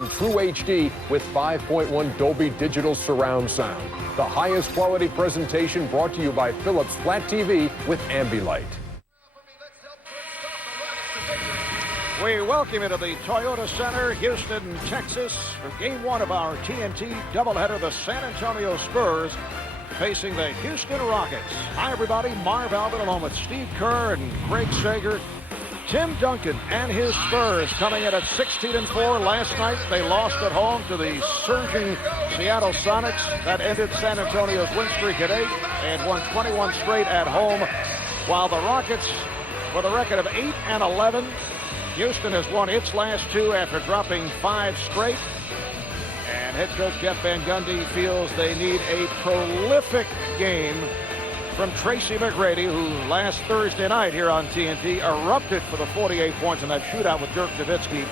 In True HD with 5.1 Dolby Digital Surround Sound. The highest quality presentation brought to you by Philips Flat TV with Ambilight. We welcome you to the Toyota Center, Houston, Texas, for Game 1 of our TNT doubleheader. The San Antonio Spurs facing the Houston Rockets. Hi, everybody. Marv Albert along with Steve Kerr and Greg Sager. Tim Duncan and his Spurs coming in at 16-4. Last night, they lost at home to the surging Seattle Sonics. That ended San Antonio's win streak at 8. They had won 21 straight at home, while the Rockets, with a record of 8-11, Houston has won its last 2 after dropping 5 straight. And head coach Jeff Van Gundy feels they need a prolific game from Tracy McGrady, who last Thursday night here on TNT erupted for the 48 points in that shootout with Dirk Nowitzki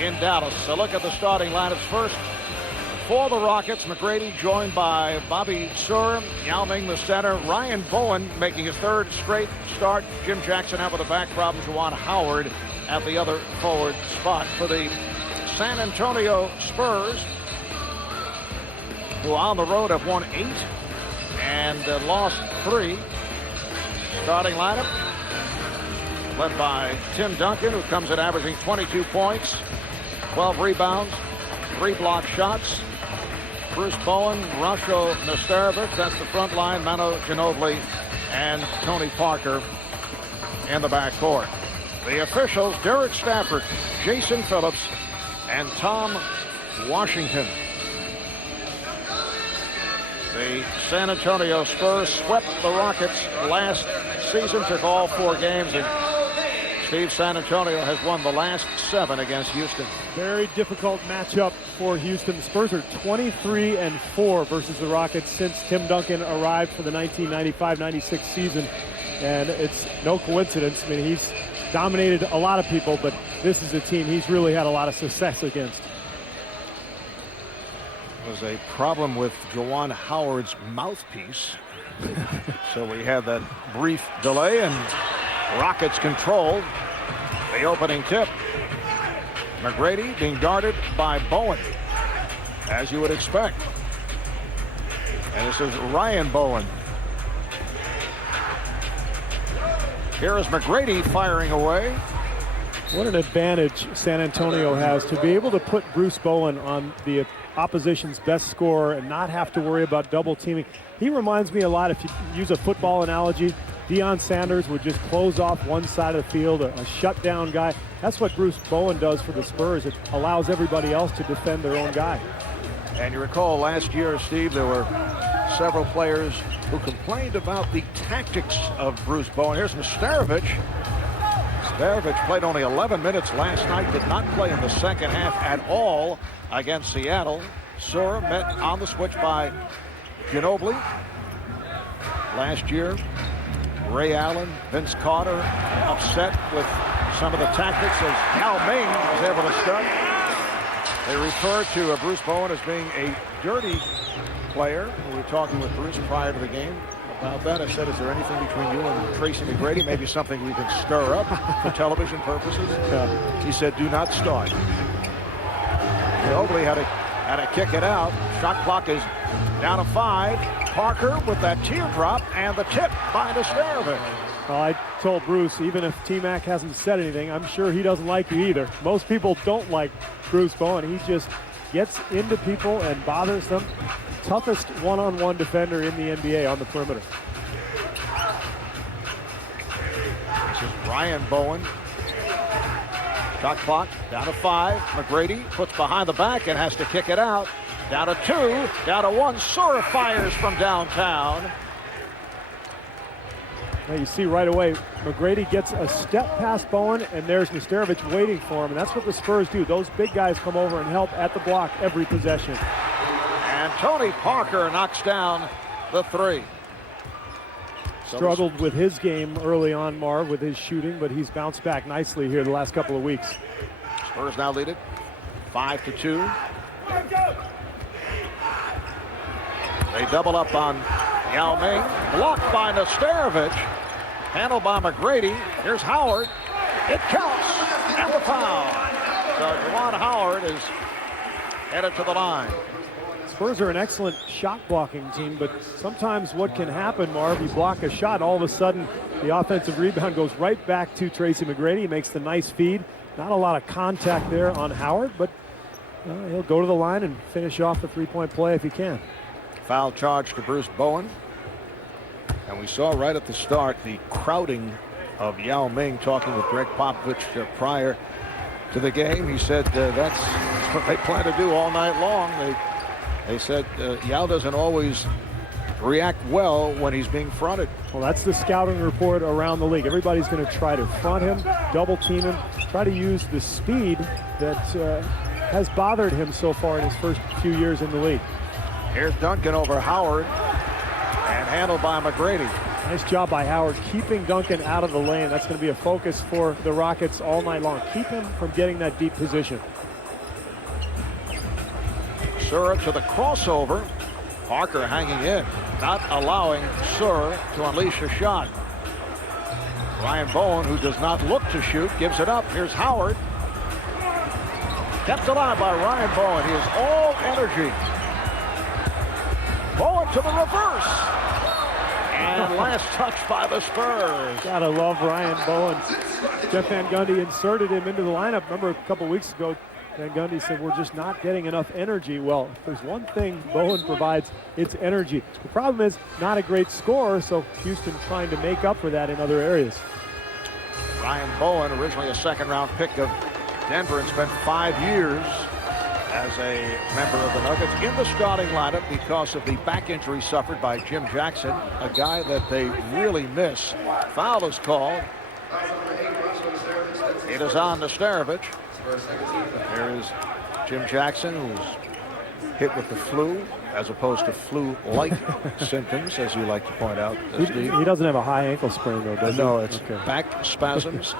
in Dallas. So look at the starting lineups first. For the Rockets, McGrady joined by Bobby Sur, Yao Ming the center, Ryan Bowen making his 3rd straight start, Jim Jackson out with a back problem, Juwan Howard at the other forward spot. For the San Antonio Spurs, who on the road have won 8 and lost 3. Starting lineup led by Tim Duncan, who comes in averaging 22 points, 12 rebounds, 3 block shots. Bruce Bowen, Rasho Nesterovic, that's the front line, Manu Ginóbili, and Tony Parker in the backcourt. The officials, Derek Stafford, Jason Phillips, and Tom Washington. The San Antonio Spurs swept the Rockets last season, took all 4 games, and Steve, San Antonio has won the last 7 against Houston. Very difficult matchup for Houston. The Spurs are 23-4 versus the Rockets since Tim Duncan arrived for the 1995-96 season, and it's no coincidence. I mean, he's dominated a lot of people, but this is a team he's really had a lot of success against. Was a problem with Juwan Howard's mouthpiece. So we had that brief delay, and Rockets control the opening tip. McGrady being guarded by Bowen, as you would expect. And this is Ryan Bowen. Here is McGrady firing away. What an advantage San Antonio has to be able to put Bruce Bowen on the opposition's best scorer and not have to worry about double teaming. He reminds me a lot, if you use a football analogy, Deion Sanders would just close off one side of the field, a shutdown guy. That's what Bruce Bowen does for the Spurs. It allows everybody else to defend their own guy. And you recall last year, Steve, there were several players who complained about the tactics of Bruce Bowen. Here's Nesterovic. Nesterovic played only 11 minutes last night, did not play in the second half at all against Seattle. Sur met on the switch by Ginóbili. Last year, Ray Allen, Vince Carter upset with some of the tactics as Yao Ming was able to start. They refer to Bruce Bowen as being a dirty player. We were talking with Bruce prior to the game about that. I said, is there anything between you and Tracy McGrady? Maybe something we can stir up for television purposes? He said, do not start. Ginóbili had to kick it out. Shot clock is down to 5. Parker with that teardrop and the tip by Nesterovic. Well, I told Bruce, even if T-Mac hasn't said anything, I'm sure he doesn't like you either. Most people don't like Bruce Bowen. He just gets into people and bothers them. Toughest one-on-one defender in the NBA on the perimeter. This is Ryan Bowen. Shot clock down to 5. McGrady puts behind the back and has to kick it out. Down to 2, down to 1. Sur fires from downtown. Now you see right away, McGrady gets a step past Bowen, and there's Nesterovic waiting for him, and that's what the Spurs do. Those big guys come over and help at the block every possession. And Tony Parker knocks down the 3. Struggled with his game early on, Marv, with his shooting, but he's bounced back nicely here the last couple of weeks. Spurs now lead it 5-2. They double up on Yao Ming. Blocked by Nesterovic. Handled by McGrady. Here's Howard. It counts. And the foul. So Juwan Howard is headed to the line. Spurs are an excellent shot blocking team, but sometimes what can happen, Marv, you block a shot, all of a sudden the offensive rebound goes right back to Tracy McGrady. He makes the nice feed. Not a lot of contact there on Howard, but he'll go to the line and finish off the three-point play if he can. Foul charge to Bruce Bowen. And we saw right at the start the crowding of Yao Ming talking with Greg Popovich prior to the game. He said that's what they plan to do all night long. They said Yao doesn't always react well when he's being fronted. Well, that's the scouting report around the league. Everybody's going to try to front him, double team him, try to use the speed that has bothered him so far in his first few years in the league. Here's Duncan over Howard and handled by McGrady. Nice job by Howard keeping Duncan out of the lane. That's going to be a focus for the Rockets all night long. Keep him from getting that deep position. Sura to the crossover. Parker hanging in, not allowing Sura to unleash a shot. Ryan Bowen, who does not look to shoot, gives it up. Here's Howard. Kept alive by Ryan Bowen. He is all energy. Bowen to the reverse. And last touch by the Spurs. Gotta love Ryan Bowen. Jeff Van Gundy inserted him into the lineup. Remember a couple weeks ago, Van Gundy said, we're just not getting enough energy. Well, if there's one thing Bowen provides, it's energy. The problem is not a great scorer, so Houston trying to make up for that in other areas. Ryan Bowen, originally a second-round pick of Denver, and spent 5 years as a member of the Nuggets in the starting lineup because of the back injury suffered by Jim Jackson, a guy that they really miss. Foul is called. It is on Nesterovic. There is Jim Jackson, who's hit with the flu, as opposed to flu-like symptoms, as you like to point out, Steve. He doesn't have a high ankle sprain, though, does he? No, it's back spasms.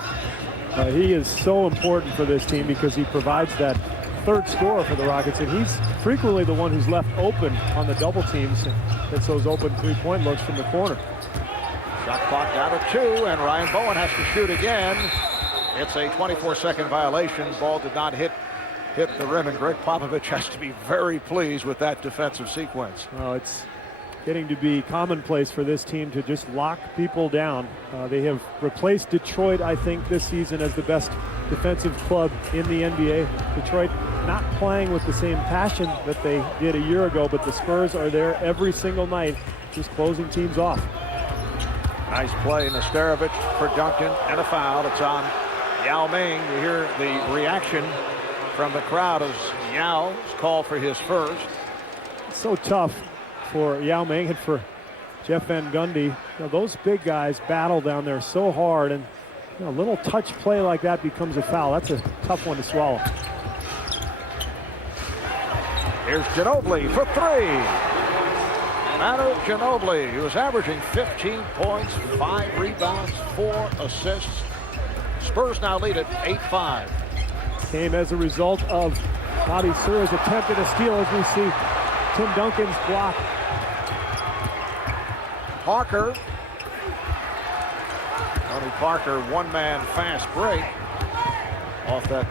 He is so important for this team because he provides that third scorer for the Rockets, and he's frequently the one who's left open on the double teams and gets those open three-point looks from the corner. Shot clock down to 2, and Ryan Bowen has to shoot again. It's a 24-second violation. Ball did not hit the rim, and Greg Popovich has to be very pleased with that defensive sequence. Well, it's getting to be commonplace for this team to just lock people down. They have replaced Detroit, I think, this season as the best defensive club in the NBA. Detroit not playing with the same passion that they did a year ago, but the Spurs are there every single night, just closing teams off. Nice play, Nesterovic for Duncan, and a foul. It's on Yao Ming. You hear the reaction from the crowd as Yao is called for his first. It's so tough for Yao Ming and for Jeff Van Gundy. You know, those big guys battle down there so hard, and a little touch play like that becomes a foul. That's a tough one to swallow. Here's Ginóbili for 3. Manu Ginóbili, who is averaging 15 points, 5 rebounds, 4 assists. Spurs now lead at 8-5. Came as a result of Bobby Sura's attempt at a steal, as we see Tim Duncan's block. Parker. Tony Parker, one-man fast break off that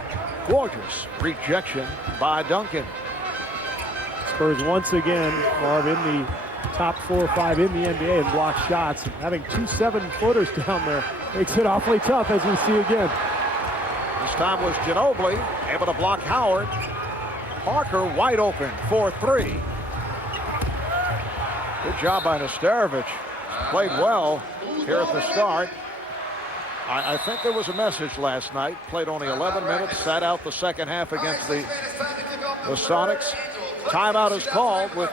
gorgeous rejection by Duncan. Spurs once again are in the top 4 or 5 in the NBA in block shots. Having 2 7-footers down there makes it awfully tough, as we see again. This time was Ginóbili able to block Howard. Parker wide open for 3. Good job by Nesterovic. Played well here at the start. I think there was a message last night. Played only 11 minutes, sat out the second half against the Sonics. Timeout is called with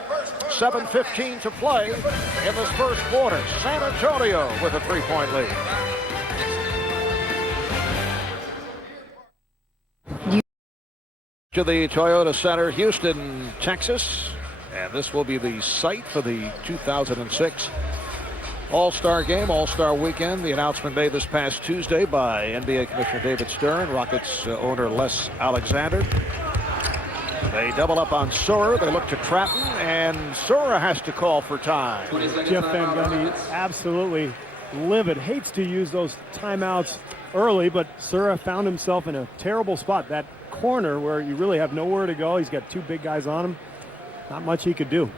7:15 to play in this first quarter. San Antonio with a 3-point lead. To the Toyota Center, Houston, Texas. And this will be the site for the 2006 All-Star Game, All-Star Weekend. The announcement made this past Tuesday by NBA Commissioner David Stern, Rockets owner Les Alexander. They double up on Sura. They look to Trapton, and Sura has to call for time. Jeff Van Gundy absolutely livid. Hates to use those timeouts early, but Sura found himself in a terrible spot. That corner where you really have nowhere to go. He's got two big guys on him. Not much he could do.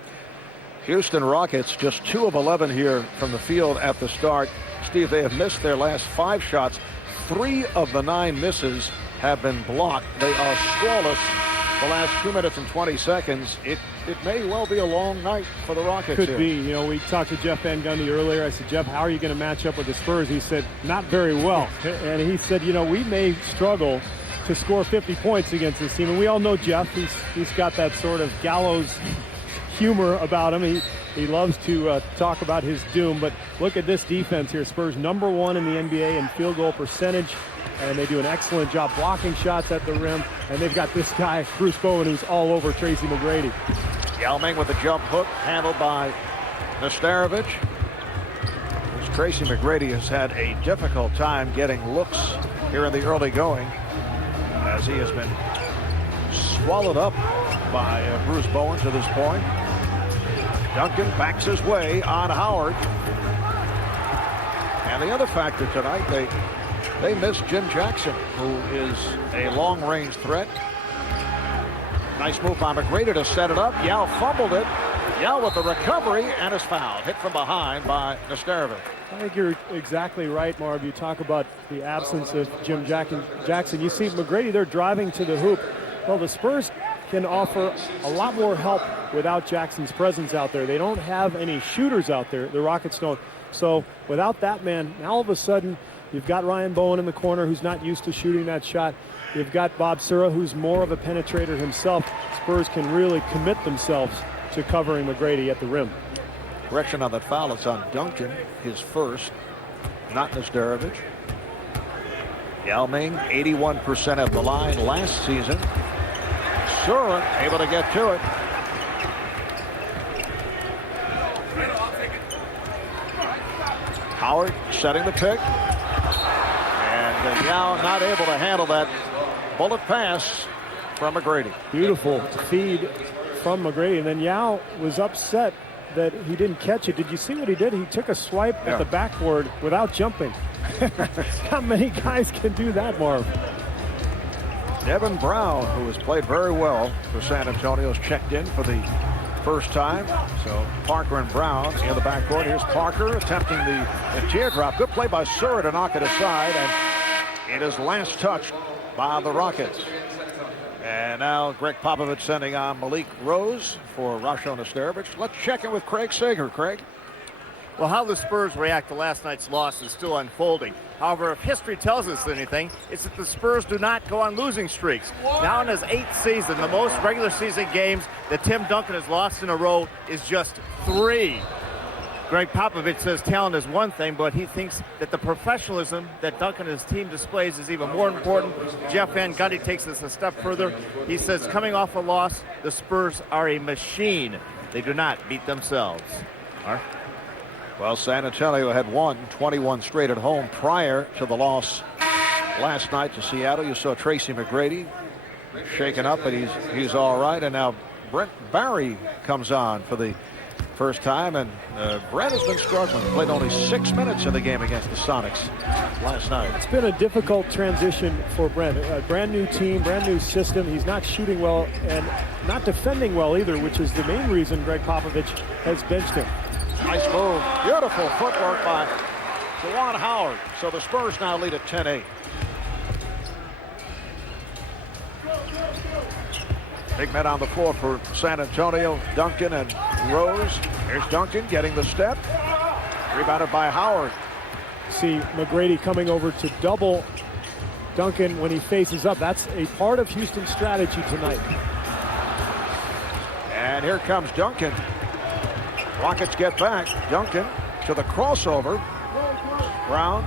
Houston Rockets just 2 of 11 here from the field at the start. Steve, they have missed their last 5 shots. 3 of the 9 misses have been blocked. They are scoreless the last 2 minutes and 20 seconds. It may well be a long night for the Rockets. Could here. be. You know, we talked to Jeff Van Gundy earlier. I said, Jeff, how are you going to match up with the Spurs? He said, not very well. And he said, you know, we may struggle to score 50 points against this team. And we all know Jeff. He's got that sort of gallows humor about him. He loves to talk about his doom. But look at this defense here. Spurs #1 in the NBA in field goal percentage. And they do an excellent job blocking shots at the rim. And they've got this guy, Bruce Bowen, who's all over Tracy McGrady. Yao Ming with a jump hook handled by Nesterovic. Tracy McGrady has had a difficult time getting looks here in the early going, as he has been swallowed up by Bruce Bowen to this point. Duncan backs his way on Howard. And the other factor tonight, they miss Jim Jackson, who is a long-range threat. Nice move by McGrady to set it up. Yao fumbled it. Yao with the recovery and is fouled. Hit from behind by Nesterovic. I think you're exactly right, Marv. You talk about the absence of Jim Jackson. You see McGrady there driving to the hoop. Well, the Spurs can offer a lot more help without Jackson's presence out there. They don't have any shooters out there. The Rockets don't. So without that man, now all of a sudden, you've got Ryan Bowen in the corner who's not used to shooting that shot. You've got Bob Sura, who's more of a penetrator himself. Spurs can really commit themselves to covering McGrady at the rim. Correction on that foul. It's on Duncan, his first, not Nesterovic. Yao Ming, 81% of the line last season. Sura able to get to it. Howard setting the pick. And Yao not able to handle that bullet pass from McGrady. Beautiful feed from McGrady. And then Yao was upset that he didn't catch it. Did you see what he did? He took a swipe at the backboard without jumping. How many guys can do that, Marv? Devin Brown, who has played very well for San Antonio, has checked in for the first time. So Parker and Brown in the backcourt. Here's Parker attempting the teardrop. Good play by Sura to knock it aside, and it is last touched by the Rockets. And now Greg Popovich sending on Malik Rose for Rasho Nesterovic. Let's check in with Craig Sager. Craig? Well, how the Spurs react to last night's loss is still unfolding. However, if history tells us anything, it's that the Spurs do not go on losing streaks. Now in his 8th season, the most regular season games that Tim Duncan has lost in a row is just 3. Greg Popovich says talent is one thing, but he thinks that the professionalism that Duncan and his team displays is even more important. Jeff Van Gundy takes this a step further. He says coming off a loss, the Spurs are a machine. They do not beat themselves. Mark? Well, San Antonio had won 21 straight at home prior to the loss last night to Seattle. You saw Tracy McGrady shaken up, but he's all right. And now Brent Barry comes on for the first time, and Brent has been struggling. Played only 6 minutes in the game against the Sonics last night. It's been a difficult transition for Brent. A brand new team, brand new system. He's not shooting well and not defending well either, which is the main reason Greg Popovich has benched him. Nice move. Beautiful footwork by Juwan Howard. So the Spurs now lead at 10-8. Big men on the floor for San Antonio, Duncan and Rose. Here's Duncan getting the step. Rebounded by Howard. See McGrady coming over to double Duncan when he faces up. That's a part of Houston's strategy tonight. And here comes Duncan. Rockets get back. Duncan to the crossover. Brown.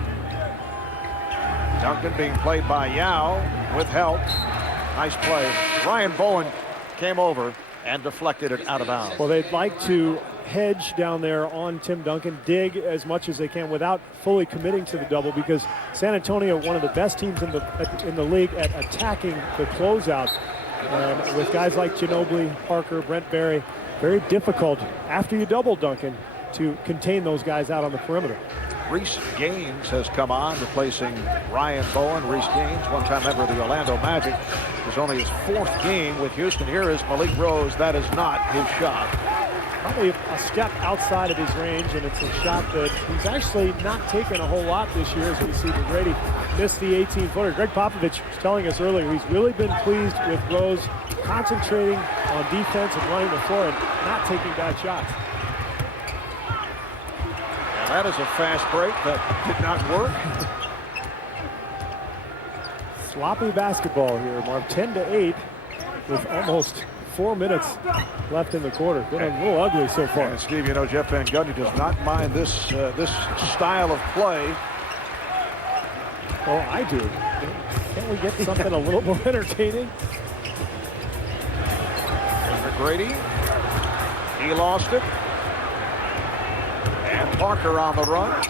Duncan being played by Yao with help. Nice play. Ryan Bowen came over and deflected it out of bounds. Well, they'd like to hedge down there on Tim Duncan, dig as much as they can without fully committing to the double, because San Antonio, one of the best teams in the league at attacking the closeout. And with guys like Ginóbili, Parker, Brent Barry, very difficult after you double Duncan to contain those guys out on the perimeter. Reese Gaines has come on, replacing Ryan Bowen. Reese Gaines, one-time member of the Orlando Magic, is only his 4th game with Houston. Here is Malik Rose. That is not his shot. Probably a step outside of his range, and it's a shot that he's actually not taken a whole lot this year, as we see McGrady miss the 18-footer. Greg Popovich was telling us earlier he's really been pleased with Rose concentrating on defense and running the floor and not taking bad shots. And that is a fast break that did not work. Sloppy basketball here, Marv. 10-8 with almost 4 minutes left in the quarter. Been a little ugly so far. And Steve, you know, Jeff Van Gundy does not mind this style of play. Oh, I do. Can't we get something a little more entertaining? McGrady, he lost it. And Parker on the run. And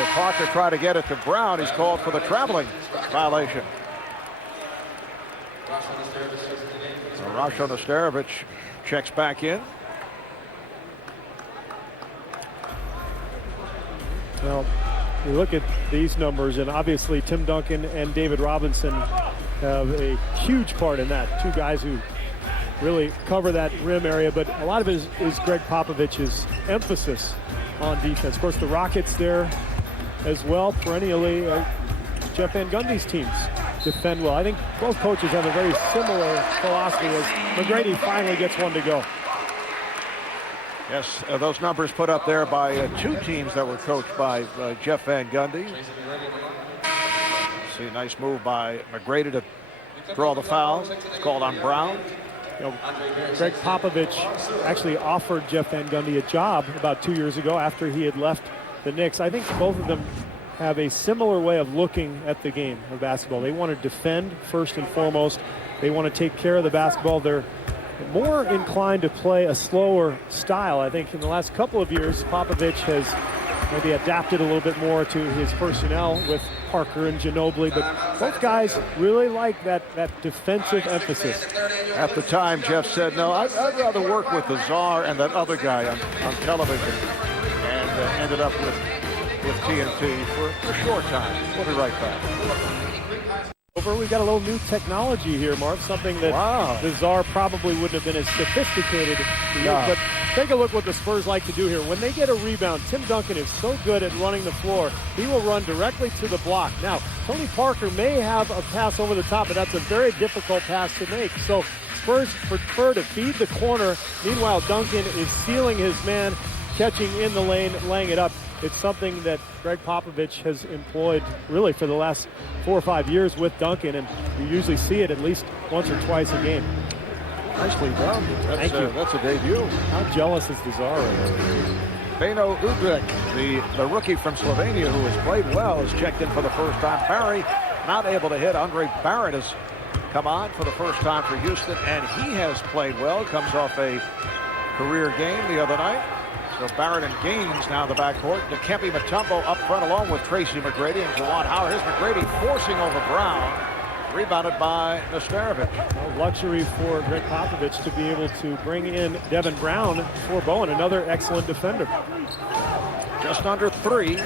as Parker tried to get it to Brown, he's called for the traveling violation. Rasho Nesterovic checks back in. Well, you look at these numbers, and obviously Tim Duncan and David Robinson have a huge part in that. Two guys who really cover that rim area, but a lot of it is Greg Popovich's emphasis on defense. Of course, the Rockets there as well, perennially. Jeff Van Gundy's teams defend well. I think both coaches have a very similar philosophy as McGrady finally gets one to go. Yes, those numbers put up there by 2 teams that were coached by Jeff Van Gundy. See a nice move by McGrady to draw the foul. It's called on Brown. You know, Greg Popovich actually offered Jeff Van Gundy a job about 2 years ago after he had left the Knicks. I think both of them have a similar way of looking at the game of basketball. They want to defend first and foremost. They want to take care of the basketball. They're more inclined to play a slower style. I think in the last couple of years, Popovich has maybe adapted a little bit more to his personnel with Parker and Ginóbili, but both guys really like that defensive emphasis. At the time, Jeff said, no, I'd rather work with the Czar and that other guy on television, and ended up with TNT for a short time. We'll be right back. We've got a little new technology here, Mark, something that the Czar probably wouldn't have been as sophisticated to use, but take a look what the Spurs like to do here. When they get a rebound, Tim Duncan is so good at running the floor, he will run directly to the block. Now, Tony Parker may have a pass over the top, but that's a very difficult pass to make. So Spurs prefer to feed the corner. Meanwhile, Duncan is sealing his man, catching in the lane, laying it up. It's something that Greg Popovich has employed really for the last 4 or 5 years with Duncan, and you usually see it at least once or twice a game. Nicely done. Thank you. That's a debut. How jealous is the Czar? Beno Udrih, the rookie from Slovenia who has played well, has checked in for the first time. Barry not able to hit. Andre Barrett has come on for the first time for Houston, and he has played well. Comes off a career game the other night. So Barrett and Gaines now the backcourt. Dikembe Mutombo up front along with Tracy McGrady and Juwan Howard. Here's McGrady forcing over Brown. Rebounded by Nesterovic. Well, luxury for Greg Popovich to be able to bring in Devin Brown for Bowen, another excellent defender. Just under 3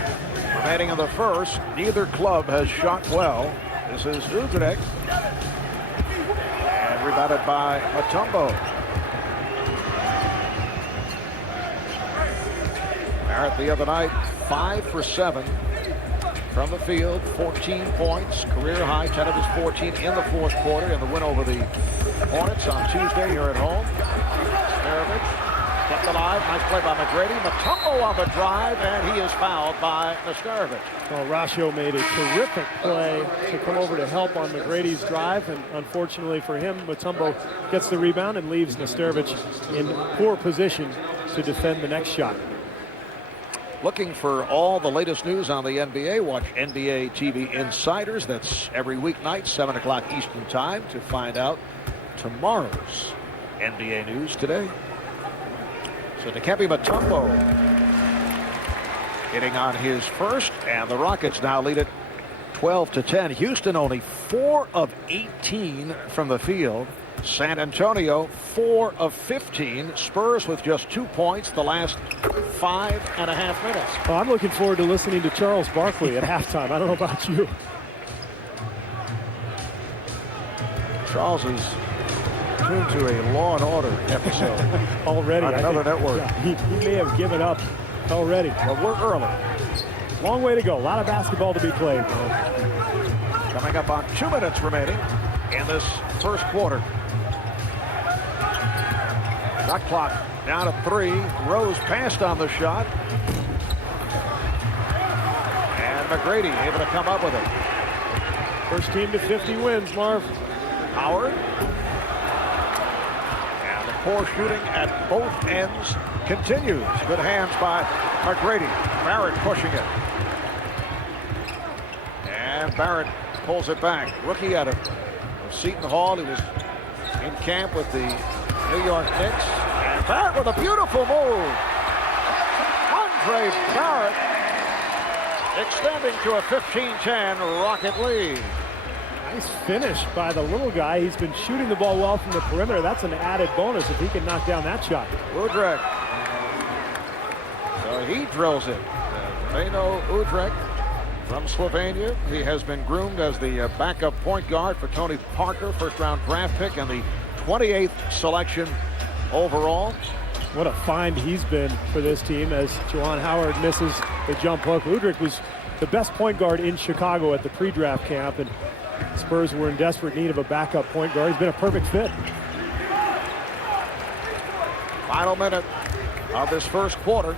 remaining in the first. Neither club has shot well. This is Udrih. And rebounded by Mutombo. Barrett the other night, 5 for 7 from the field, 14 points, career high, 10 of his 14 in the fourth quarter in the win over the Hornets on Tuesday here at home. Nesterovic kept alive, nice play by McGrady. Mutombo on the drive, and he is fouled by Nesterovic. Well, Rasho made a terrific play to come over to help on McGrady's drive, and unfortunately for him, Mutombo gets the rebound and leaves Nesterovic in poor position to defend the next shot. Looking for all the latest news on the NBA, watch NBA TV Insiders. That's every weeknight, 7 o'clock Eastern Time, to find out tomorrow's NBA news today. So Dikembe Mutombo hitting on his first, and the Rockets now lead it 12-10. Houston only 4 of 18 from the field. San Antonio 4 of 15. Spurs with just 2 points the last 5.5 minutes. Well, I'm looking forward to listening to Charles Barkley at halftime. I don't know about you. Charles is tuned to a Law and Order episode already on another network. Yeah, he may have given up already. But we're early. Long way to go. A lot of basketball to be played. Coming up on 2 minutes remaining in this first quarter. Shot clock down to 3. Rose passed on the shot. And McGrady able to come up with it. First team to 50 wins, Marv. Howard. And the poor shooting at both ends continues. Good hands by McGrady. Barrett pushing it. And Barrett pulls it back. Rookie out of Seton Hall. He was in camp with the New York Knicks. And Barrett with a beautiful move. Andre Barrett extending to a 15-10 Rocket lead. Nice finish by the little guy. He's been shooting the ball well from the perimeter. That's an added bonus if he can knock down that shot. Udrih. So he drills it. Manu Udrih from Slovenia. He has been groomed as the backup point guard for Tony Parker, first-round draft pick and the 28th selection overall. What a find he's been for this team as Juwan Howard misses the jump hook. Udrih was the best point guard in Chicago at the pre-draft camp, and Spurs were in desperate need of a backup point guard. He's been a perfect fit. Final minute of this first quarter.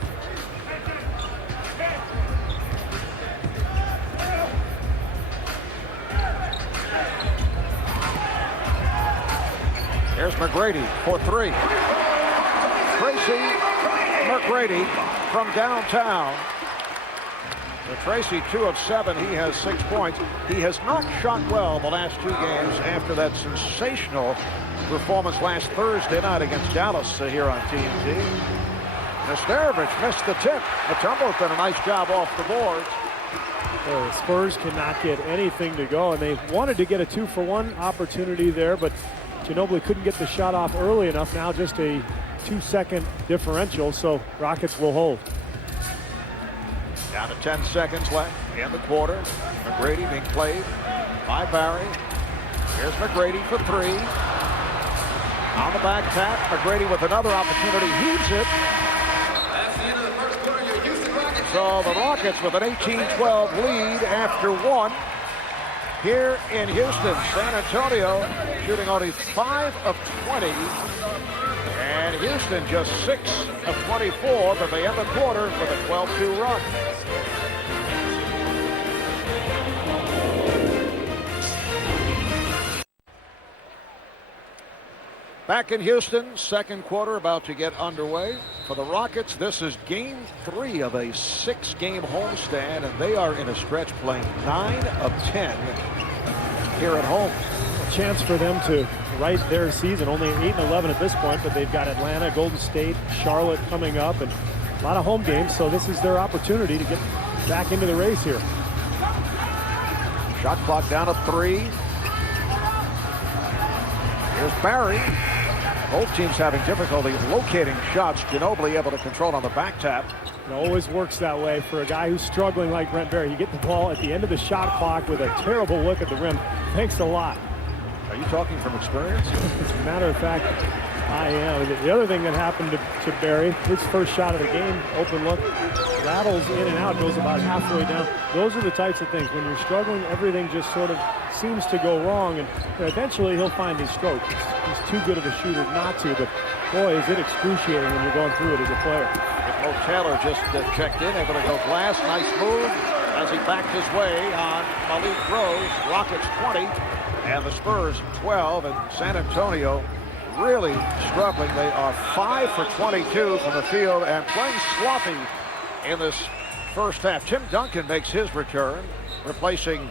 Here's McGrady for 3. Tracy McGrady from downtown. So Tracy 2 of 7. He has 6 points. He has not shot well the last 2 games after that sensational performance last Thursday night against Dallas here on TNT. Nesterovic missed the tip. Mutombo's done a nice job off the boards. The Spurs cannot get anything to go, and they wanted to get a 2-for-1 opportunity there, but Ginóbili couldn't get the shot off early enough. Now just a 2-second differential, so Rockets will hold. Down to 10 seconds left in the quarter. McGrady being played by Barry. Here's McGrady for 3. On the back tap, McGrady with another opportunity, heaves it. That's the end of the first quarter. Your Houston Rockets. So the Rockets with an 18-12 lead after 1. Here in Houston, San Antonio shooting only 5 of 20. And Houston just 6 of 24, but they end the quarter with a 12-2 run. Back in Houston, second quarter about to get underway. For the Rockets, this is game 3 of a 6-game homestand, and they are in a stretch playing 9 of 10 here at home. A chance for them to right their season. Only 8-11 at this point, but they've got Atlanta, Golden State, Charlotte coming up, and a lot of home games, so this is their opportunity to get back into the race here. Shot clock down to 3. Here's Barry. Both teams having difficulty locating shots. Ginóbili able to control on the back tap. It always works that way for a guy who's struggling like Brent Barry. You get the ball at the end of the shot clock with a terrible look at the rim. Thanks a lot. Are you talking from experience? As a matter of fact, I am. The other thing that happened to Barry, his first shot of the game, open look, rattles in and out, goes about halfway down. Those are the types of things. When you're struggling, everything just sort of seems to go wrong, and eventually he'll find his stroke. He's too good of a shooter not to, but boy, is it excruciating when you're going through it as a player. Mo Taylor just checked in, able to go glass. Nice move as he backed his way on Malik Rose. Rockets 20 and the Spurs 12, and San Antonio really struggling. They are 5 for 22 from the field and playing sloppy in this first half. Tim Duncan makes his return, replacing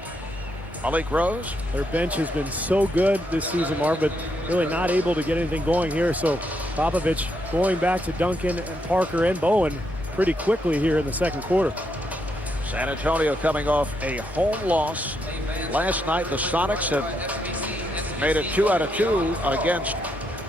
Malik Rose. Their bench has been so good this season, Marv, but really not able to get anything going here. So Popovich going back to Duncan and Parker and Bowen pretty quickly here in the second quarter. San Antonio coming off a home loss. Last night, the Sonics have made it 2 out of 2 against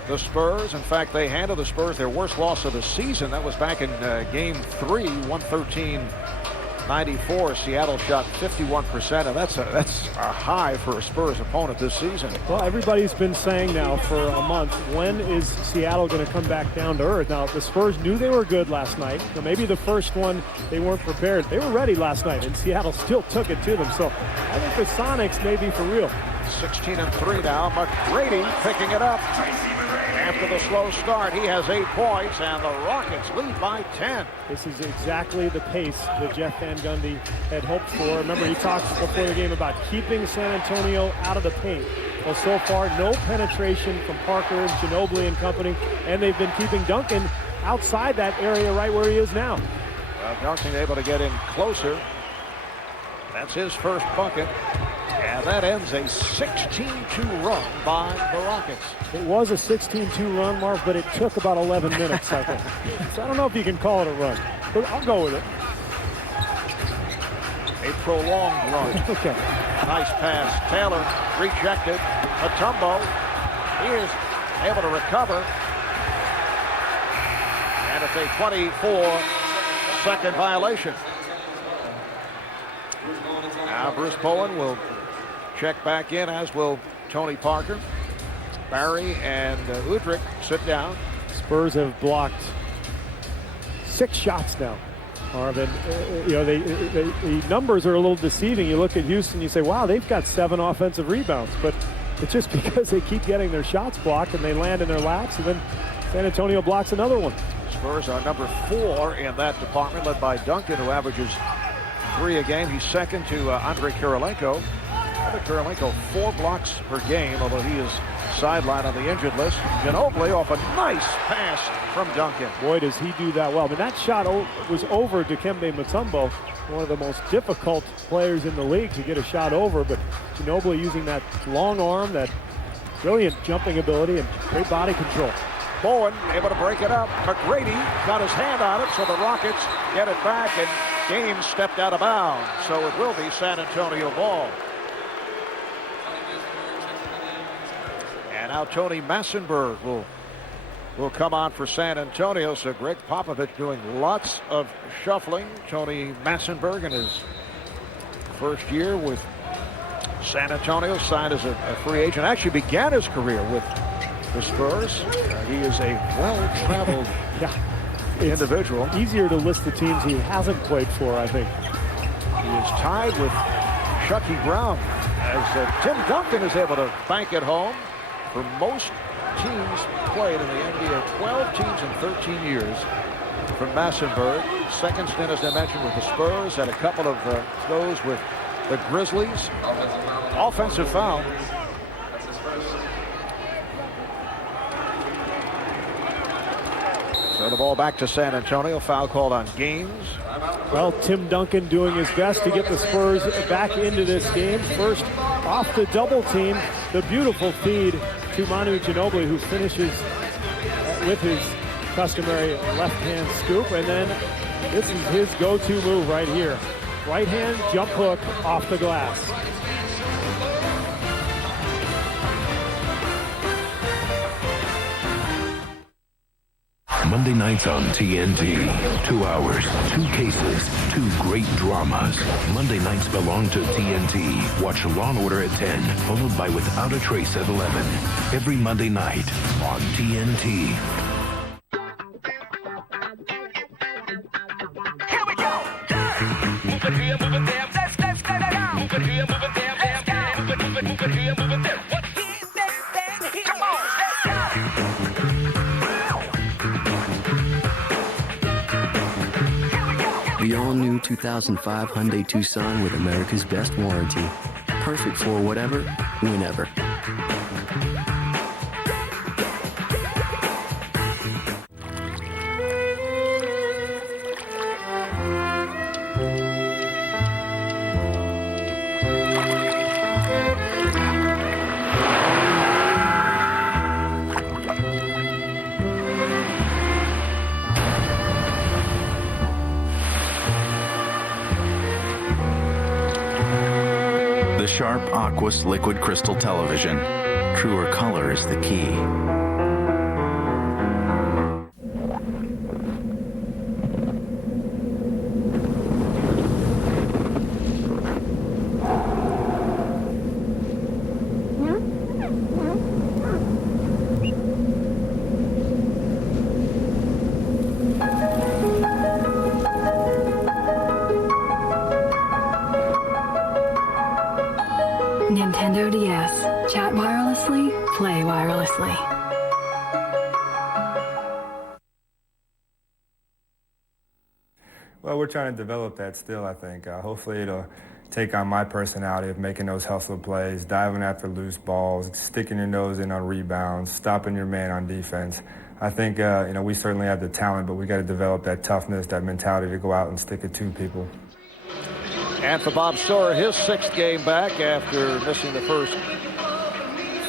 the Spurs. In fact, they handled the Spurs their worst loss of the season. That was back in Game 3, 113-94. Seattle shot 51%, and that's a high for a Spurs opponent this season. Well, everybody's been saying now for a month, when is Seattle going to come back down to earth? Now, the Spurs knew they were good last night. So maybe the first one, they weren't prepared. They were ready last night, and Seattle still took it to them. So I think the Sonics may be for real. 16-3 now. McGrady picking it up. After the slow start, he has 8 points, and the Rockets lead by 10. This is exactly the pace that Jeff Van Gundy had hoped for. Remember, he talked before the game about keeping San Antonio out of the paint. Well, so far, no penetration from Parker and Ginóbili and company, and they've been keeping Duncan outside that area right where he is now. Well, Duncan able to get in closer. That's his first bucket. And that ends a 16-2 run by the Rockets. It was a 16-2 run, Marv, but it took about 11 minutes, I think. So I don't know if you can call it a run, but I'll go with it. A prolonged run. Okay. Nice pass. Taylor rejected. Mutombo, he is able to recover. And it's a 24-second violation. Now Bruce Bowen will check back in, as will Tony Parker. Barry and Udrich sit down. Spurs have blocked 6 shots now, Marvin. The numbers are a little deceiving. You look at Houston, you say, wow, they've got 7 offensive rebounds, but it's just because they keep getting their shots blocked and they land in their laps, and then San Antonio blocks another one. Spurs are number 4 in that department, led by Duncan, who averages 3 a game. He's second to Andrei Kirilenko. Kirilenko 4 blocks per game, although he is sidelined on the injured list. Ginóbili off a nice pass from Duncan. Boy, does he do that well. I mean, that shot was over Dikembe Mutombo, one of the most difficult players in the league to get a shot over, but Ginóbili using that long arm, that brilliant jumping ability, and great body control. Bowen able to break it up. McGrady got his hand on it, so the Rockets get it back, and Gaines stepped out of bounds, so it will be San Antonio ball. And now Tony Massenberg will come on for San Antonio. So Greg Popovich doing lots of shuffling. Tony Massenberg in his first year with San Antonio, signed as a free agent. Actually began his career with the Spurs. He is a well-traveled individual. Easier to list the teams he hasn't played for, I think. He is tied with Chucky Brown as Tim Duncan is able to bank it home. For most teams played in the NBA, 12 teams in 13 years from Massenberg. Second stint, as I mentioned, with the Spurs, had a couple of those with the Grizzlies. Offensive foul. So the ball back to San Antonio. Foul called on Gaines. Well, Tim Duncan doing his best to get the Spurs back into this game. First off the double team, the beautiful feed to Manu Ginóbili, who finishes with his customary left-hand scoop, and then this is his go-to move right here. Right-hand jump hook off the glass. Monday nights on TNT. 2 hours, 2 cases, 2 great dramas. Monday nights belong to TNT. Watch Law & Order at 10, followed by Without a Trace at 11. Every Monday night on TNT. Here we go! Move it here, move it there. Let's go. Move it here, move it there. Let's go. Move it here, move it there. What? Come on, let's go. The all-new 2005 Hyundai Tucson with America's best warranty. Perfect for whatever, whenever. Sharp Aquos Liquid Crystal Television. Truer color is the key. Nintendo DS. Chat wirelessly, play wirelessly. Well, we're trying to develop that still, I think. Hopefully it'll take on my personality of making those hustle plays, diving after loose balls, sticking your nose in on rebounds, stopping your man on defense. I think, we certainly have the talent, but we got to develop that toughness, that mentality to go out and stick it to people. And for Bob Sawyer, his 6th game back after missing the first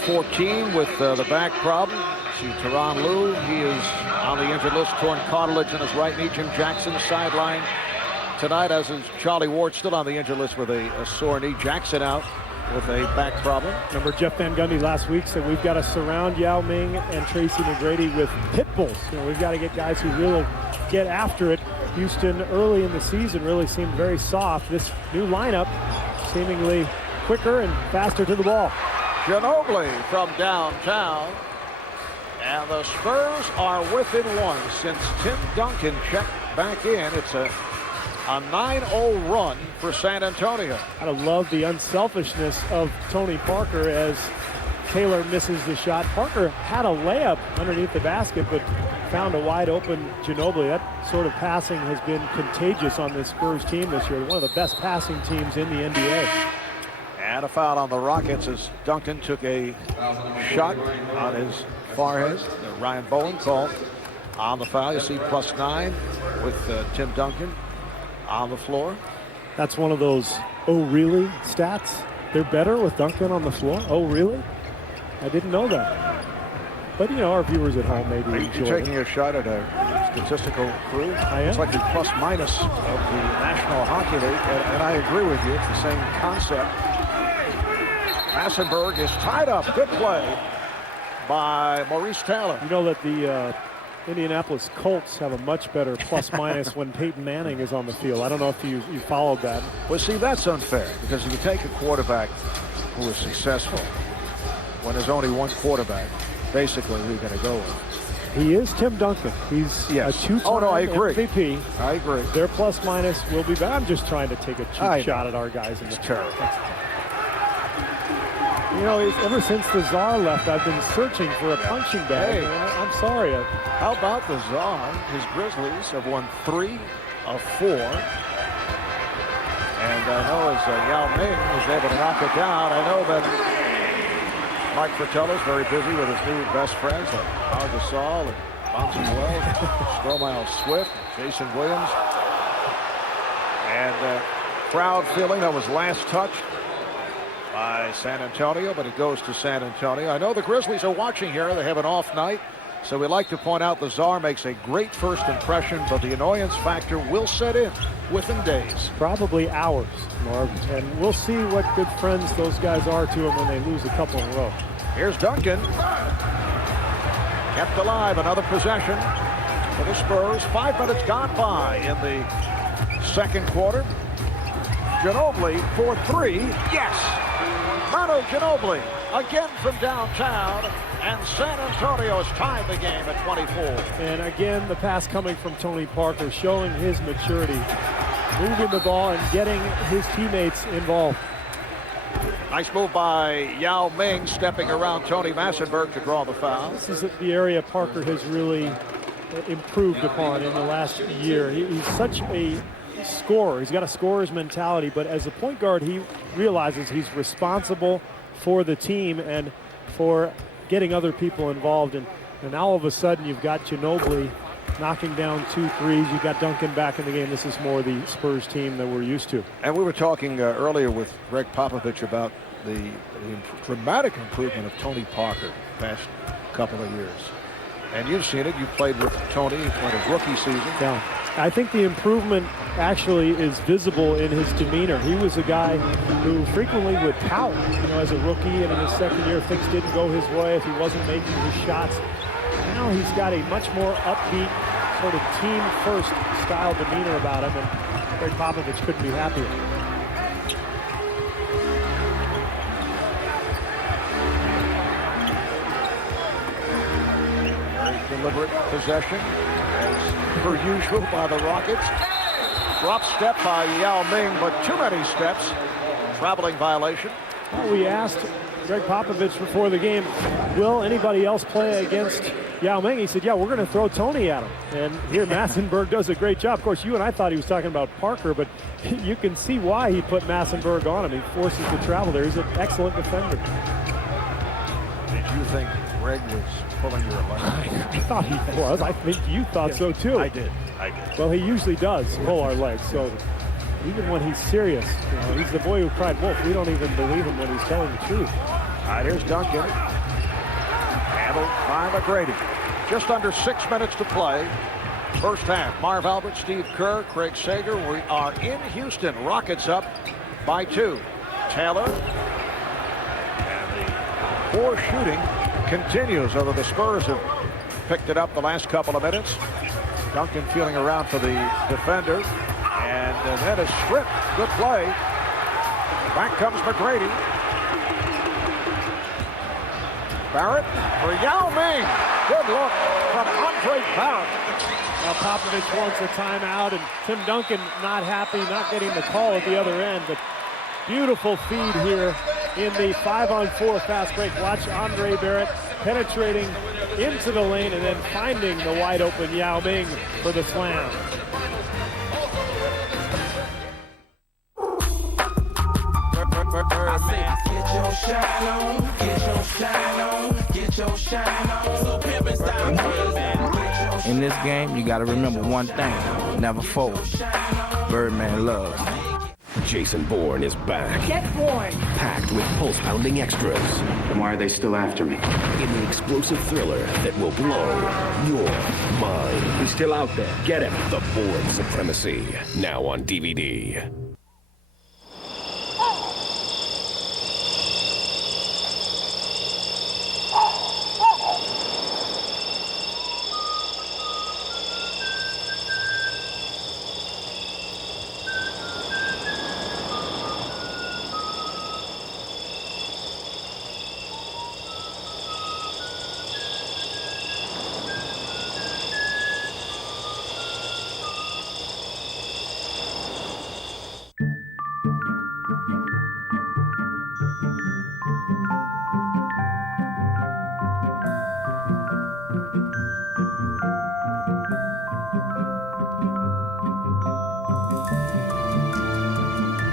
14 with the back problem. See Tyronn Lue, he is on the injured list, torn cartilage in his right knee. Jim Jackson sidelined tonight, as is Charlie Ward, still on the injured list with a sore knee. Jackson out with a back problem. Remember, Jeff Van Gundy last week said we've got to surround Yao Ming and Tracy McGrady with pit bulls. We've got to get guys who really get after it. Houston early in the season really seemed very soft. This new lineup seemingly quicker and faster to the ball. Ginóbili from downtown. And the Spurs are within one since Tim Duncan checked back in. It's a 9-0 run for San Antonio. I love the unselfishness of Tony Parker as Taylor misses the shot. Parker had a layup underneath the basket, but found a wide open Ginóbili. That sort of passing has been contagious on this Spurs team this year. One of the best passing teams in the NBA. And a foul on the Rockets as Duncan took a shot on his forehead. Ryan Bowen called on the foul. You see +9 with Tim Duncan on the floor. That's one of those "oh really" stats. They're better with Duncan on the floor. Oh really? I didn't know that. But our viewers at home maybe enjoy You're taking a shot at a statistical crew. I am. It's like the plus-minus of the National Hockey League, and I agree with you. It's the same concept. Massenberg is tied up. Good play by Maurice Taylor. You know that the Indianapolis Colts have a much better plus-minus when Peyton Manning is on the field. I don't know if you followed that. Well, see, that's unfair, because if you take a quarterback who is successful, when there's only one quarterback, basically we're going to go with. He is Tim Duncan. He's a two-time MVP. I agree. Their plus-minus will be back. I'm just trying to take a cheap shot at our guys in the terrible. Ever since the Czar left, I've been searching for a punching bag. Hey. I'm sorry. How about the Czar? His Grizzlies have won 3 of 4. And I know as Yao Ming was able to knock it down, I know that Mike Fratello's very busy with his new best friends like Pau Gasol and Bonzi Wells, Stromile Swift, Jason Williams. And crowd feeling that was last touched by San Antonio, but it goes to San Antonio. I know the Grizzlies are watching here. They have an off night, so we like to point out the Czar makes a great first impression, but the annoyance factor will set in within days. Probably hours, Marv, and we'll see what good friends those guys are to him when they lose a couple in a row. Here's Duncan. Kept alive, another possession for the Spurs. 5 minutes gone by in the second quarter. Ginóbili for 3. Yes! Manu Ginóbili again from downtown, and San Antonio has tied the game at 24. And again, the pass coming from Tony Parker, showing his maturity, moving the ball and getting his teammates involved. Nice move by Yao Ming, stepping around Tony Massenberg to draw the foul. This is the area Parker has really improved upon in the last year. He's such a scorer. He's got a scorer's mentality, but as a point guard, he realizes he's responsible for the team and for getting other people involved. And now all of a sudden, you've got Ginóbili knocking down 2 threes. You've got Duncan back in the game. This is more the Spurs team that we're used to. And we were talking earlier with Greg Popovich about the dramatic improvement of Tony Parker the past couple of years. And you've seen it. You played with Tony for his rookie season. Yeah. I think the improvement actually is visible in his demeanor. He was a guy who frequently would pout, as a rookie, and in his second year, things didn't go his way if he wasn't making his shots. Now he's got a much more upbeat, sort of team-first style demeanor about him, and Greg Popovich couldn't be happier. Very deliberate possession, as per usual by the Rockets. Drop step by Yao Ming, but too many steps. Traveling violation. Well, we asked Greg Popovich before the game, will anybody else play against Yao Ming? He said, yeah, we're going to throw Tony at him. And here Massenberg does a great job. Of course, you and I thought he was talking about Parker, but you can see why he put Massenberg on him. He forces the travel there. He's an excellent defender. Did you think Greg was pulling your leg? I thought he was. I think you thought so, too. I did. Well, he usually does pull our legs, so even when he's serious, he's the boy who cried wolf. We don't even believe him when he's telling the truth. All right, here's Duncan. Handled by McGrady. Just under 6 minutes to play. First half. Marv Albert, Steve Kerr, Craig Sager. We are in Houston. Rockets up by 2. Taylor. And the poor shooting continues, although the Spurs have picked it up the last couple of minutes. Duncan feeling around for the defender. And then is stripped. Good play. Back comes McGrady. Barrett for Yao Ming. Good look from Andre Barrett. Now Popovich wants a timeout, and Tim Duncan not happy, not getting the call at the other end. But beautiful feed here in the 5-on-4 fast break. Watch Andre Barrett penetrating into the lane and then finding the wide open Yao Ming for the slam. I say, get your shine on, get your shine on, get your shine on. So pimpin' style. In this game, you got to remember one thing: never fold. Birdman loves. Jason Bourne is back. Get Bourne. Packed with pulse-pounding extras. Then why are they still after me? In the explosive thriller that will blow your mind. He's still out there. Get him. The Bourne Supremacy. Now on DVD.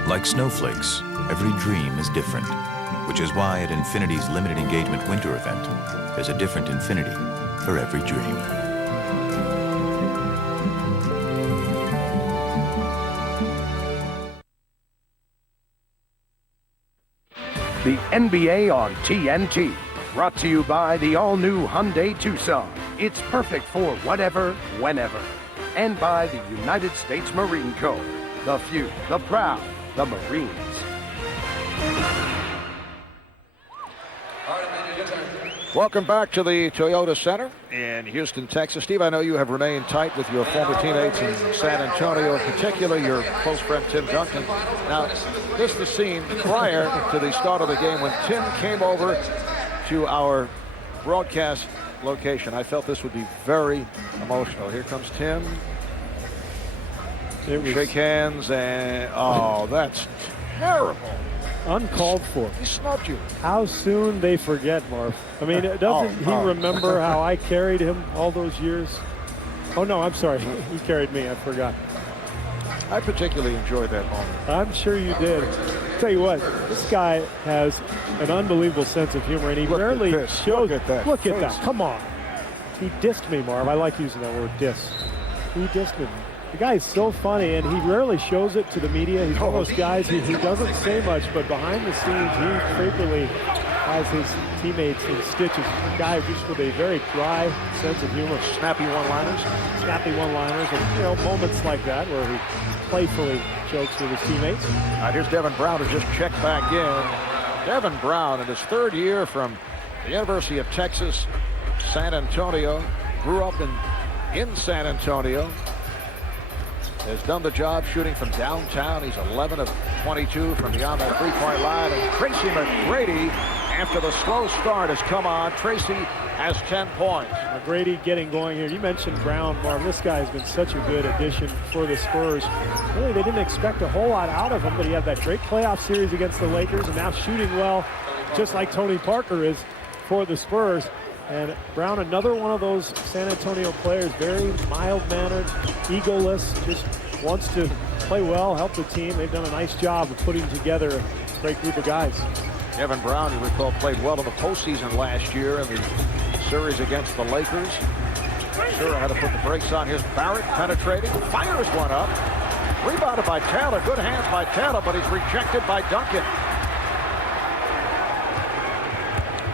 Like snowflakes, every dream is different, which is why at Infinity's limited engagement winter event, there's a different Infinity for every dream. The NBA on TNT, brought to you by the all-new Hyundai Tucson. It's perfect for whatever, whenever. And by the United States Marine Corps. The few, the proud, the Marines. Welcome back to the Toyota Center in Houston, Texas. Steve, I know you have remained tight with your former teammates in San Antonio, in particular your close friend Tim Duncan. Now, this is the scene prior to the start of the game when Tim came over to our broadcast location. I felt this would be very emotional. Here comes Tim. Shake hands, and oh, that's terrible. Uncalled for. He snubbed you. How soon they forget, Marv. I mean, doesn't he remember how I carried him all those years? Oh, no, I'm sorry. He carried me. I forgot. I particularly enjoyed that moment. I'm sure you did. Tell you what, this guy has an unbelievable sense of humor, and he rarely shows it. Look at that. Come on. He dissed me, Marv. I like using that word, diss. He dissed me. The guy is so funny, and he rarely shows it to the media. He's one of those guys who doesn't say much, but behind the scenes, he frequently has his teammates in stitches. A guy just with a very dry sense of humor. Snappy one-liners. And moments like that where he playfully jokes with his teammates. All right, here's Devin Brown who just checked back in. Devin Brown in his third year from the University of Texas, San Antonio. Grew up in San Antonio. Has done the job shooting from downtown. He's 11 of 22 from beyond that three-point line. And Tracy McGrady, after the slow start, has come on. Tracy has 10 points. McGrady getting going here. You mentioned Brown, Marv. This guy has been such a good addition for the Spurs. Really, they didn't expect a whole lot out of him, but he had that great playoff series against the Lakers and now shooting well, just like Tony Parker is for the Spurs. And Brown, another one of those San Antonio players, very mild-mannered, egoless, just wants to play well, help the team. They've done a nice job of putting together a great group of guys. Devin Brown, you recall, played well in the postseason last year in the series against the Lakers. Sure had to put the brakes on. Here's Barrett penetrating, fires one up. Rebounded by Taylor. Good hands by Taylor, but he's rejected by Duncan.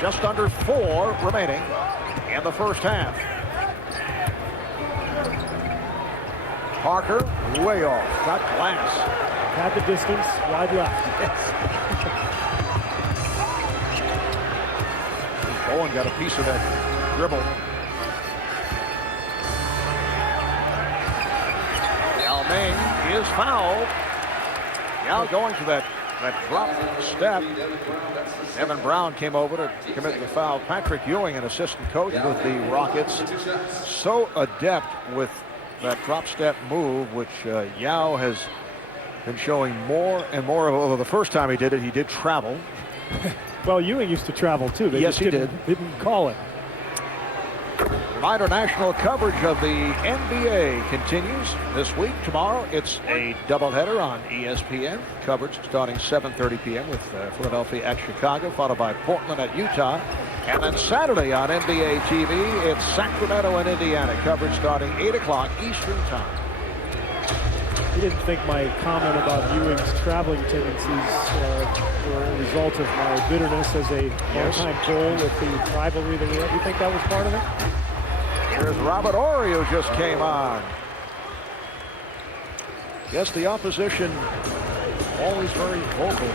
Just under 4 remaining in the first half. Parker way off. Got glass. Had the distance, wide left. Yes. Bowen got a piece of that dribble. Yao Ming is fouled. Yao going to that drop step. Devin Brown came over to commit the foul. Patrick Ewing, an assistant coach with the Rockets, so adept with that drop step move, which Yao has been showing more and more of. Although the first time he did travel. Well, Ewing used to travel too. They yes, he didn't call it. International coverage of the NBA continues this week. Tomorrow, it's a doubleheader on ESPN. Coverage starting 7:30 p.m. with Philadelphia at Chicago, followed by Portland at Utah. And then Saturday on NBA TV, it's Sacramento and Indiana. Coverage starting 8 o'clock Eastern Time. You didn't think my comment about Ewing's traveling tendencies were a result of my bitterness as a longtime Bull with the rivalry that we had. You think that was part of it? Here's Robert Horry, who just came on. Yes, the opposition always very vocal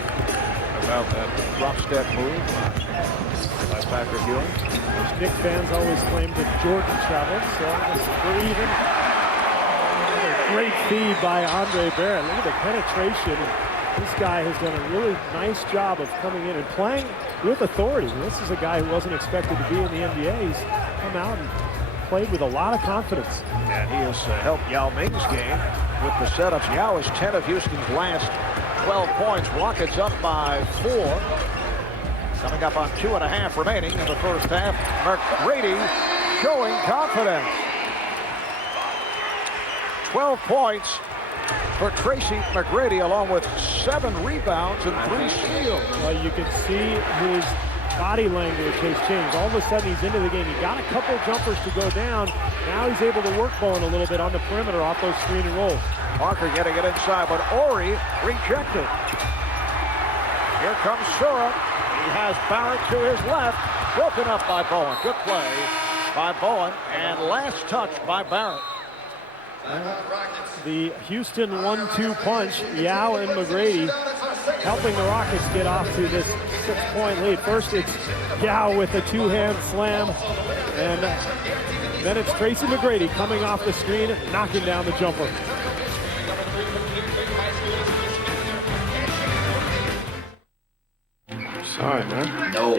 about that drop step move by Patrick Ewing. Knicks fans always claim that Jordan traveled, so we're even. Great feed by Andre Barrett. Look at the penetration. This guy has done a really nice job of coming in and playing with authority. This is a guy who wasn't expected to be in the NBA. He's come out and played with a lot of confidence. And he has helped Yao Ming's game with the setups. Yao is 10 of Houston's last 12 points. Rockets up by 4. Coming up on 2.5 remaining in the first half. McGrady showing confidence. 12 points for Tracy McGrady, along with 7 rebounds and 3 steals. Well, you can see his body language has changed. All of a sudden, he's into the game. He got a couple jumpers to go down. Now he's able to work Bowen a little bit on the perimeter off those screen and rolls. Parker getting it inside, but Horry rejected. Here comes Sura. He has Barrett to his left. Broken up by Bowen. Good play by Bowen. And last touch by Barrett. The Houston 1-2 punch, Yao and McGrady helping the Rockets get off to this 6-point lead. First it's Yao with a 2-hand slam, and then it's Tracy McGrady coming off the screen, knocking down the jumper. Sorry, man. No.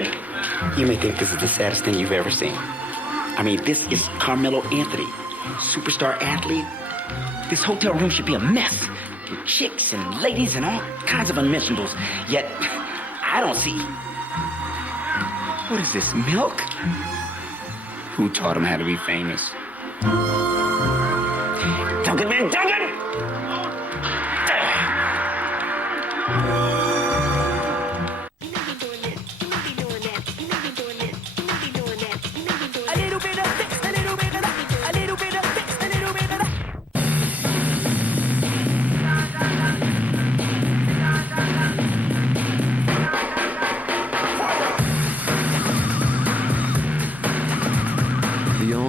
You may think this is the saddest thing you've ever seen. I mean, this is Carmelo Anthony, superstar athlete. This hotel room should be a mess with chicks and ladies and all kinds of unmentionables. Yet, I don't see. What is this, milk? Who taught him how to be famous? Duncan, man, Duncan!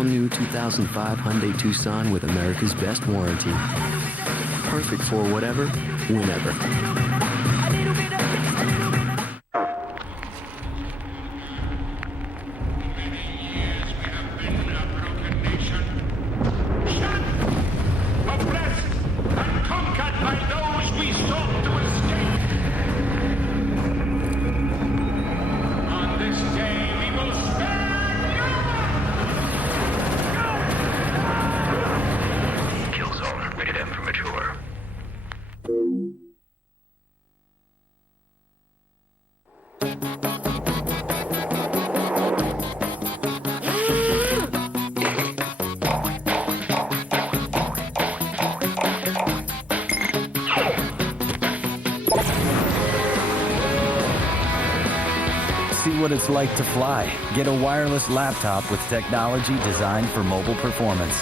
all-new 2005 Hyundai Tucson with America's best warranty. Perfect for whatever, whenever. What it's like to fly. Get a wireless laptop with technology designed for mobile performance.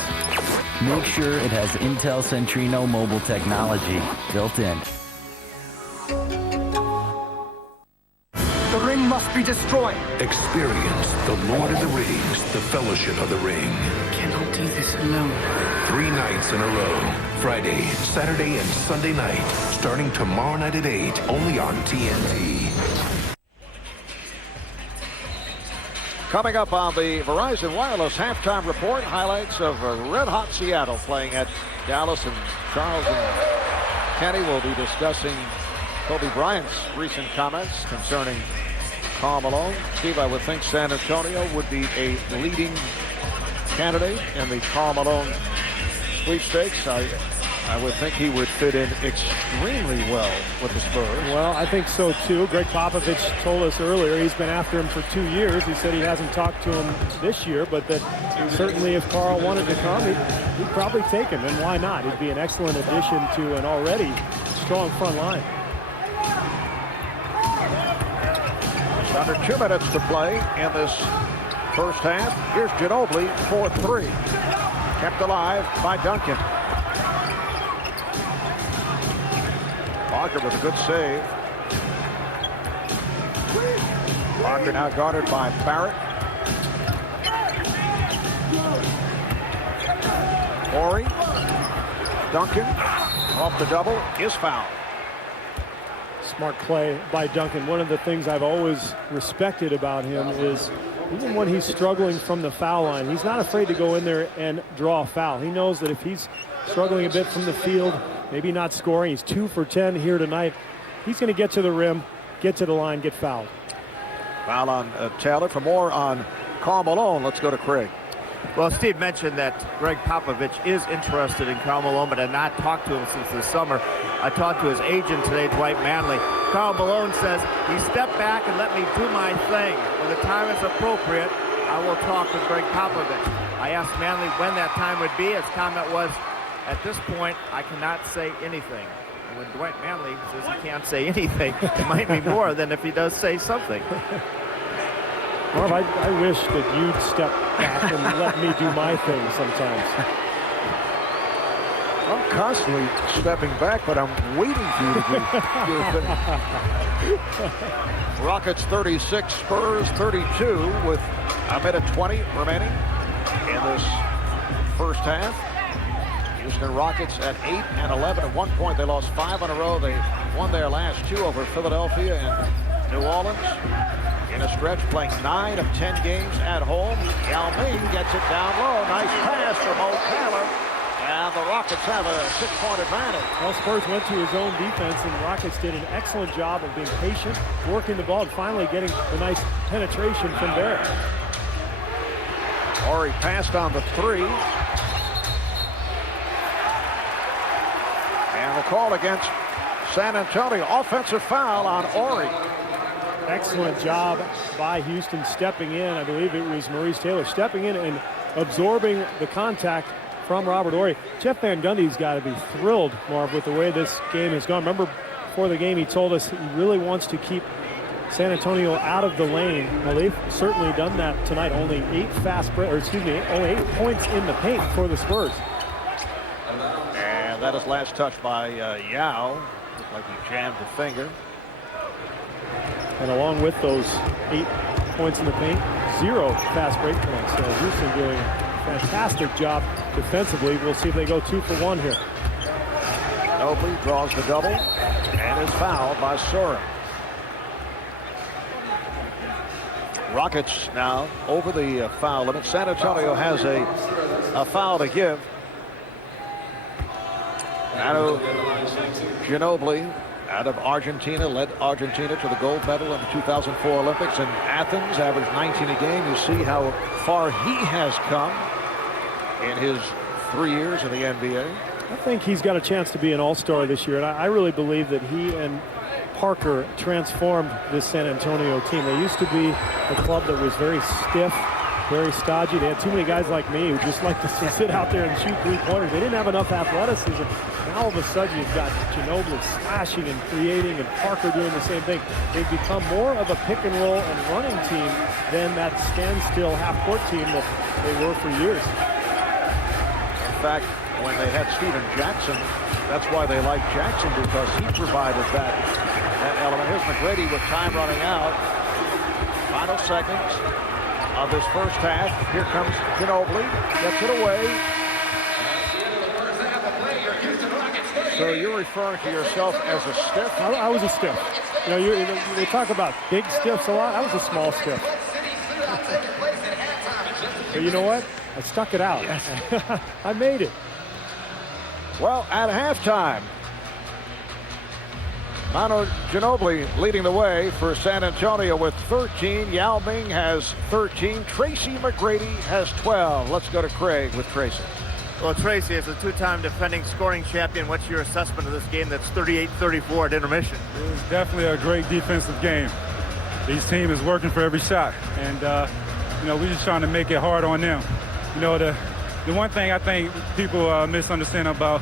Make sure it has Intel Centrino mobile technology built in. The ring must be destroyed. Experience the Lord of the Rings, the Fellowship of the Ring. Cannot do this alone. 3 nights in a row. Friday, Saturday, and Sunday night. Starting tomorrow night at 8, only on TNT. Coming up on the Verizon Wireless halftime report, highlights of red-hot Seattle playing at Dallas, and Charles and Kenny will be discussing Kobe Bryant's recent comments concerning Karl Malone. Steve, I would think San Antonio would be a leading candidate in the Karl Malone sweepstakes. I would think he would fit in extremely well with the Spurs. Well, I think so too. Greg Popovich told us earlier he's been after him for 2 years. He said he hasn't talked to him this year, but that certainly if Karl wanted to come, he'd probably take him, and why not? He'd be an excellent addition to an already strong front line. Under 2 minutes to play in this first half. Here's Ginóbili for 3. Kept alive by Duncan. Walker with a good save. Walker now guarded by Barrett. Horry. Duncan off the double is fouled. Smart play by Duncan. One of the things I've always respected about him is even when he's struggling from the foul line, he's not afraid to go in there and draw a foul. He knows that if he's struggling a bit from the field, maybe not scoring, he's 2 for 10 here tonight, he's going to get to the rim, get to the line, get fouled. Foul on Taylor. For more on Karl Malone, let's go to Craig. Well, Steve mentioned that Greg Popovich is interested in Karl Malone, but had not talked to him since the summer. I talked to his agent today, Dwight Manley. Karl Malone says, he stepped back and let me do my thing. When the time is appropriate, I will talk with Greg Popovich. I asked Manley when that time would be. His comment was, at this point, I cannot say anything. And when Dwight Manley says he can't say anything, it might be more than if he does say something. Marv, I wish that you'd step back and let me do my thing sometimes. I'm constantly stepping back, but I'm waiting for you to do your thing. Rockets 36, Spurs 32 with a minute 20 remaining in this first half. Houston Rockets at 8 and 11. At one point, they lost 5 in a row. They won their last 2 over Philadelphia and New Orleans. In a stretch, playing 9 of 10 games at home. Yao Ming gets it down low. Nice pass from Mo Taylor. And the Rockets have a 6-point advantage. Well, Spurs went to his own defense, and the Rockets did an excellent job of being patient, working the ball, and finally getting a nice penetration from Barrett. Horry passed on the 3. And the call against San Antonio. Offensive foul on Horry. Excellent job by Houston stepping in. I believe it was Maurice Taylor stepping in and absorbing the contact from Robert Horry. Jeff Van Gundy's got to be thrilled, Marv, with the way this game has gone. Remember, before the game, he told us he really wants to keep San Antonio out of the lane. Well, they've certainly done that tonight. Only 8 only 8 points in the paint for the Spurs. And that is last touched by Yao. Looked like he jammed a finger. And along with those 8 points in the paint, 0 fast break points. So Houston doing fantastic job defensively. We'll see if they go 2 for 1 here. Ginóbili draws the double and is fouled by Soren. Rockets now over the foul limit. San Antonio has a foul to give. Manu Ginóbili out of Argentina led Argentina to the gold medal in the 2004 Olympics in Athens, averaged 19 a game. You see how far he has come in his 3 years in the NBA. I think he's got a chance to be an all-star this year, and I really believe that he and Parker transformed this San Antonio team. They used to be a club that was very stiff, very stodgy. They had too many guys like me who just like to sit out there and shoot three-pointers. They didn't have enough athleticism. Now all of a sudden you've got Ginóbili slashing and creating and Parker doing the same thing. They've become more of a pick-and-roll and running team than that standstill half-court team that they were for years. In fact, when they had Steven Jackson, that's why they liked Jackson, because he provided that element. Here's McGrady with time running out. Final seconds of this first half. Here comes Ginóbili, gets it away. So you're referring to yourself as a stiff? I was a stiff. You know, they talk about big stiffs a lot. I was a small stiff. But you know what? I stuck it out. Yes. I made it. Well, at halftime, Manu Ginóbili leading the way for San Antonio with 13. Yao Ming has 13. Tracy McGrady has 12. Let's go to Craig with Tracy. Well, Tracy, as a two-time defending scoring champion, what's your assessment of this game that's 38-34 at intermission? It was definitely a great defensive game. This team is working for every shot, and you know, we're just trying to make it hard on them. You know, the one thing I think people misunderstand about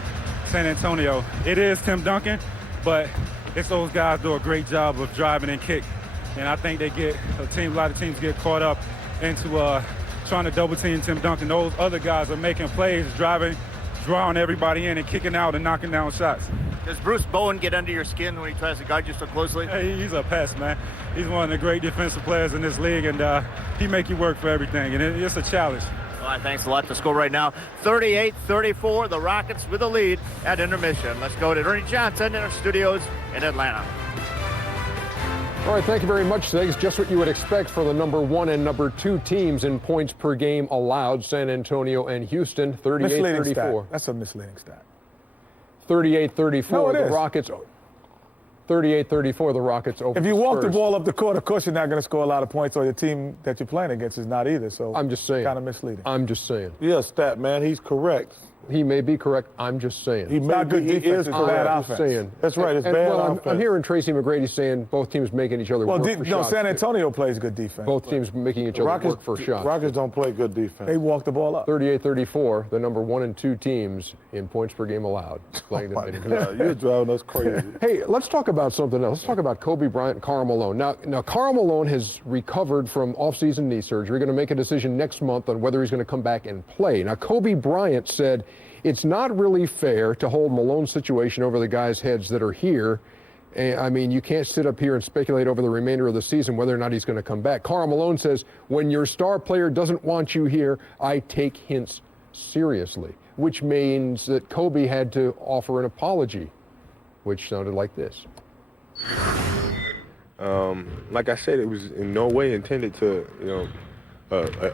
San Antonio, it is Tim Duncan, but it's those guys do a great job of driving and kick. And I think they get a lot of teams get caught up into trying to double team Tim Duncan. Those other guys are making plays, driving, drawing everybody in and kicking out and knocking down shots. Does Bruce Bowen get under your skin when he tries to guard you so closely? Hey, he's a pest, man. He's one of the great defensive players in this league, and he make you work for everything, and it's a challenge. All right, thanks a lot. The score right now, 38-34. The Rockets with the lead at intermission. Let's go to Ernie Johnson in our studios in Atlanta. All right, thank you very much, Segs. Just what you would expect for the number 1 and number 2 teams in points per game allowed, San Antonio and Houston, 38-34. That's a misleading stat. 38-34, no, the Rockets. 38-34, the Rockets over. If you walk the ball up the court, of course you're not going to score a lot of points, or your team that you're playing against is not either. So I'm just saying. Kind of misleading. I'm just saying. Yeah, stat man, he's correct. He may be correct. I'm just saying. He may be, he is bad offense. Saying. That's right. It's bad offense. I'm hearing Tracy McGrady saying both teams making each other work for shots. San Antonio plays good defense. Both teams making each other work for shots. Rockets don't play good defense. They walk the ball up. 38-34, the number 1 and 2 teams in points per game allowed. You're driving us crazy. Hey, let's talk about something else. Let's talk about Kobe Bryant and Karl Malone. Now Karl Malone has recovered from off-season knee surgery. Going to make a decision next month on whether he's going to come back and play. Now, Kobe Bryant said it's not really fair to hold Malone's situation over the guys' heads that are here. I mean, you can't sit up here and speculate over the remainder of the season whether or not he's going to come back. Karl Malone says, when your star player doesn't want you here, I take hints seriously, which means that Kobe had to offer an apology, which sounded like this. Like I said, it was in no way intended to,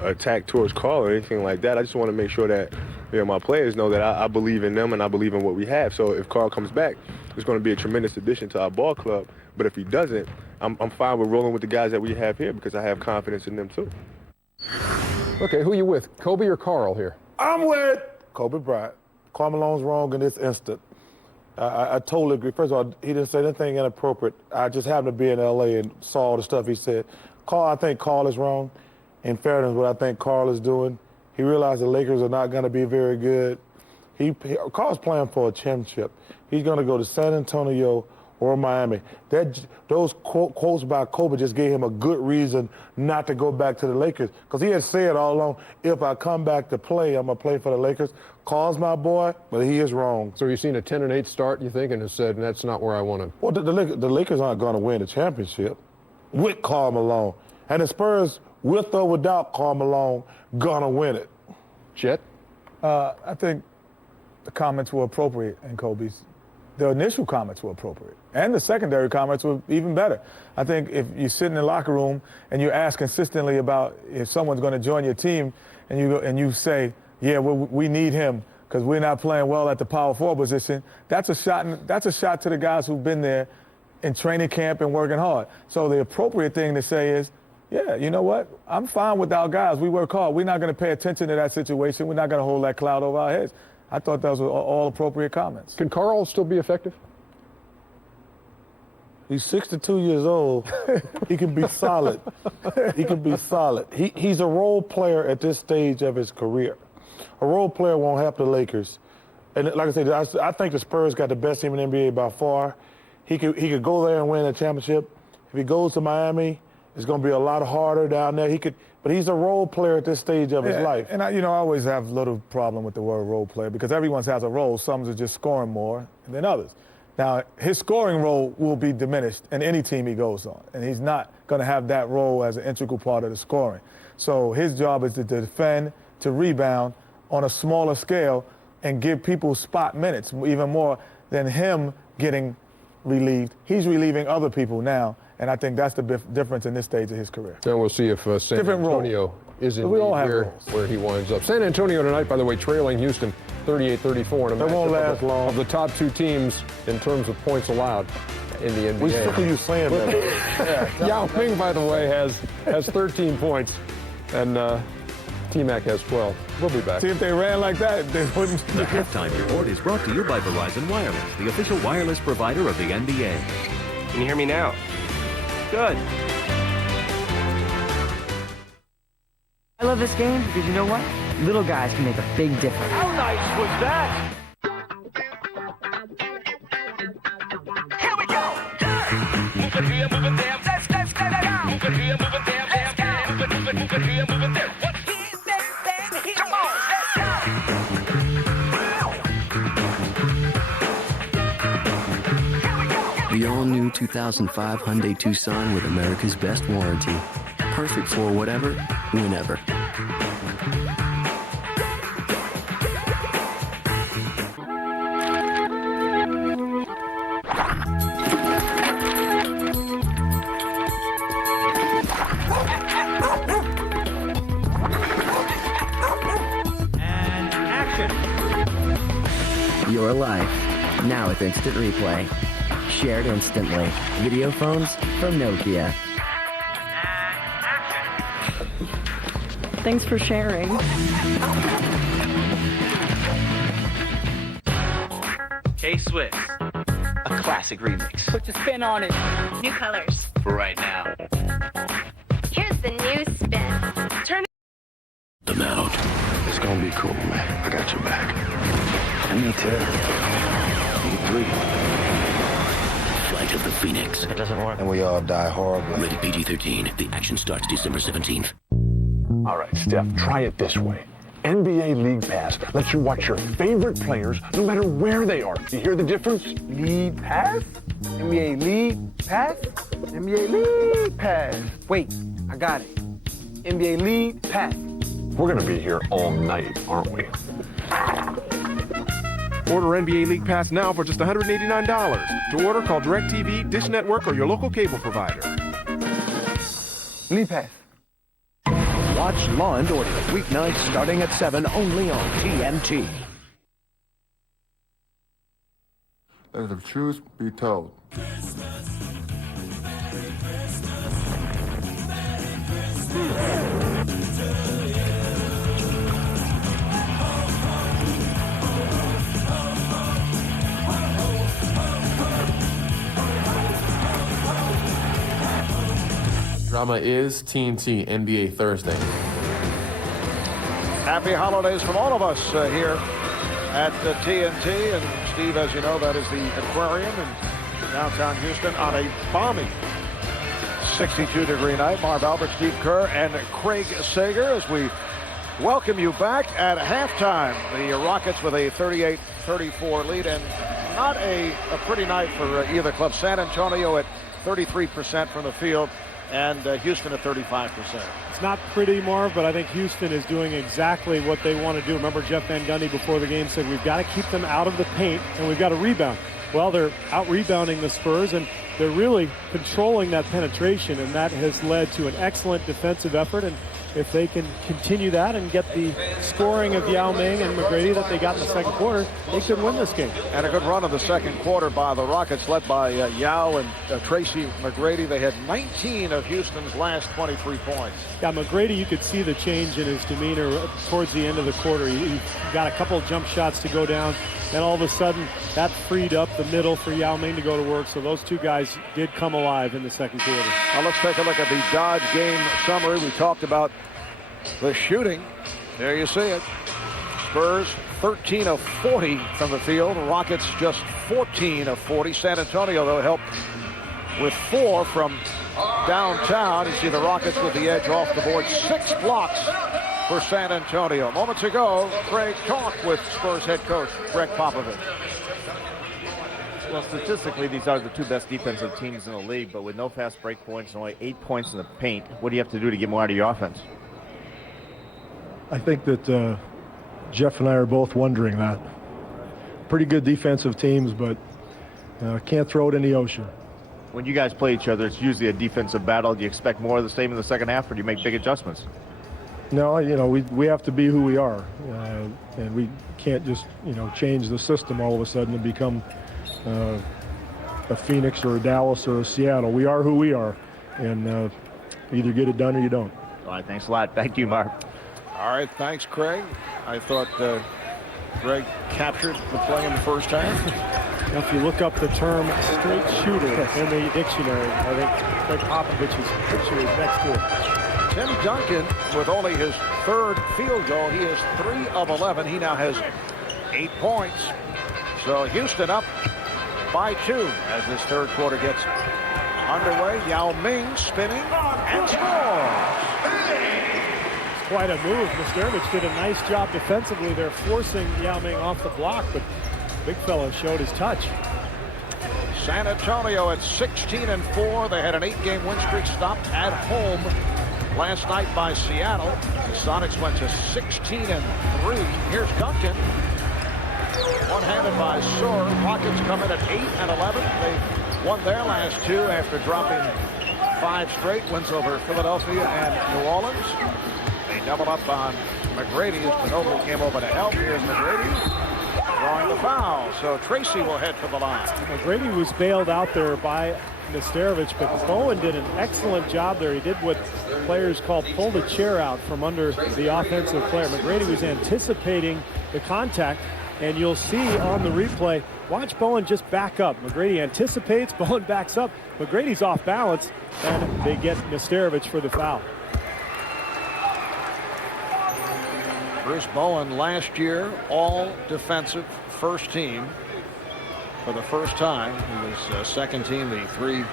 attack towards Karl or anything like that. I just want to make sure that, my players know that I believe in them and I believe in what we have. So if Karl comes back, it's going to be a tremendous addition to our ball club. But if he doesn't, I'm fine with rolling with the guys that we have here because I have confidence in them too. Okay, who you with, Kobe or Karl here? I'm with Kobe Bryant. Karl Malone's wrong in this instant. I totally agree. First of all, he didn't say anything inappropriate. I just happened to be in L.A. and saw all the stuff he said. I think Karl is wrong. In fairness, what I think Karl is doing, he realized the Lakers are not going to be very good. Karl's playing for a championship. He's going to go to San Antonio or Miami. Those quotes by Kobe just gave him a good reason not to go back to the Lakers, because he had said all along, if I come back to play, I'm going to play for the Lakers. Karl's my boy, but he is wrong. So you've seen a 10-8 start, you think, and has said, that's not where I want to. Well, the Lakers aren't going to win the championship with Karl Malone. And the Spurs, with or without Karl Malone, going to win it. Chet? I think the comments were appropriate in Kobe's. The initial comments were appropriate, and the secondary comments were even better. I think if you sit in the locker room and you ask consistently about if someone's going to join your team, and you say, yeah, we need him because we're not playing well at the power forward position, that's a shot to the guys who've been there in training camp and working hard. So the appropriate thing to say is, yeah, you know what? I'm fine with our guys. We work hard. We're not going to pay attention to that situation. We're not going to hold that cloud over our heads. I thought those were all appropriate comments. Can Karl still be effective? He's 62 years old. He can be solid. He can be solid. He's a role player at this stage of his career. A role player won't help the Lakers. And like I said, I think the Spurs got the best team in the NBA by far. He could go there and win a championship. If he goes to Miami, it's going to be a lot harder down there. But he's a role player at this stage of his life. And I always have a little problem with the word role player because everyone has a role. Some are just scoring more than others. Now, his scoring role will be diminished in any team he goes on, and he's not going to have that role as an integral part of the scoring. So his job is to defend, to rebound on a smaller scale, and give people spot minutes, even more than him getting relieved. He's relieving other people now. And I think that's the difference in this stage of his career. And we'll see if San Antonio is indeed where he winds up. San Antonio tonight, by the way, trailing Houston 38-34. And it won't last long. Of the top two teams in terms of points allowed in the NBA. We sick of you saying that. Yao Ming, by the way, has 13 points, and T-Mac has 12. We'll be back. See, if they ran like that, they wouldn't. The Halftime Report is brought to you by Verizon Wireless, the official wireless provider of the NBA. Can you hear me now? Good. I love this game because you know what? Little guys can make a big difference. How nice was that? Here we go. Move it here, move it there. Let's get it out. Move it here, move it there. Let's go. Move it here, move it there. What? Come on, let's go. The all-new 2005 Hyundai Tucson with America's best warranty. Perfect for whatever, whenever. And action. Your life, now with instant replay. Shared instantly. Video phones from Nokia. Thanks for sharing. K-Swiss, a classic remix. Put your spin on it. New colors. For right now. Here's the new spin. Turn Them out. It's gonna be cool, man. I got your back. Me too. Me 3. Flight of the Phoenix. It doesn't work. And we all die horribly. Rated PG-13. The action starts December 17th. All right, Steph, try it this way. NBA League Pass lets you watch your favorite players no matter where they are. You hear the difference? League Pass? NBA League Pass? NBA League Pass. Wait, I got it. NBA League Pass. We're going to be here all night, aren't we? Order NBA League Pass now for just $189. To order, call DirecTV, Dish Network, or your local cable provider. League Pass. Watch Law & Order weeknights starting at 7 only on TNT. Let the truth be told. Drama is TNT NBA Thursday. Happy holidays from all of us here at the TNT. And Steve, as you know, that is the aquarium in downtown Houston on a balmy 62-degree night. Marv Albert, Steve Kerr, and Craig Sager as we welcome you back at halftime. The Rockets with a 38-34 lead, and not a pretty night for either club. San Antonio at 33% from the field. and Houston at 35%. It's not pretty, Marv, but I think Houston is doing exactly what they want to do. Remember, Jeff Van Gundy before the game said we've got to keep them out of the paint and we've got to rebound. Well, they're out-rebounding the Spurs, and they're really controlling that penetration, and that has led to an excellent defensive effort. And if they can continue that and get the scoring of Yao Ming and McGrady that they got in the second quarter, they could win this game. And a good run of the second quarter by the Rockets, led by Yao and Tracy McGrady. They had 19 of Houston's last 23 points. Yeah, McGrady, you could see the change in his demeanor towards the end of the quarter. He got a couple of jump shots to go down, and all of a sudden that freed up the middle for Yao Ming to go to work. So those two guys did come alive in the second quarter. Now let's take a look at the Dodge game summary. We talked about the shooting. There you see it. Spurs 13 of 40 from the field. Rockets just 14 of 40. San Antonio, though, helped with 4 from downtown. You see the Rockets with the edge off the board. 6 blocks for San Antonio. Moments ago, Craig talked with Spurs head coach Greg Popovich. Well, statistically, these are the two best defensive teams in the league, but with no fast break points and only 8 points in the paint, what do you have to do to get more out of your offense? I think that Jeff and I are both wondering that. Pretty good defensive teams, but can't throw it in the ocean. When you guys play each other, it's usually a defensive battle. Do you expect more of the same in the second half, or do you make big adjustments? No, we have to be who we are, and we can't just change the system all of a sudden and become a Phoenix or a Dallas or a Seattle. We are who we are, and either get it done or you don't. All right, thanks a lot. Thank you, Mark. All right, thanks, Craig. I thought Greg captured the play in the first half. If you look up the term straight shooter in the dictionary, I think Greg Popovich's picture is next to it. Tim Duncan, with only his 3rd field goal, he is 3 of 11. He now has 8 points. So Houston up by 2 as this third quarter gets underway. Yao Ming spinning and scores. Quite a move. Nesterovic did a nice job defensively. They're forcing Yao Ming off the block, but big fella showed his touch. San Antonio at 16-4. They had an 8-game win streak stopped at home last night by Seattle. The Sonics went to 16-3. Here's Duncan. One-handed by Soar. Rockets come in at 8-11. They won their last 2 after dropping 5 straight wins over Philadelphia and New Orleans. They double up on McGrady as Ginóbili came over to help. Here's McGrady drawing the foul. So Tracy will head for the line. McGrady was bailed out there by Nesterovic, but Bowen did an excellent job there. He did what players call pull the chair out from under the offensive player. McGrady was anticipating the contact, and you'll see on the replay, watch Bowen just back up. McGrady anticipates, Bowen backs up. McGrady's off balance, and they get Nesterovic for the foul. Bruce Bowen last year, all defensive first team for the first time. He was second team the 3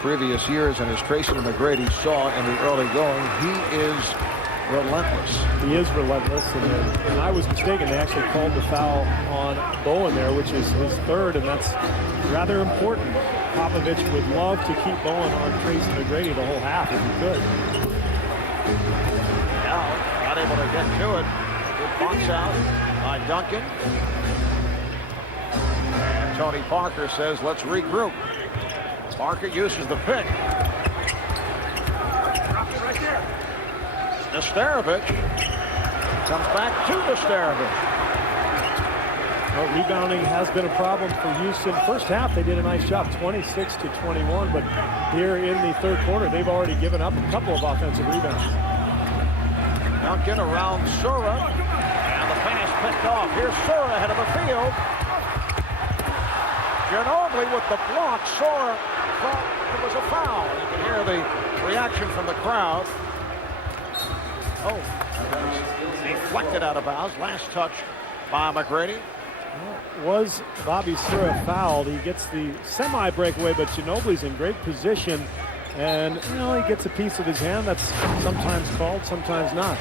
previous years, and as Tracy McGrady saw in the early going, he is relentless. He is relentless, and I was mistaken. They actually called the foul on Bowen there, which is his 3rd, and that's rather important. Popovich would love to keep Bowen on Tracy McGrady the whole half if he could. Now, not able to get to it. Good box out by Duncan. And Tony Parker says, let's regroup. Parker uses the pick. Right there. Nesterovic comes back to Nesterovic. Well, rebounding has been a problem for Houston. First half, they did a nice job, 26-21, but here in the third quarter, they've already given up a couple of offensive rebounds. Duncan around Sura, and the pass picked off. Here's Sura ahead of the field. Ginóbili with the block. Sura thought it was a foul. You can hear the reaction from the crowd. Oh, deflected out of bounds. Last touch by McGrady. Was Bobby Sura fouled? He gets the semi-breakaway, but Ginóbili's in great position. And, he gets a piece of his hand. That's sometimes called, sometimes not.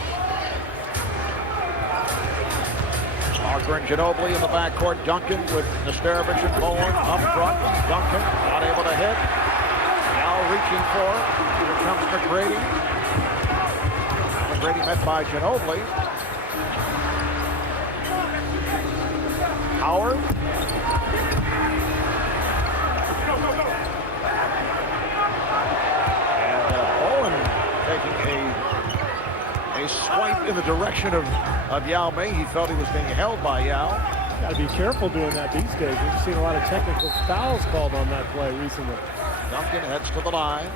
Parker and Ginóbili in the backcourt. Duncan with Nesterovic and Bowen up front. Duncan not able to hit. Now reaching for it. Here comes McGrady. McGrady met by Ginóbili. Howard. And Bowen taking a swipe in the direction of Yao Ming. He felt he was being held by Yao. Got to be careful doing that these days. We've seen a lot of technical fouls called on that play recently. Duncan heads to the line.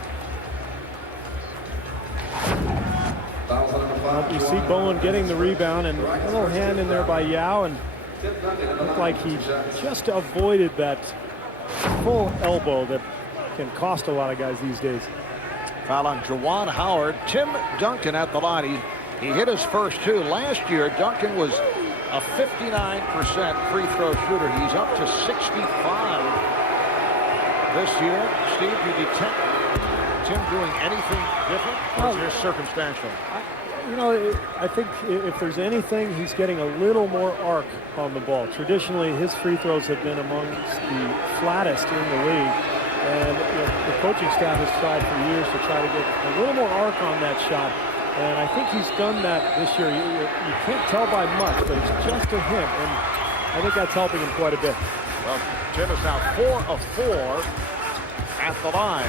You see Bowen getting the rebound and a little hand in there by Yao, and looked like he just avoided that full elbow that can cost a lot of guys these days. Foul on Juwan Howard. Tim Duncan at the line. He hit his first two. Last year, Duncan was a 59% free throw shooter. He's up to 65 this year. Steve, do you detect Tim doing anything different, or is it just circumstantial? I think if there's anything, he's getting a little more arc on the ball. Traditionally, his free throws have been amongst the flattest in the league. And the coaching staff has tried for years to try to get a little more arc on that shot. And I think he's done that this year. You can't tell by much, but it's just a hint. And I think that's helping him quite a bit. Well, Tim is now 4 of 4 at the line.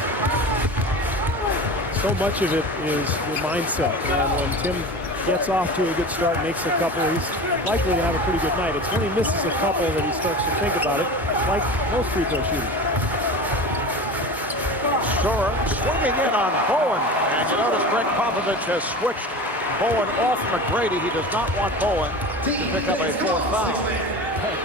So much of it is your mindset. And when Tim gets off to a good start, makes a couple, he's likely to have a pretty good night. It's when he misses a couple that he starts to think about it, like most free throw shooters. Storer swinging in on Bowen. And you notice Greg Popovich has switched Bowen off McGrady. He does not want Bowen to pick up a fourth foul.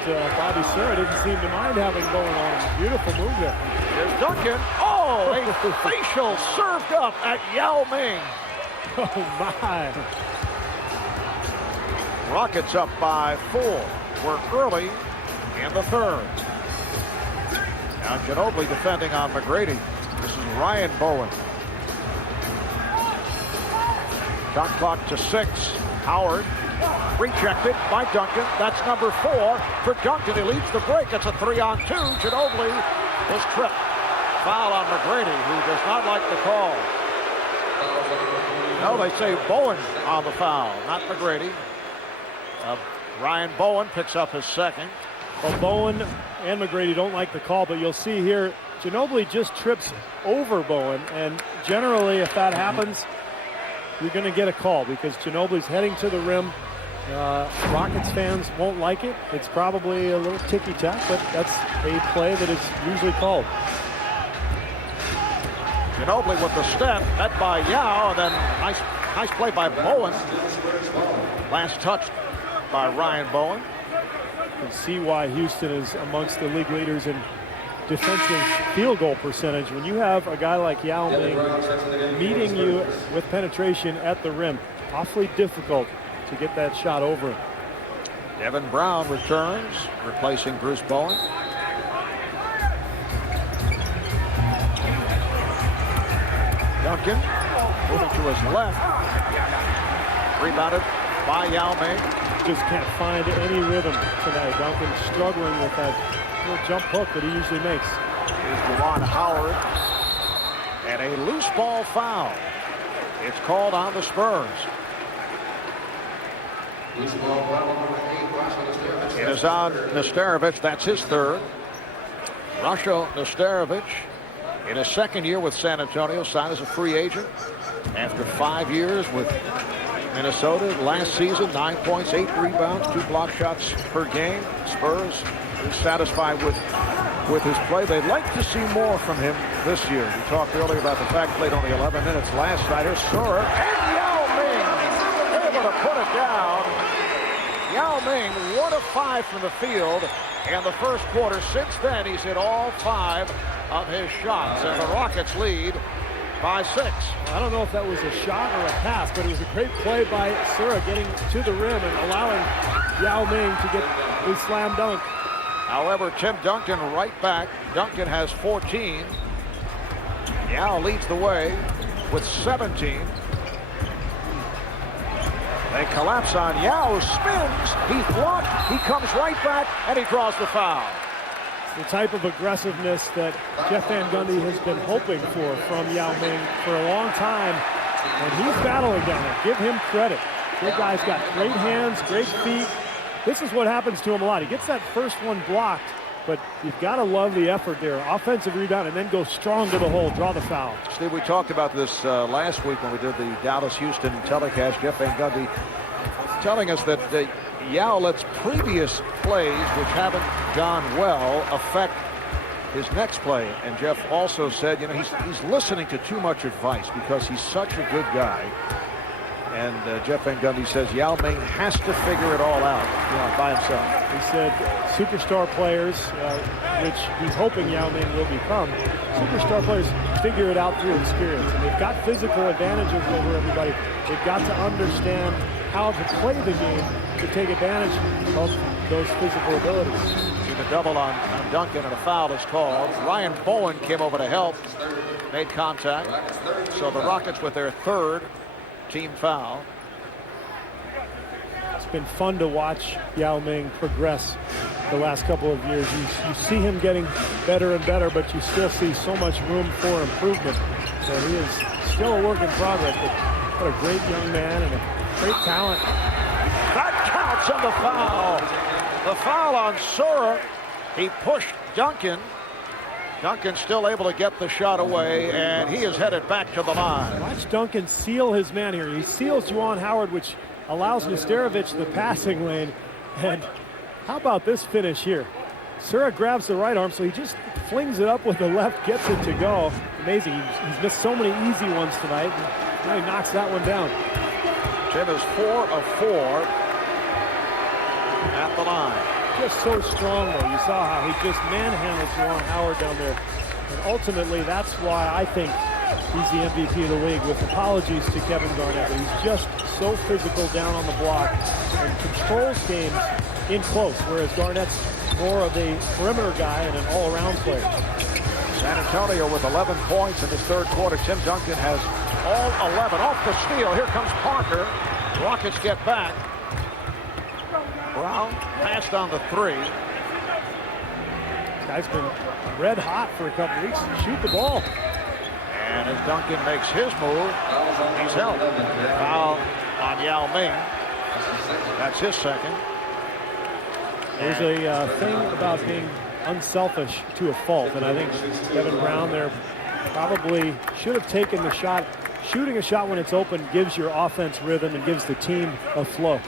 But Bobby Storer didn't seem to mind having Bowen on him. Beautiful move there. Here's Duncan. Oh, a facial served up at Yao Ming. Oh, my. Rockets up by 4. We're early in the third. Now Ginóbili defending on McGrady. This is Ryan Bowen. Shot clock to 6. Howard rejected by Duncan. That's number 4 for Duncan. He leads the break. It's a 3-on-2. Ginóbili is tripped. Foul on McGrady, who does not like the call. No, they say Bowen on the foul, not McGrady. Ryan Bowen picks up his second. Well, Bowen and McGrady don't like the call, but you'll see here, Ginóbili just trips over Bowen, and generally, if that happens, you're going to get a call because Ginóbili's heading to the rim. Rockets fans won't like it. It's probably a little ticky-tack, but that's a play that is usually called. Ginóbili with the step, met by Yao, and then nice play by Bowen. Last touch by Ryan Bowen. You can see why Houston is amongst the league leaders in defensive field goal percentage. When you have a guy like Yao Ming meeting you with penetration at the rim, awfully difficult to get that shot over him. Devin Brown returns, replacing Bruce Bowen. Duncan moving to his left. Rebounded by Yao Ming. Just can't find any rhythm tonight. Duncan struggling with that little jump hook that he usually makes. Here's Juwan Howard. And a loose ball foul. It's called on the Spurs. It is on Nesterovic. That's his third. Rasho Nesterovic, in his second year with San Antonio, signed as a free agent after 5 years with Minnesota. Last season, 9 points, 8 rebounds, 2 block shots per game. Spurs is satisfied with his play. They'd like to see more from him this year. We talked earlier about the fact he played only 11 minutes last night. Here's Storer and Yao Ming able to put it down. Yao Ming 1 of 5 from the field in the first quarter. Since then, he's hit all 5 of his shots, and the Rockets lead by 6. I don't know if that was a shot or a pass, but it was a great play by Sura getting to the rim and allowing Yao Ming to get his slam dunk. However, Tim Duncan right back. Duncan has 14. Yao leads the way with 17. They collapse on Yao, spins, he's blocked, he comes right back, and he draws the foul. the type of aggressiveness that Jeff Van Gundy has been hoping for from Yao Ming for a long time, and he's battling down there. Give him credit. Big guy's got great hands, great feet. This is what happens to him a lot. He gets that first one blocked, but you've got to love the effort there. Offensive rebound and then go strong to the hole, draw the foul. Steve, we talked about this last week when we did the Dallas-Houston telecast. Jeff Van Gundy telling us that Yao lets previous plays, which haven't gone well, affect his next play. And Jeff also said, you know, he's listening to too much advice because he's such a good guy. And Jeff Van Gundy says Yao Ming has to figure it all out, you know, by himself. He said superstar players, which he's hoping Yao Ming will become, superstar players figure it out through experience. And they've got physical advantages over everybody. They've got to understand how to play the game to take advantage of those physical abilities. See the double on Duncan, and a foul is called. Ryan Bowen came over to help, made contact. So the Rockets with their third team foul. It's been fun to watch Yao Ming progress the last couple of years. You see him getting better and better, but you still see so much room for improvement. So he is still a work in progress, but what a great young man and a great talent. That counts on the foul. The foul on Sora. He pushed Duncan. Duncan still able to get the shot away, and he is headed back to the line. Watch Duncan seal his man here. He seals Juwan Howard, which allows Nesterovic the passing lane. And how about this finish here? Sura grabs the right arm, so he just flings it up with the left, gets it to go. Amazing. He's missed so many easy ones tonight. Now he knocks that one down. Tim is 4 of 4 at the line. Just so strong, though. You saw how he just manhandled Juwan Howard down there. And ultimately, that's why I think he's the MVP of the league, with apologies to Kevin Garnett. But he's just so physical down on the block and controls games in close, whereas Garnett's more of a perimeter guy and an all-around player. San Antonio with 11 points in this third quarter. Tim Duncan has all 11 off the steal. Here comes Parker. Rockets get back. Brown passed on the three. This guy's been red hot for a couple weeks. Shoot the ball. And as Duncan makes his move, he's held. Foul on Yao Ming. That's his second. There's a thing about being unselfish to a fault, and I think Kevin Brown there probably should have taken the shot. Shooting a shot when it's open gives your offense rhythm and gives the team a flow.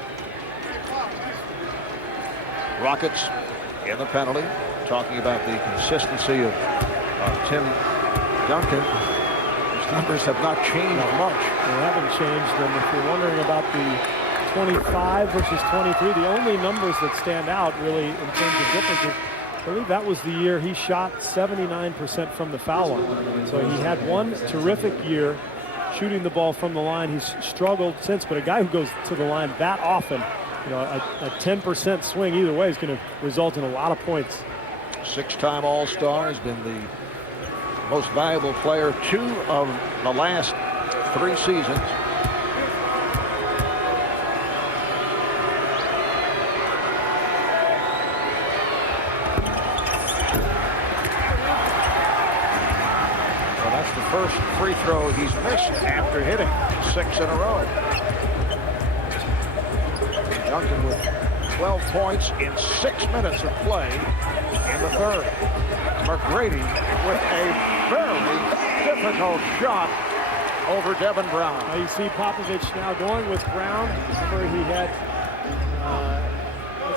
Rockets in the penalty, talking about the consistency of Tim Duncan. His numbers have not changed much. They haven't changed, and if you're wondering about the 25 versus 23, the only numbers that stand out really in terms of differences, I believe that was the year he shot 79% from the foul line. So he had one terrific year shooting the ball from the line. He's struggled since, but a guy who goes to the line that often, you know, a 10% swing either way is going to result in a lot of points. Six-time All-Star, has been the most valuable player 2 of the last 3 seasons. Well, that's the first free throw he's missed after hitting 6 in a row. Duncan with 12 points in 6 minutes of play in the third. McGrady with a very difficult shot over Devin Brown. Now you see Popovich now going with Brown. Remember he had,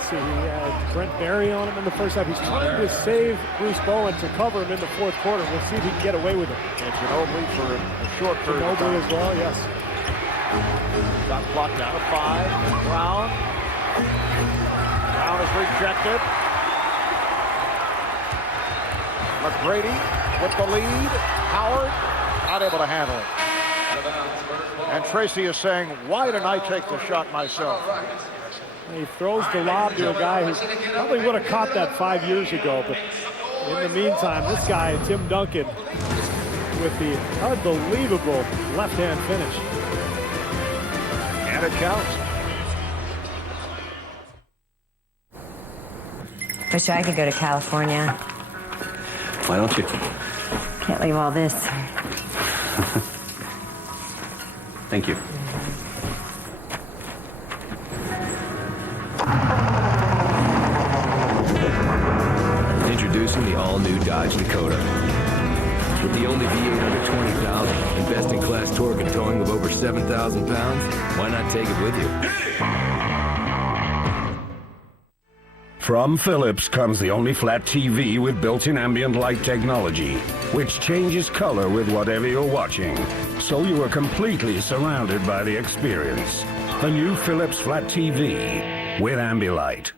he had Brent Berry on him in the first half. He's trying to save Bruce Bowen to cover him in the fourth quarter. We'll see if he can get away with it. And Ginóbili for a short period of time. Ginóbili as well, yes. Got clock down to 5. Brown. Brown is rejected. McGrady with the lead. Howard not able to handle it. And Tracy is saying, why didn't I take the shot myself? He throws the lob to a guy who probably would have caught that 5 years ago. But in the meantime, this guy, Tim Duncan, with the unbelievable left-hand finish. And it counts. Wish I could go to California. Why don't you? Can't leave all this. Thank you. Introducing the all-new Dodge Dakota. With the only V8 under 20,000 and best-in-class torque and towing of over 7,000 pounds, why not take it with you? From Philips comes the only flat TV with built-in ambient light technology, which changes color with whatever you're watching, so you are completely surrounded by the experience. The new Philips Flat TV with Ambilight.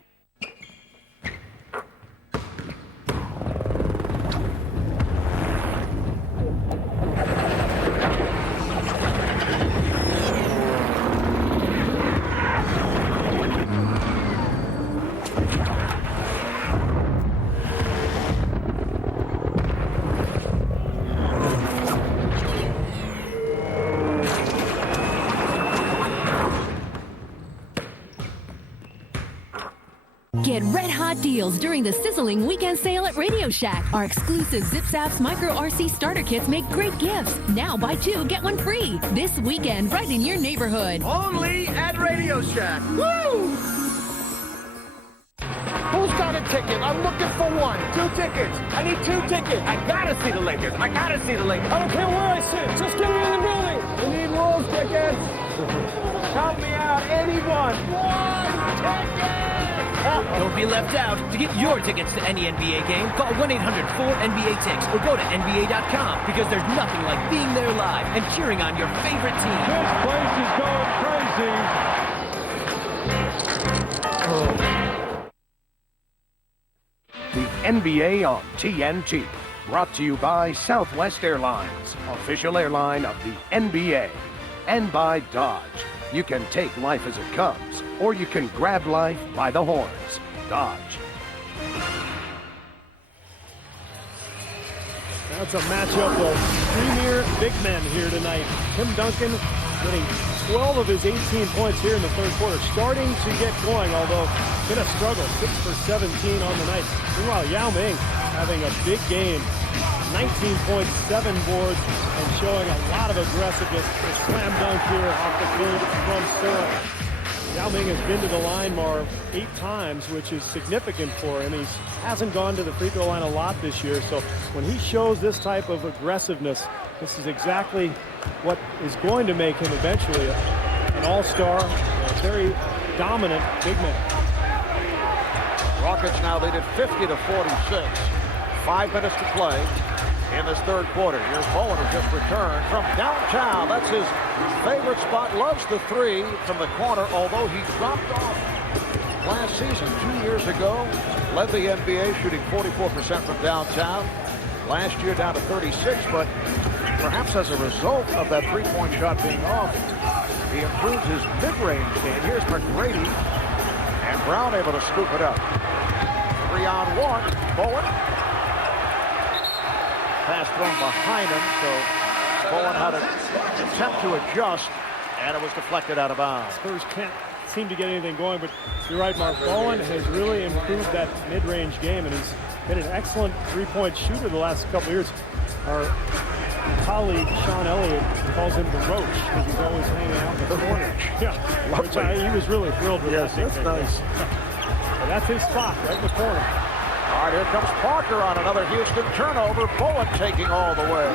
Get red-hot deals during the sizzling weekend sale at Radio Shack. Our exclusive Zip Zaps Micro RC starter kits make great gifts. Now buy 2, get 1 free. This weekend, right in your neighborhood. Only at Radio Shack. Woo! Who's got a ticket? I'm looking for 1. 2 tickets. I need 2 tickets. I gotta see the Lakers. I gotta see the Lakers. I don't care where I sit. Just get me in the building. We need Wolves tickets. Help me out. Anyone. 1 ticket. Don't be left out. To get your tickets to any NBA game, call 1-800-4NBA-TICKS or go to NBA.com because there's nothing like being there live and cheering on your favorite team. This place is going crazy. The NBA on TNT. Brought to you by Southwest Airlines, official airline of the NBA. And by Dodge. You can take life as it comes, or you can grab life by the horns. Dodge. That's a matchup of premier big men here tonight. Tim Duncan getting 12 of his 18 points here in the third quarter, starting to get going, although been a struggle, 6 for 17 on the night. Meanwhile, Yao Ming having a big game, 19 points, 7 boards, and showing a lot of aggressiveness. A slam dunk here off the field from Sterling. Yao Ming has been to the line, Marv, 8 times, which is significant for him. He hasn't gone to the free throw line a lot this year, so when he shows this type of aggressiveness, this is exactly what is going to make him eventually an all-star, a very dominant big man. Rockets now lead at 50-46. 5 minutes to play in this third quarter. Here's Bowen, who just returned from downtown. That's his favorite spot. Loves the 3 from the corner, although he dropped off last season 2 years ago. Led the NBA shooting 44% from downtown. Last year down to 36, but perhaps as a result of that three-point shot being off, he improved his mid-range game. Here's McGrady, and Brown able to scoop it up. 3-on-1, Bowen. Pass thrown behind him, so Bowen had an attempt to adjust, and it was deflected out of bounds. Spurs can't seem to get anything going, but you're right, Mark. Bowen has really improved that mid-range game, and he's been an excellent three-point shooter the last couple of years. Our colleague, Sean Elliott, calls him the Roach because he's always hanging out in the corner. Yeah, which he was really thrilled with. Yes, that's nice. But that's his spot, right in the corner. All right, here comes Parker on another Houston turnover. Bowen taking all the way.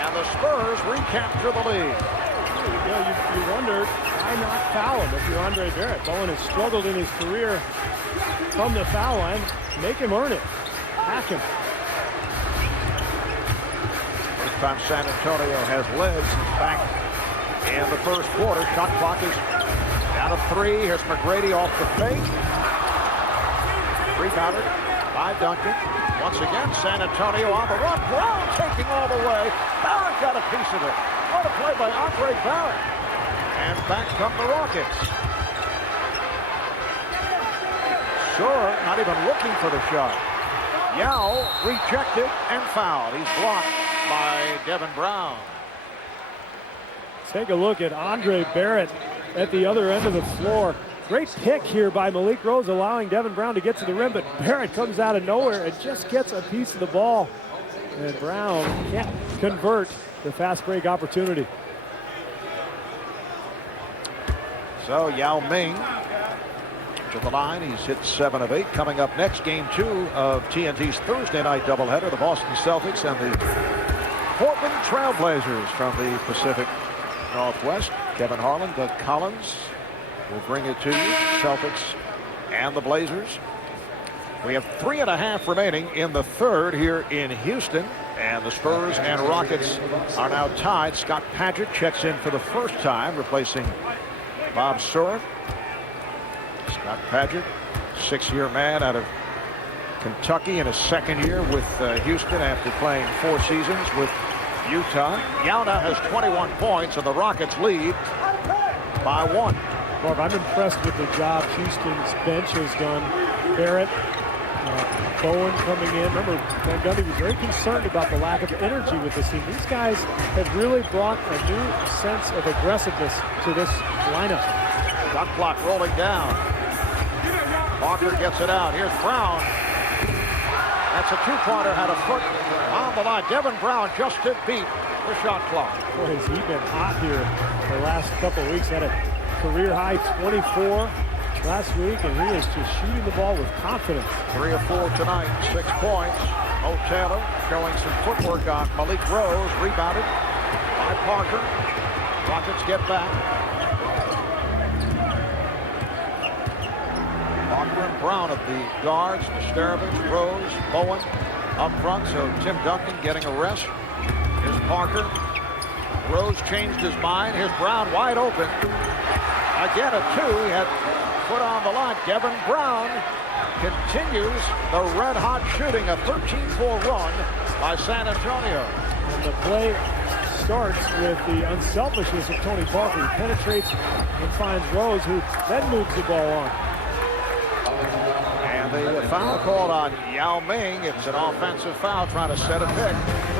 And the Spurs recapture the lead. You wonder, why not foul him if you're Andre Barrett? Bowen has struggled in his career from the foul line. Make him earn it. Hack him. This time San Antonio has led since back in the first quarter. Shot clock is down to 3. Here's McGrady off the fake. Rebounded by Duncan. Once again, San Antonio on the run. Brown taking all the way. Barrett got a piece of it. What a play by Andre Barrett. And back come the Rockets. Sure, not even looking for the shot. Yao rejected and fouled. He's blocked by Devin Brown. Take a look at Andre Barrett at the other end of the floor. Great pick here by Malik Rose, allowing Devin Brown to get to the rim, but Barrett comes out of nowhere and just gets a piece of the ball. And Brown can't convert the fast break opportunity. So Yao Ming to the line. He's hit 7 of 8. Coming up next, game 2 of TNT's Thursday night doubleheader. The Boston Celtics and the Portland Trailblazers from the Pacific Northwest. Kevin Harlan, Doug Collins will bring it to you. Celtics and the Blazers. We have 3.5 remaining in the third here in Houston. And the Spurs and Rockets are now tied. Scott Padgett checks in for the first time, replacing Bob Sura. Scott Padgett, 6-year man out of Kentucky in his second year with Houston after playing 4 seasons with Utah. Yao now has 21 points, and the Rockets lead by 1. Marv, I'm impressed with the job Houston's bench has done. Barrett, Bowen coming in. Remember, Van Gundy was very concerned about the lack of energy with this team. These guys have really brought a new sense of aggressiveness to this lineup. Shot clock rolling down. Walker gets it out. Here's Brown. That's a 2-pointer, had a foot on the line. Devin Brown just to beat the shot clock. Boy, has he been hot here the last couple of weeks. Had a career high 24 last week, and he is just shooting the ball with confidence. 3 of 4 tonight, 6 points. Mo Taylor showing some footwork on Malik Rose. Rebounded by Parker. Rockets get back. Parker and Brown at the guards. Nesterovich, Rose, Bowen up front. So Tim Duncan getting a rest. Here's Parker. Rose changed his mind. Here's Brown wide open. Again a 2. He had foot on the line. Devin Brown continues the red-hot shooting. A 13-4 run by San Antonio. And the play starts with the unselfishness of Tony Parker. He penetrates and finds Rose, who then moves the ball on. And the foul called on Yao Ming. It's an offensive foul trying to set a pick.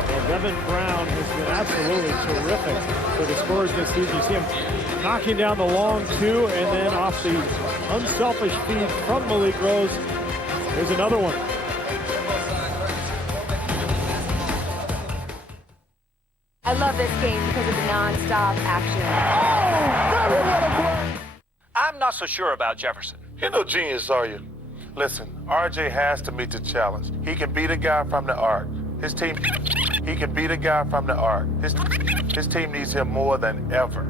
Well, Devin Brown has been absolutely terrific for the Spurs this season. You see him knocking down the long 2, and then off the unselfish feed from Malik Rose. Here's another one. I love this game because of the non-stop action. I'm not so sure about Jefferson. You're no genius, are you? Listen, RJ has to meet the challenge. He can beat a guy from the arc. He can beat a guy from the arc. His team needs him more than ever.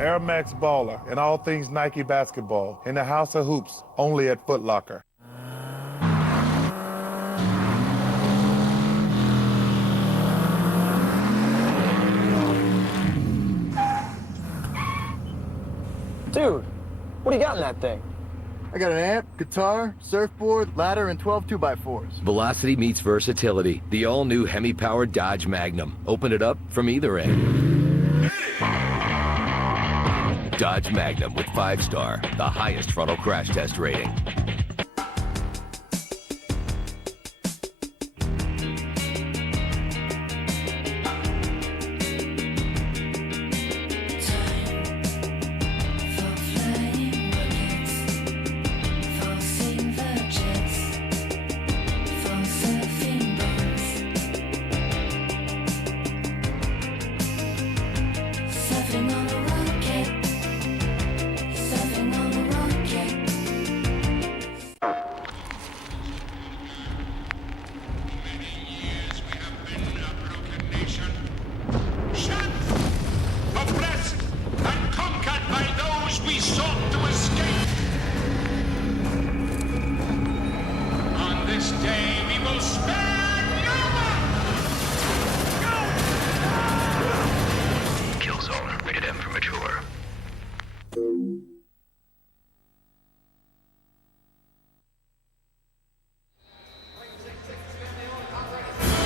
Air Max Baller and all things Nike basketball in the House of Hoops, only at Foot Locker. Dude, what do you got in that thing? I got an amp, guitar, surfboard, ladder, and 12 2x4s. Velocity meets versatility. The all-new Hemi-powered Dodge Magnum. Open it up from either end. Dodge Magnum with 5-star, the highest frontal crash test rating.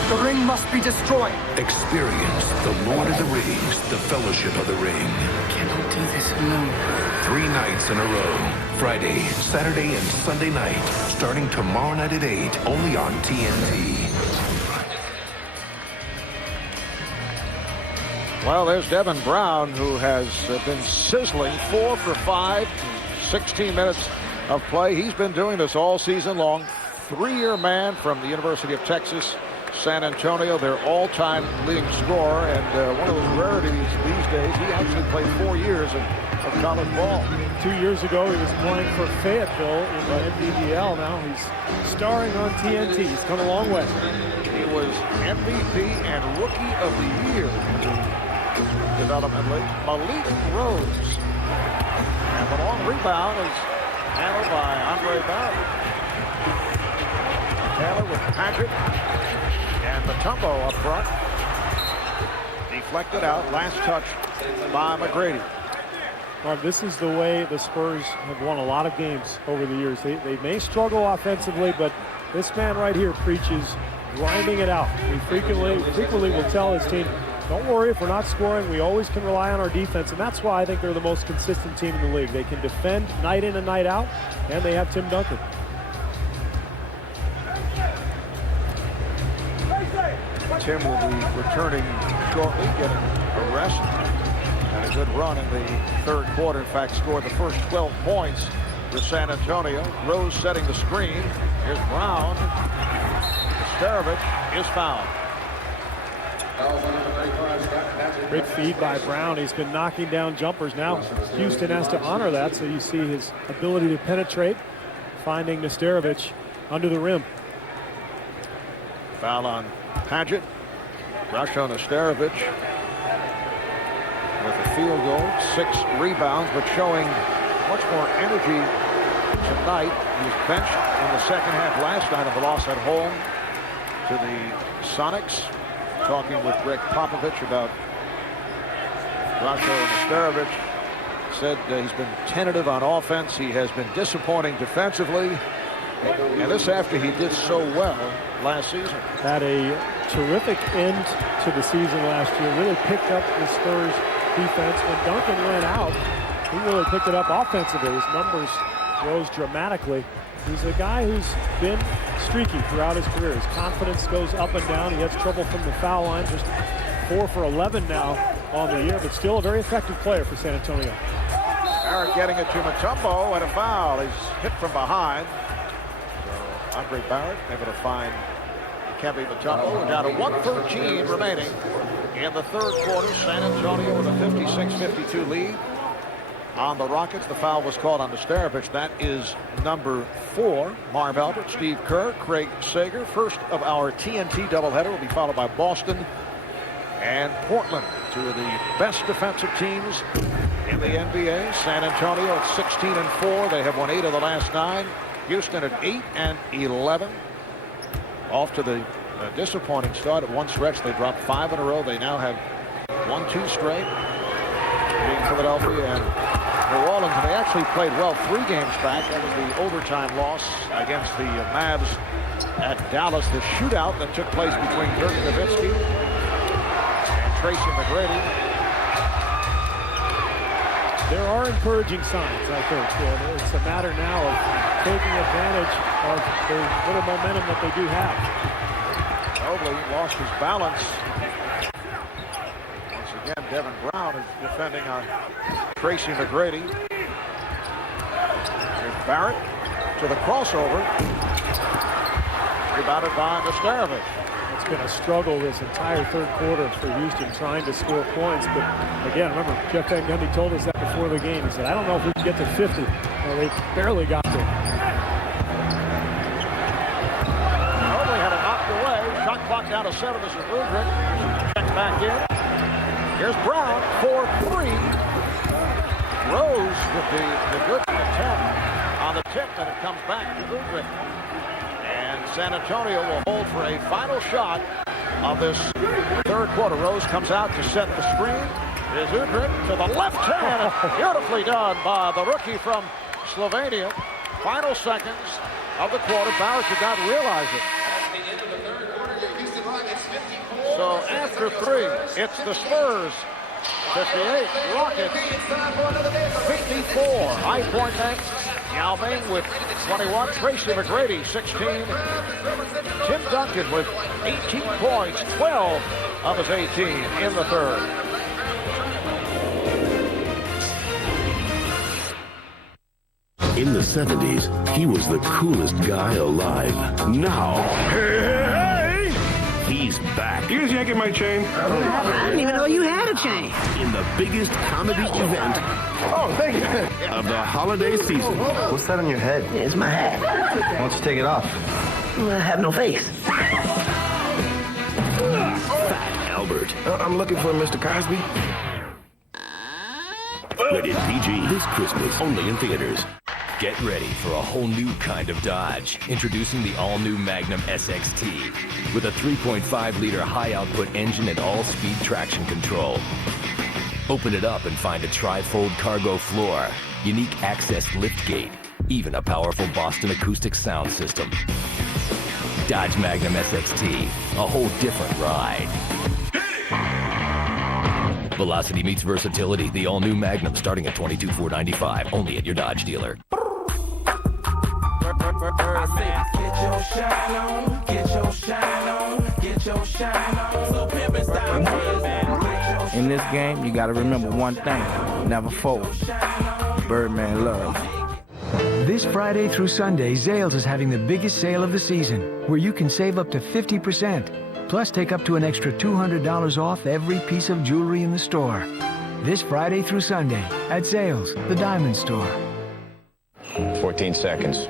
The ring must be destroyed. Experience the Lord of the Rings, the Fellowship of the Ring. Cannot do this alone. 3 nights in a row. Friday, Saturday, and Sunday night. Starting tomorrow night at 8, only on TNT. Well, there's Devin Brown, who has been sizzling 4 for 5, 16 minutes of play. He's been doing this all season long. 3-year man from the University of Texas, San Antonio, their all-time leading scorer, and one of those rarities these days. He actually played 4 years of college ball. 2 years ago, he was playing for Fayetteville in the NBDL. Now he's starring on TNT. He's come a long way. He was MVP and Rookie of the Year in the Development League. Malik Rose. And the long rebound is handled by Andre Barrett. Taylor with Patrick. And Mutombo up front. Deflected out. Last touch by McGrady. Well, this is the way the Spurs have won a lot of games over the years. They may struggle offensively, but this man right here preaches grinding it out. He frequently will tell his team, don't worry if we're not scoring. We always can rely on our defense, and that's why I think they're the most consistent team in the league. They can defend night in and night out, and they have Tim Duncan. Tim will be returning shortly, getting a rest. And a good run in the third quarter. In fact, scored the first 12 points for San Antonio. Rose setting the screen. Here's Brown. Starovich is fouled. Great feed by Brown. He's been knocking down jumpers. Now Houston has to honor that, so you see his ability to penetrate, finding Nesterovic under the rim. Foul on Padgett. Rush on Nesterovic with a field goal, 6 rebounds, but showing much more energy tonight. He was benched in the second half last night of the loss at home to the Sonics. Talking with Greg Popovich about Rasho Nesterovic. Said he's been tentative on offense. He has been disappointing defensively. And this after he did so well last season. Had a terrific end to the season last year. Really picked up the Spurs defense. When Duncan went out, he really picked it up offensively. His numbers rose dramatically. He's a guy who's been streaky throughout his career. His confidence goes up and down. He has trouble from the foul line. Just 4 for 11 now on the year, but still a very effective player for San Antonio. Barrett getting it to Mutombo and a foul. He's hit from behind. So Andre Barrett able to find Dikembe Mutombo. We're down to 1:13 remaining in the third quarter. San Antonio with a 56-52 lead on the Rockets. The foul was called on Nesterovic. That is number 4. Marv Albert, Steve Kerr, Craig Sager. First of our TNT doubleheader will be followed by Boston and Portland, 2 of the best defensive teams in the NBA. San Antonio at 16-4. They have won 8 of the last 9. Houston at 8-11. Off to the disappointing start. At one stretch, they dropped 5 in a row. They now have 1-2 straight, being Philadelphia and New Orleans. And they actually played well 3 games back. That was the overtime loss against the Mavs at Dallas. The shootout that took place between Dirk Nowitzki and Tracy McGrady. There are encouraging signs, I think. It's a matter now of taking advantage of the little momentum that they do have. Ginóbili lost his balance. Once again, Devin Brown is defending on Tracy McGrady. Here's Barrett to the crossover. Rebounded by Nesterovic. It's been a struggle this entire third quarter for Houston trying to score points. But again, remember, Jeff Van Gundy told us that before the game. He said, I don't know if we can get to 50. Well, they barely got there. Ginóbili had it knocked away. Shot clock down to 7. This is Udrich. Checks back in. Here's Brown for 3. Rose with the good attempt on the tip, and it comes back to Udrich. And San Antonio will hold for a final shot of this third quarter. Rose comes out to set the screen. Here's Udrich to the left hand. Beautifully done by the rookie from Slovenia. Final seconds of the quarter. Barrett did not realize it. At the end of the third quarter, the Houston Rockets 50. So after 3, it's the Spurs 58, Rockets 54. High Point next. Yao Ming with 21. Tracy McGrady 16. Tim Duncan with 18 points, 12 of his 18 in the third. In the 70s, he was the coolest guy alive. Now, he's back. You just yanking my chain? I didn't even know you had a chain. In the biggest comedy event thank you. of the holiday season. What's that on your head? It's my hat. Why don't you take it off? I have no face. Fat Albert. I'm looking for Mr. Cosby. Rated PG this Christmas, only in theaters. Get ready for a whole new kind of Dodge. Introducing the all-new Magnum SXT with a 3.5-liter high-output engine and all-speed traction control. Open it up and find a tri-fold cargo floor, unique access liftgate, even a powerful Boston acoustic sound system. Dodge Magnum SXT, a whole different ride. Velocity meets versatility. The all-new Magnum starting at $22,495, only at your Dodge dealer. Get your shine on, get your shine on, get your shine on. So pimpin' style. In this game, you got to remember one thing: never fold. Birdman love. This Friday through Sunday, Zales is having the biggest sale of the season, where you can save up to 50%. Plus, take up to an extra $200 off every piece of jewelry in the store. This Friday through Sunday at Zales, the Diamond Store. 14 seconds.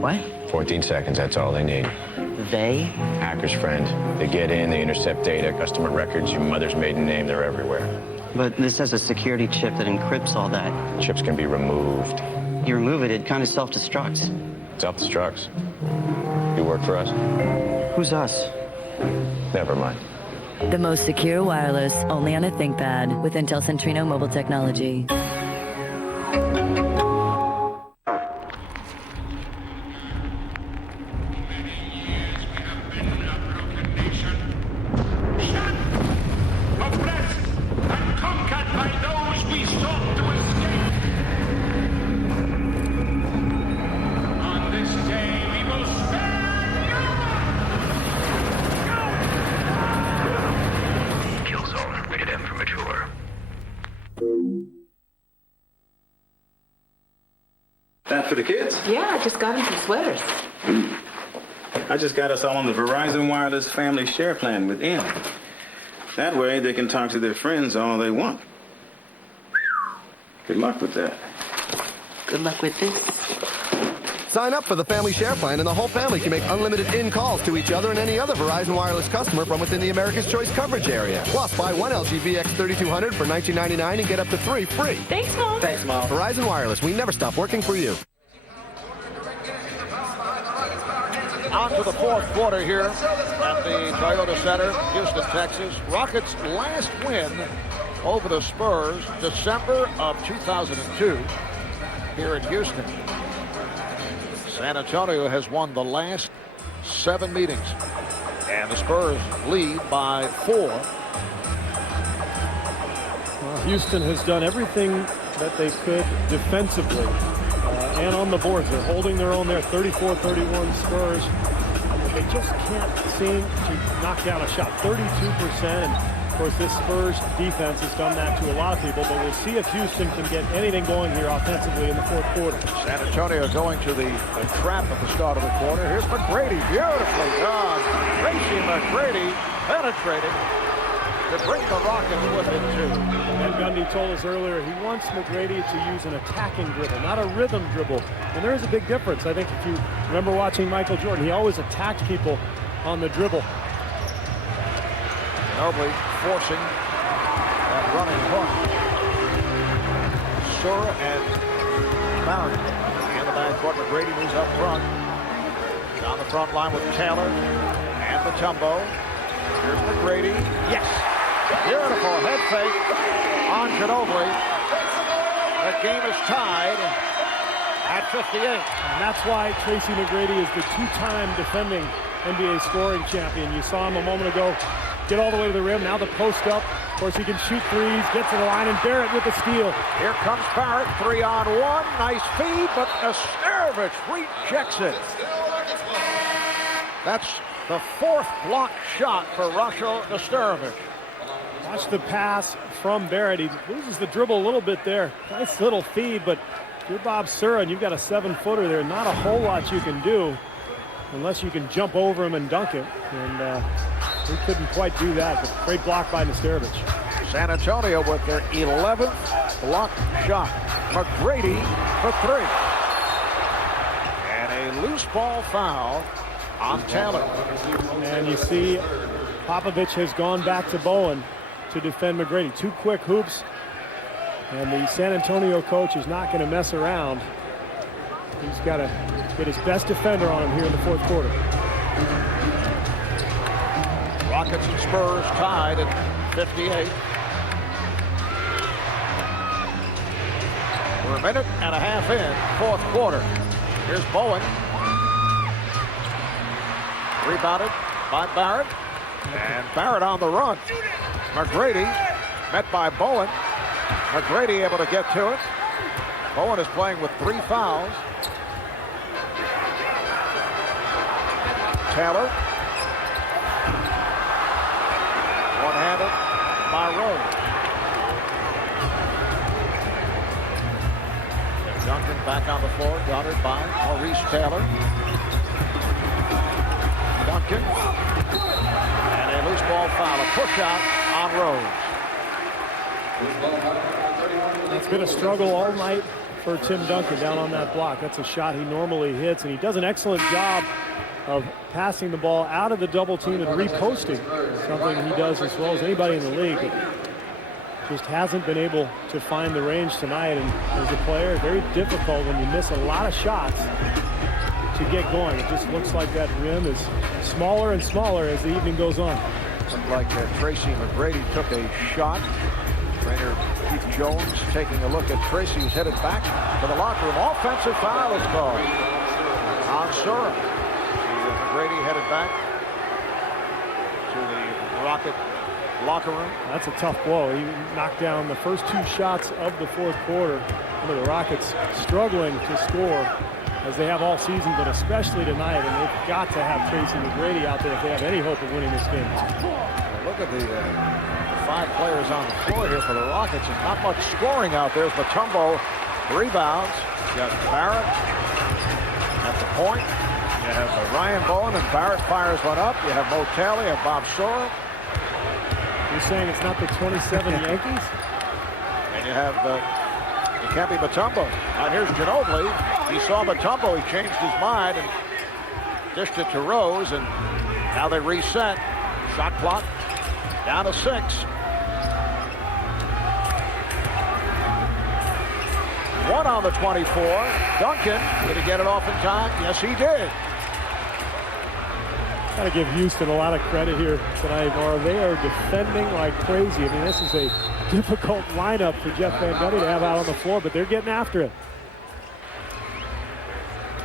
What? 14 seconds, that's all they need. They? Hacker's friend. They get in, they intercept data, customer records, your mother's maiden name, they're everywhere. But this has a security chip that encrypts all that. Chips can be removed. You remove it, it kind of self-destructs. Self-destructs. You work for us? Who's us? Never mind. The most secure wireless, only on a ThinkPad with Intel Centrino mobile technology. That for the kids? Yeah, I just got them some sweaters. I just got us all on the Verizon Wireless Family Share Plan with M. That way they can talk to their friends all they want. Good luck with that. Good luck with this. Sign up for the Family Share Plan and the whole family can make unlimited in-calls to each other and any other Verizon Wireless customer from within the America's Choice coverage area. Plus, buy one LG VX3200 for $19.99 and get up to 3 free. Thanks, Mom. Thanks, Mom. Verizon Wireless, we never stop working for you. On to the fourth quarter here at the Toyota Center, Houston, Texas. Rockets' last win over the Spurs, December of 2002, here in Houston. San Antonio has won the last 7 meetings, and the Spurs lead by 4. Well, Houston has done everything that they could defensively and on the boards. They're holding their own there, 34-31 Spurs. They just can't seem to knock down a shot, 32%. And of course, this Spurs defense has done that to a lot of people, but we'll see if Houston can get anything going here offensively in the fourth quarter. San Antonio going to the trap at the start of the quarter. Here's McGrady, beautifully done. Tracy McGrady penetrating to bring the Rockets with it, too. Ben Gundy told us earlier he wants McGrady to use an attacking dribble, not a rhythm dribble. And there is a big difference. I think if you remember watching Michael Jordan, he always attacked people on the dribble. Ginóbili forcing that running hook. Sur and Mount in the backcourt. McGrady moves up front. Down the front line with Taylor and Mutombo. Here's McGrady. Yes! Beautiful head fake on Ginóbili. The game is tied at 58. And that's why Tracy McGrady is the 2-time defending NBA scoring champion. You saw him a moment ago get all the way to the rim. Now the post up. Of course, he can shoot threes, gets to the line, and Barrett with the steal. Here comes Barrett, 3-on-1. Nice feed, but Nesterovic rejects it. That's the fourth block shot for Rasho Nesterovic. Watch the pass from Barrett. He loses the dribble a little bit there. Nice little feed, but if you're Bob Sura and you've got a 7-footer there, not a whole lot you can do unless you can jump over him and dunk it. And he couldn't quite do that, but great block by Nesterovic. San Antonio with their 11th block shot. McGrady for 3. And a loose ball foul on Taylor. And you see Popovich has gone back to Bowen to defend McGrady. 2 quick hoops. And the San Antonio coach is not going to mess around. He's got to get his best defender on him here in the fourth quarter. Rockets and Spurs tied at 58. We're a minute and a half in, fourth quarter. Here's Bowen. Rebounded by Barrett. And Barrett on the run. McGrady met by Bowen. McGrady able to get to it. Bowen is playing with 3 fouls. Taylor. One-handed by Rose. Duncan back on the floor, guarded by Maurice Taylor. Duncan. And a loose ball foul, a push out on Rose. It's been a struggle all night for Tim Duncan down on that block. That's a shot he normally hits, and he does an excellent job of passing the ball out of the double team and reposting, something he does as well as anybody in the league. But just hasn't been able to find the range tonight, and as a player, very difficult when you miss a lot of shots to get going. It just looks like that rim is smaller and smaller as the evening goes on. Looked like Tracy McGrady took a shot. Trainer Keith Jones taking a look at Tracy, who's headed back to the locker room. Offensive foul is called on Sura. McGrady headed back to the Rocket locker room. That's a tough blow. He knocked down the first 2 shots of the fourth quarter. The Rockets struggling to score as they have all season, but especially tonight, and they've got to have Tracy McGrady out there if they have any hope of winning this game. Well, look at the 5 players on the floor here for the Rockets, and not much scoring out there. Mutombo rebounds. You got Barrett at the point. You have Ryan Bowen, and Barrett fires one up. You have Mo Taylor, you have Bob Sura. You're saying it's not the 27 Yankees? And you have Dikembe Mutombo. And here's Ginóbili. He saw Mutombo. He changed his mind and dished it to Rose. And now they reset. Shot clock down to 6. One on the 24. Duncan, did he get it off in time? Yes, he did. Got to give Houston a lot of credit here tonight, Nora. They are defending like crazy. I mean, this is a difficult lineup for Jeff Van Gundy to have out on the floor, but they're getting after it.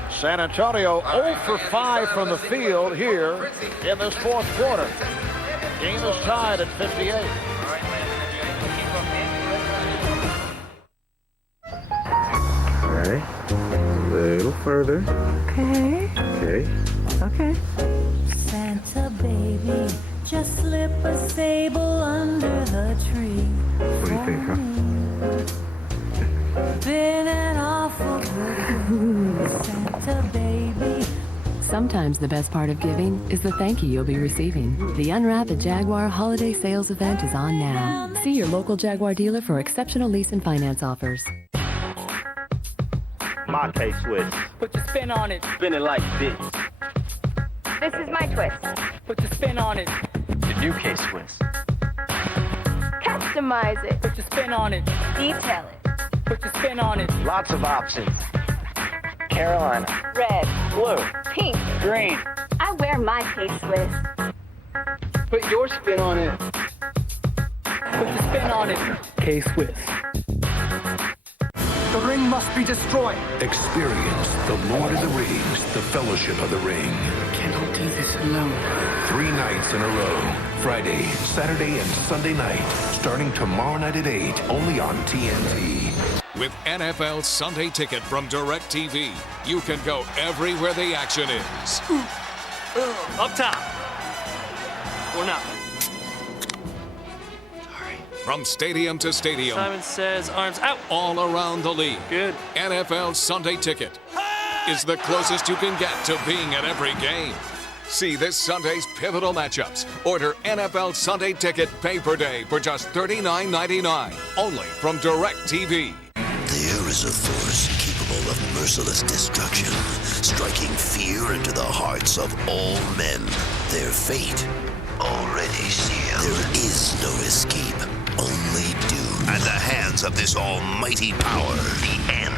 San Antonio 0 for 5 from the field here in this fourth quarter. Game is tied at 58. All right, a little further. Okay. Okay. Okay. Santa baby, just slip a sable under the tree. What do you think, huh? Been an awful good Santa baby. Sometimes the best part of giving is the thank you you'll be receiving. The Unwrap at Jaguar holiday sales event is on now. See your local Jaguar dealer for exceptional lease and finance offers. My K-Swiss. Put your spin on it. Spin it like this. This is my twist. Put your spin on it. The new K-Swiss. Customize it. Put your spin on it. Detail it. Put your spin on it. Lots of options. Carolina. Red. Blue. Pink. Green. I wear my K-Swiss. Put your spin on it. Put your spin on it. K-Swiss. The ring must be destroyed. Experience the Lord of the Rings, the Fellowship of the Ring. Cannot take it slow. 3 nights in a row. Friday, Saturday, and Sunday night. Starting tomorrow night at 8, only on TNT. With NFL Sunday Ticket from DirecTV, you can go everywhere the action is. Up top. Or not. From stadium to stadium. Simon says arms out. All around the league. Good. NFL Sunday Ticket is the closest you can get to being at every game. See this Sunday's pivotal matchups. Order NFL Sunday Ticket pay per day for just $39.99. Only from DirecTV. There is a force capable of merciless destruction, striking fear into the hearts of all men. Their fate already sealed. There is no escape, only doom. At the hands of this almighty power, the end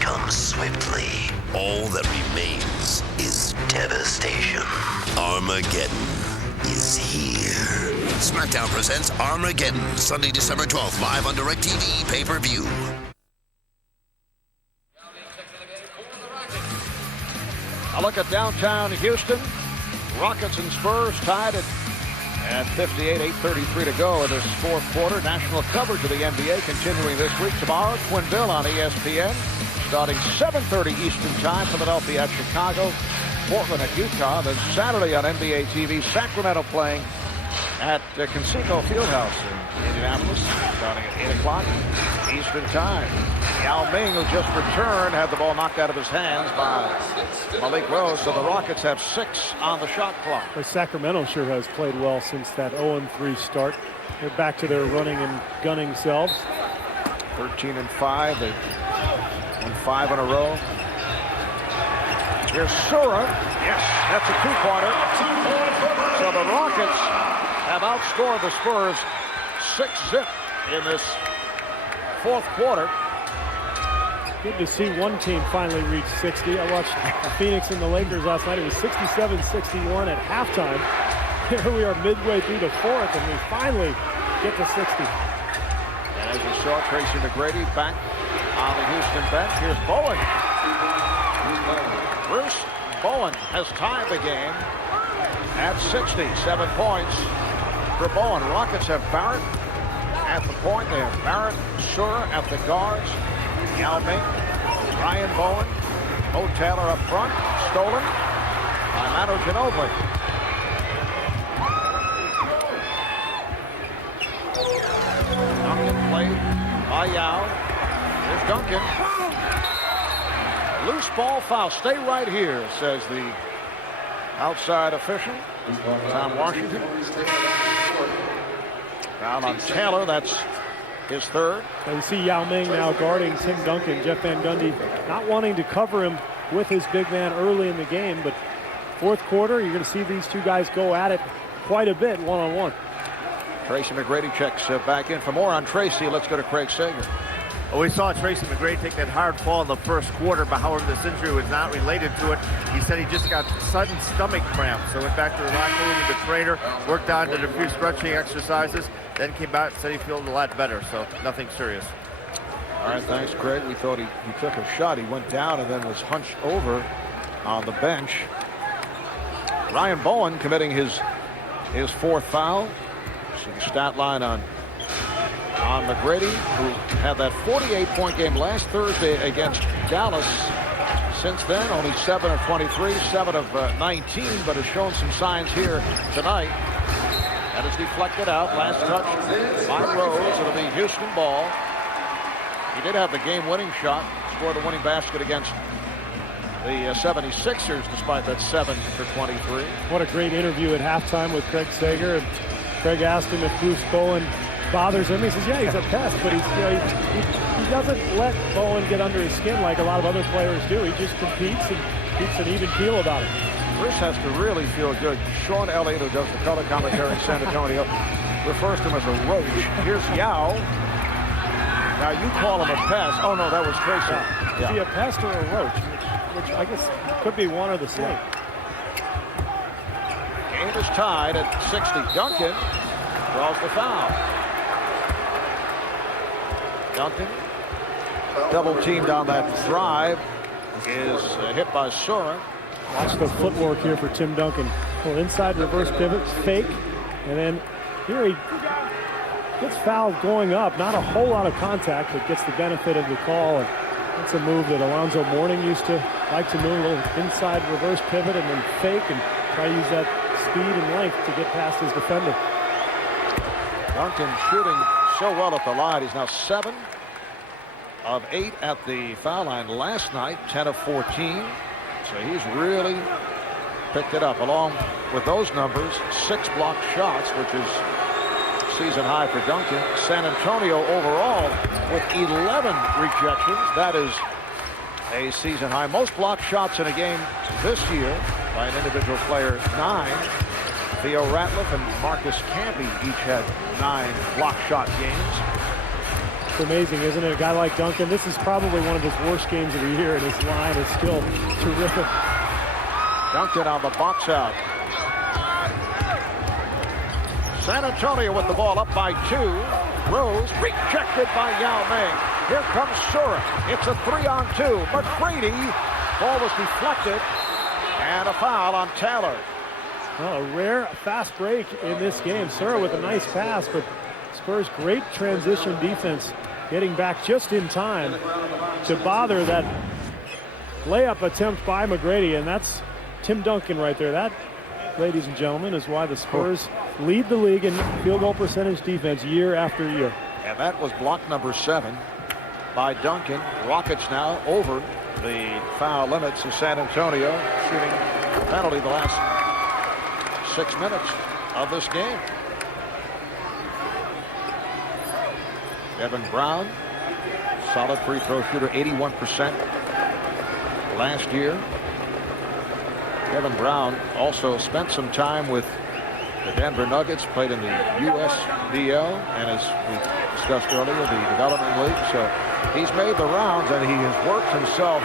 comes swiftly. All that remains is devastation. Armageddon is here. SmackDown presents Armageddon, Sunday, December 12th, live on DirecTV pay-per-view. A look at downtown Houston. Rockets and Spurs tied at 58, 8:33 to go in this fourth quarter. National coverage of the NBA continuing this week. Tomorrow, Twinville on ESPN. Starting 7:30 Eastern Time, Philadelphia at Chicago, Portland at Utah. Then Saturday on NBA TV, Sacramento playing at Conseco Fieldhouse in Indianapolis, starting at 8 o'clock Eastern Time. Yao Ming, who just returned, had the ball knocked out of his hands by Malik Rose, so the Rockets have 6 on the shot clock. Well, Sacramento sure has played well since that 0-3 start. They're back to their running and gunning selves. 13-5. They've won 5 in a row. Here's Sura. Yes, that's a two-pointer. So the Rockets have outscored the Spurs 6-zip in this fourth quarter. Good to see one team finally reach 60. I watched Phoenix and the Lakers last night. It was 67-61 at halftime. Here we are midway through the fourth, and we finally get to 60. And as you saw, Tracy McGrady back on the Houston bench. Here's Bowen. Bruce Bowen has tied the game at 60. 7 points for Bowen. Rockets have Barrett at the point. They have Barrett, Sura at the guards. Yao Ming, Ryan Bowen, Mo Taylor up front, stolen by Manu Ginóbili. Duncan played by Yao. Here's Duncan. Loose ball foul. Stay right here, says the outside official, Tom Washington. Foul on Taylor. That's his third. And you see Yao Ming now guarding Tim Duncan. Jeff Van Gundy not wanting to cover him with his big man early in the game, but fourth quarter, you're going to see these two guys go at it quite a bit one-on-one. Tracy McGrady checks back in. For more on Tracy, let's go to Craig Sager. Well, we saw Tracy McGrady take that hard fall in the first quarter, but however, this injury was not related to it. He said he just got sudden stomach cramps, so went back to the locker room with the trainer, worked on, did a few stretching exercises, then came back and said he feels a lot better, so nothing serious. All right, thanks, Craig. We thought he took a shot. He went down and then was hunched over on the bench. Ryan Bowen committing his fourth foul. See the stat line on McGrady, who had that 48-point game last Thursday against Dallas. Since then, only 7 of 23, 7 of 19, but has shown some signs here tonight. That is deflected out. Last touch by Rose. It'll be Houston ball. He did have the game-winning shot, scored the winning basket against the 76ers, despite that 7 for 23. What a great interview at halftime with Craig Sager. And Craig asked him if Bruce Bowen bothers him. He says, yeah, he's a pest, but he doesn't let Bowen get under his skin like a lot of other players do. He just competes and keeps an even keel about it. Bruce has to really feel good. Sean Elliott, who does the color commentary in San Antonio, refers to him as a roach. Here's Yao. Now you call him a pest. Oh no, that was Tracy. Is he a pest or a roach? Which I guess could be one or the same. Game is tied at 60. Duncan draws the foul. Duncan, double teamed on that drive, is hit by Sura. Watch the footwork here for Tim Duncan. Well, inside reverse pivot, fake, and then here he gets fouled going up. Not a whole lot of contact, but gets the benefit of the call. And that's a move that Alonzo Mourning used to like to move, a little inside reverse pivot and then fake and try to use that speed and length to get past his defender. Duncan shooting so well at the line. He's now 7 of 8 at the foul line last night, 10 of 14. So he's really picked it up. Along with those numbers, 6 blocked shots, which is season high for Duncan. San Antonio overall with 11 rejections. That is a season high. Most blocked shots in a game this year by an individual player, 9. Theo Ratliff and Marcus Camby each had 9 block shot games. It's amazing, isn't it? A guy like Duncan, this is probably one of his worst games of the year, and his line is still terrific. Duncan on the box out. San Antonio with the ball up by 2. Rose rejected by Yao Ming. Here comes Sura. It's a 3-on-2. McGrady. Ball was deflected. And a foul on Taylor. Well, a rare fast break in this game. Sura with a nice pass, but Spurs great transition defense, getting back just in time to bother that layup attempt by McGrady, and that's Tim Duncan right there. That, ladies and gentlemen, is why the Spurs lead the league in field goal percentage defense year after year. And that was block number 7 by Duncan. Rockets now over the foul limits of San Antonio, shooting a penalty the last 6 minutes of this game. Devin Brown, solid free throw shooter, 81% last year. Devin Brown also spent some time with the Denver Nuggets, played in the USDL, and as we discussed earlier, the Development League. So he's made the rounds, and he has worked himself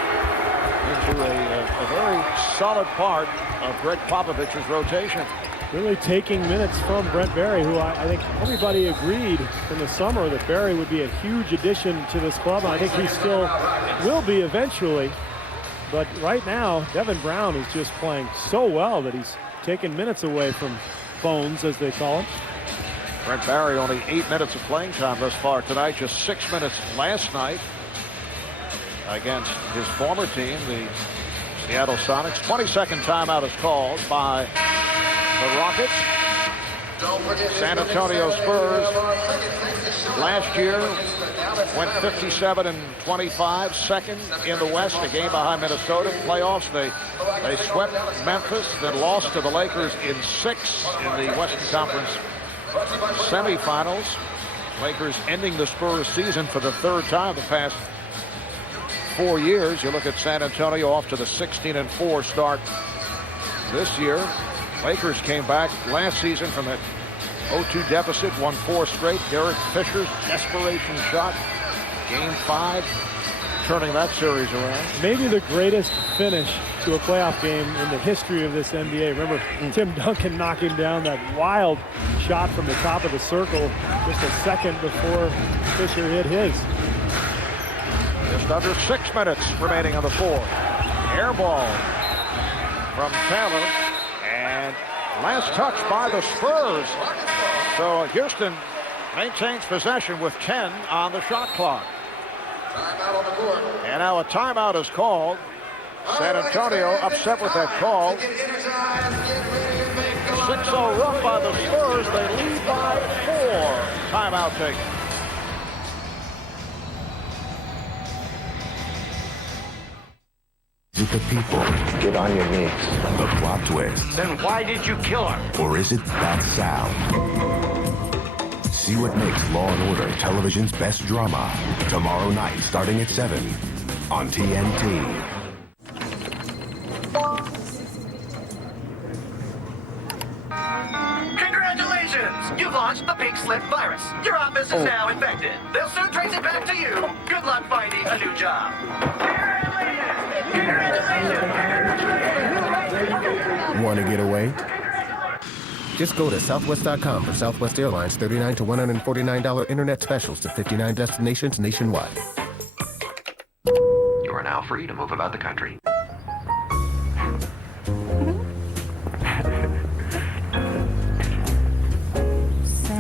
into a very solid part of Greg Popovich's rotation. Really taking minutes from Brent Barry, who I think everybody agreed in the summer that Barry would be a huge addition to this club. And I think he still will be eventually. But right now, Devin Brown is just playing so well that he's taking minutes away from Bones, as they call him. Brent Barry only 8 minutes of playing time thus far tonight, just 6 minutes last night against his former team, the Seattle Sonics. 22nd timeout is called by the Rockets. San Antonio Spurs last year went 57-25, second in the West, a game behind Minnesota. Playoffs, they swept Memphis, then lost to the Lakers in 6 in the Western Conference semifinals. Lakers ending the Spurs season for the 3rd time the past 4 years. You look at San Antonio off to the 16-4 start this year. Lakers came back last season from that 0-2 deficit, won 4 straight. Derek Fisher's desperation shot, Game 5, turning that series around. Maybe the greatest finish to a playoff game in the history of this NBA. Remember Tim Duncan knocking down that wild shot from the top of the circle just a second before Fisher hit his. Just under 6 minutes remaining on the floor. Air ball from Taylor. And last touch by the Spurs. So Houston maintains possession with 10 on the shot clock. And now a timeout is called. San Antonio upset with that call. 6-0 run by the Spurs. They lead by 4. Timeout taken. Is it the people? Get on your knees. The plot twist. Then why did you kill her? Or is it that sound? See what makes Law & Order television's best drama. Tomorrow night, starting at 7 on TNT. Congratulations! You've launched the pink slip virus. Your office is now infected. They'll soon trace it back to you. Good luck finding a new job. Want to get away? Just go to Southwest.com for Southwest Airlines $39 to $149 internet specials to 59 destinations nationwide. You are now free to move about the country.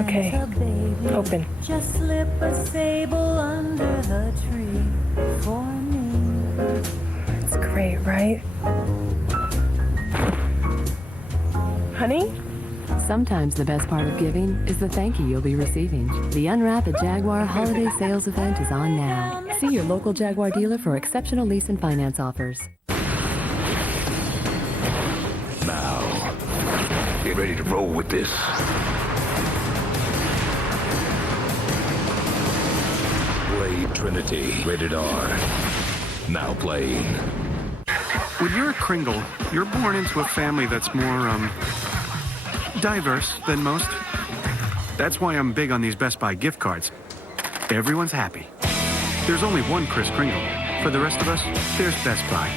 Okay. Open. Just slip a sable under the tree for me. It's great, right? Honey? Sometimes the best part of giving is the thank you you'll be receiving. The Unwrap a Jaguar holiday sales event is on now. See your local Jaguar dealer for exceptional lease and finance offers. Now, get ready to roll with this. Blade Trinity, rated R. Now playing. When you're a Kringle, you're born into a family that's more, diverse than most. That's why I'm big on these Best Buy gift cards. Everyone's happy. There's only one Kris Kringle. For the rest of us, there's Best Buy.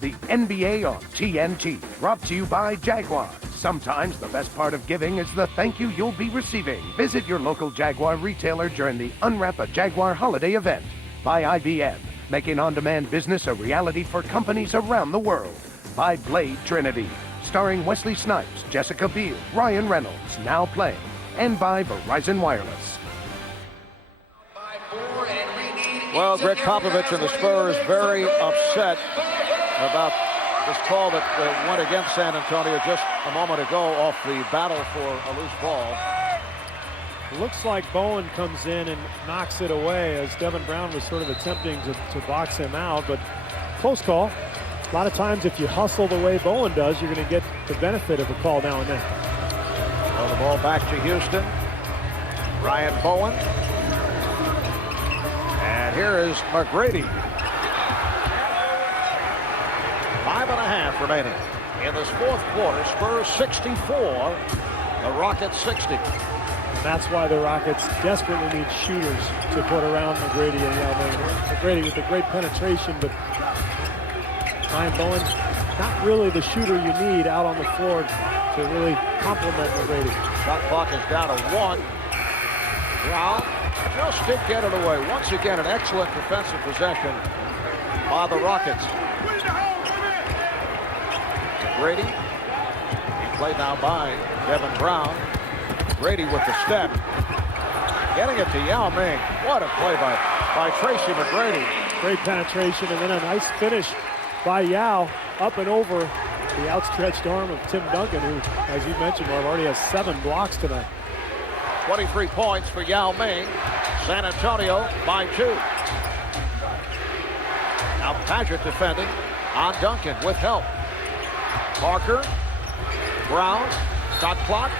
The NBA on TNT, brought to you by Jaguar. Sometimes the best part of giving is the thank you you'll be receiving. Visit your local Jaguar retailer during the Unwrap a Jaguar holiday event by IBM, making on-demand business a reality for companies around the world. By Blade Trinity, starring Wesley Snipes, Jessica Biel, Ryan Reynolds, now playing. And by Verizon Wireless. Well, Greg Popovich and the Spurs very upset about this call that went against San Antonio just a moment ago off the battle for a loose ball. Looks like Bowen comes in and knocks it away as Devin Brown was sort of attempting to box him out, but close call. A lot of times if you hustle the way Bowen does, you're going to get the benefit of a call now and then. Well, the ball back to Houston. Ryan Bowen. And here is McGrady. 5.5 remaining. In this fourth quarter, Spurs 64, the Rockets 60. That's why the Rockets desperately need shooters to put around McGrady and Yao Ming. McGrady with the great penetration, but Ryan Bowen, not really the shooter you need out on the floor to really complement McGrady. Shot clock is down to 1. Brown just did get it away. Once again, an excellent defensive possession by the Rockets. McGrady, he played now by Devin Brown. Grady with the step. Getting it to Yao Ming. What a play by Tracy McGrady. Great penetration and then a nice finish by Yao up and over the outstretched arm of Tim Duncan, who, as you mentioned, Marv, already has 7 blocks tonight. 23 points for Yao Ming. San Antonio by 2. Now Padgett defending on Duncan with help. Parker, Brown, shot clock,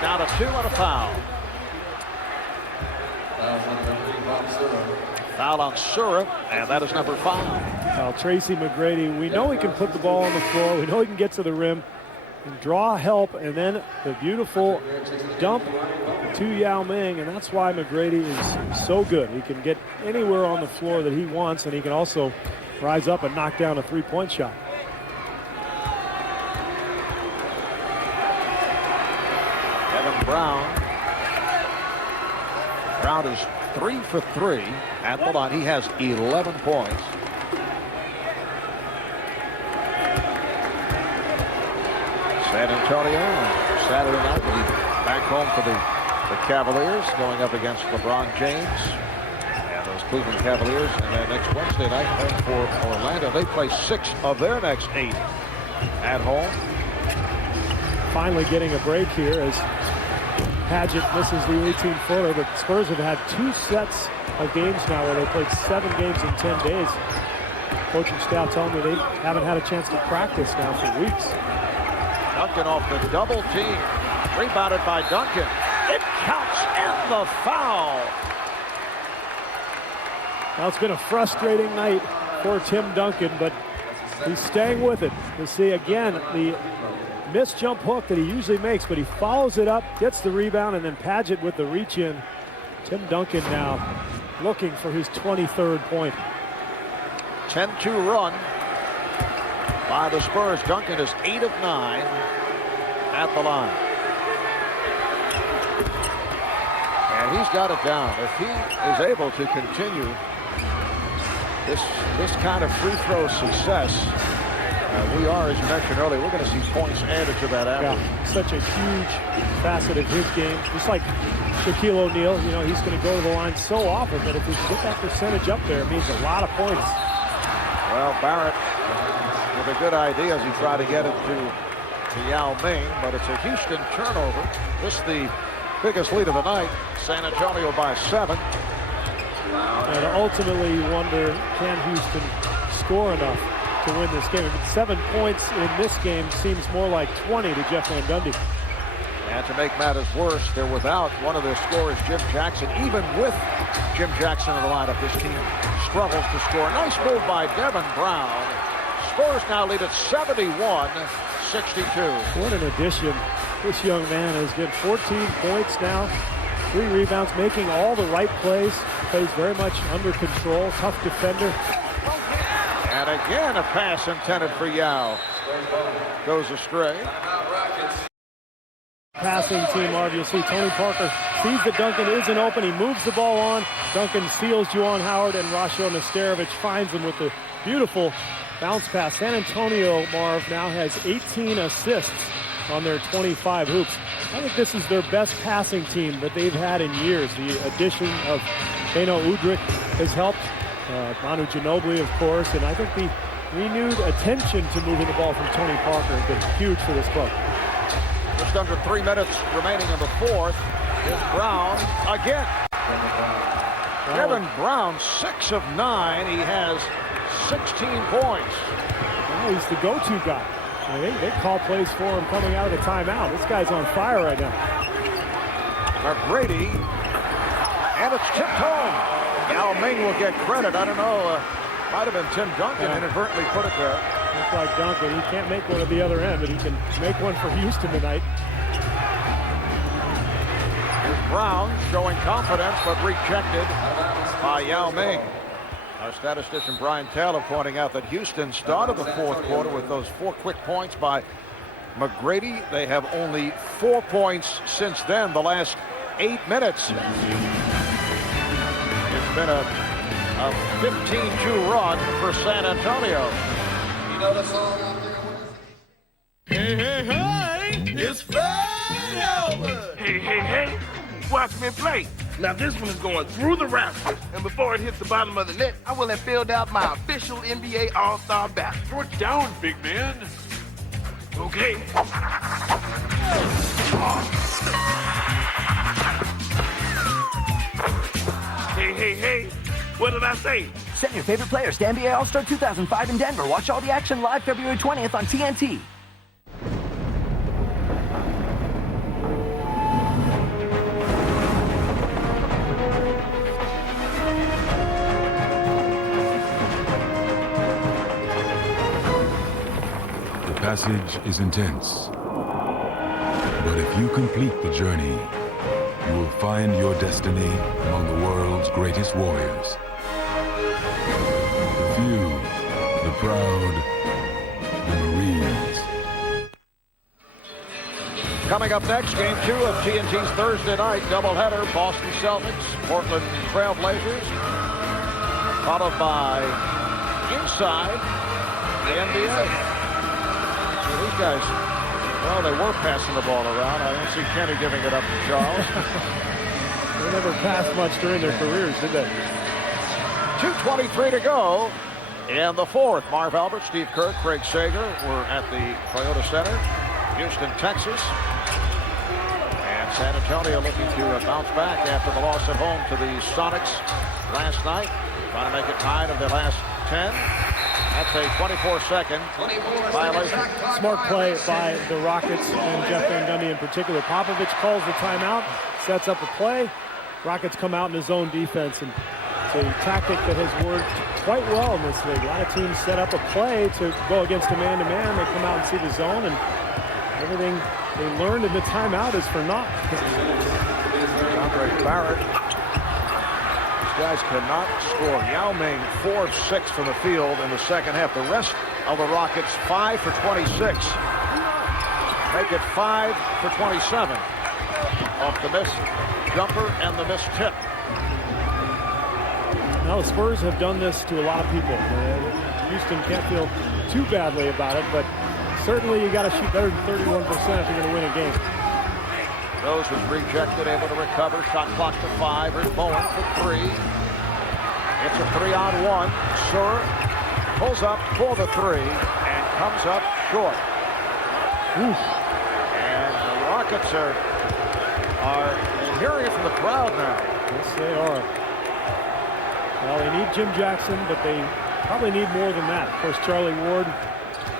down to 2 and a foul. Foul on Sura, and that is number 5. Now Tracy McGrady, we know he can put the ball on the floor. We know he can get to the rim and draw help, and then the beautiful dump to Yao Ming, and that's why McGrady is so good. He can get anywhere on the floor that he wants, and he can also rise up and knock down a three-point shot. Brown is 3 for 3 at the line. He has 11 points. San Antonio Saturday night will be back home for the Cavaliers, going up against LeBron James and those Cleveland Cavaliers. And then next Wednesday night home for Orlando. They play 6 of their next 8 at home. Finally getting a break here as Padgett misses the 18-footer, but Spurs have had 2 sets of games now where they played 7 games in 10 days. Coaching staff telling me they haven't had a chance to practice now for weeks. Duncan off the double team. Rebounded by Duncan. It counts and the foul. Now it's been a frustrating night for Tim Duncan, but he's staying with it. You see again the missed jump hook that he usually makes, but he follows it up, gets the rebound, and then Padgett with the reach in. Tim Duncan now looking for his 23rd point. 10-2 run by the Spurs. Duncan is 8 of 9 at the line. And he's got it down. If he is able to continue this kind of free throw success, We are, as you mentioned earlier, we're going to see points added to that average. Yeah, such a huge facet of his game. Just like Shaquille O'Neal, you know, he's going to go to the line so often that if he can get that percentage up there, it means a lot of points. Well, Barrett with a good idea as he tried to get it to Yao Ming, but it's a Houston turnover. This is the biggest lead of the night. San Antonio by 7. And ultimately you wonder, can Houston score enough to win this game? I mean, 7 points in this game seems more like 20 to Jeff Van Gundy. And to make matters worse, they're without one of their scorers, Jim Jackson. Even with Jim Jackson in the lineup, this team struggles to score. Nice move by Devin Brown. Spurs now lead at 71-62. What an addition. This young man has got 14 points now, 3 rebounds, making all the right plays. Plays very much under control, tough defender. And again, a pass intended for Yao. Goes astray. Passing team, obviously. Tony Parker sees that Duncan isn't open. He moves the ball on. Duncan steals Juwan Howard, and Rasho Nesterovic finds him with the beautiful bounce pass. San Antonio, Marv, now has 18 assists on their 25 hoops. I think this is their best passing team that they've had in years. The addition of Beno Udrih has helped. Manu Ginóbili, of course, and I think the renewed attention to moving the ball from Tony Parker has been huge for this club. Just under 3 minutes remaining in the fourth. Here's Brown again. Devin Brown, 6 of 9. He has 16 points. Well, he's the go-to guy. They call plays for him coming out of the timeout. This guy's on fire right now. McGrady, and it's tipped home. Yao Ming will get credit. I don't know. Might have been Tim Duncan inadvertently put it there. Looks like Duncan. He can't make one at the other end, but he can make one for Houston tonight. Here's Brown showing confidence, but rejected by Yao Ming. Our statistician Brian Taylor pointing out that Houston started the fourth quarter with those 4 quick points by McGrady. They have only 4 points since then, the last 8 minutes. It's been a 15-2 run for San Antonio. You know the song out there? Hey, hey, hey! It's Fred Albert! Hey, hey, hey! Watch me play. Now this one is going through the rafters, and before it hits the bottom of the net, I will have filled out my official NBA All-Star basket. Throw it down, big man. Okay. Hey, hey, hey! What did I say? Send your favorite players to NBA All-Star 2005 in Denver. Watch all the action live February 20th on TNT. The passage is intense, but if you complete the journey, you will find your destiny among the world's greatest warriors. The few, the proud, the Marines. Coming up next, Game 2 of TNT's Thursday night doubleheader. Boston Celtics, Portland Trail Blazers, followed by inside the NBA. So these guys, well, they were passing the ball around. I don't see Kenny giving it up to Charles. They never passed much during their careers, did they? 2:23 to go in the fourth. Marv Albert, Steve Kerr, Craig Sager were at the Toyota Center, Houston, Texas. And San Antonio looking to bounce back after the loss at home to the Sonics last night. Trying to make it 9 of their last 10. That's a 24-second violation. Smart play by the Rockets and Jeff Van Gundy in particular. Popovich calls the timeout, sets up a play. Rockets come out in his zone defense, and it's a tactic that has worked quite well in this league. A lot of teams set up a play to go against a man-to-man. They come out and see the zone, and everything they learned in the timeout is for naught. Andre Barrett. Guys cannot score. Yao Ming 4 of 6 from the field in the second half. The rest of the Rockets 5 for 26. Make it 5 for 27 off the missed jumper and the missed tip. Now the Spurs have done this to a lot of people. Houston can't feel too badly about it, but certainly you got to shoot better than 31% if you're going to win a game. Rose was rejected, able to recover. Shot clock to 5. Here's Bowen for 3. It's a 3-on-1. Sur pulls up for the 3 and comes up short. Oof. And the Rockets are hearing it from the crowd now. Yes, they are. Well, they need Jim Jackson, but they probably need more than that. Of course, Charlie Ward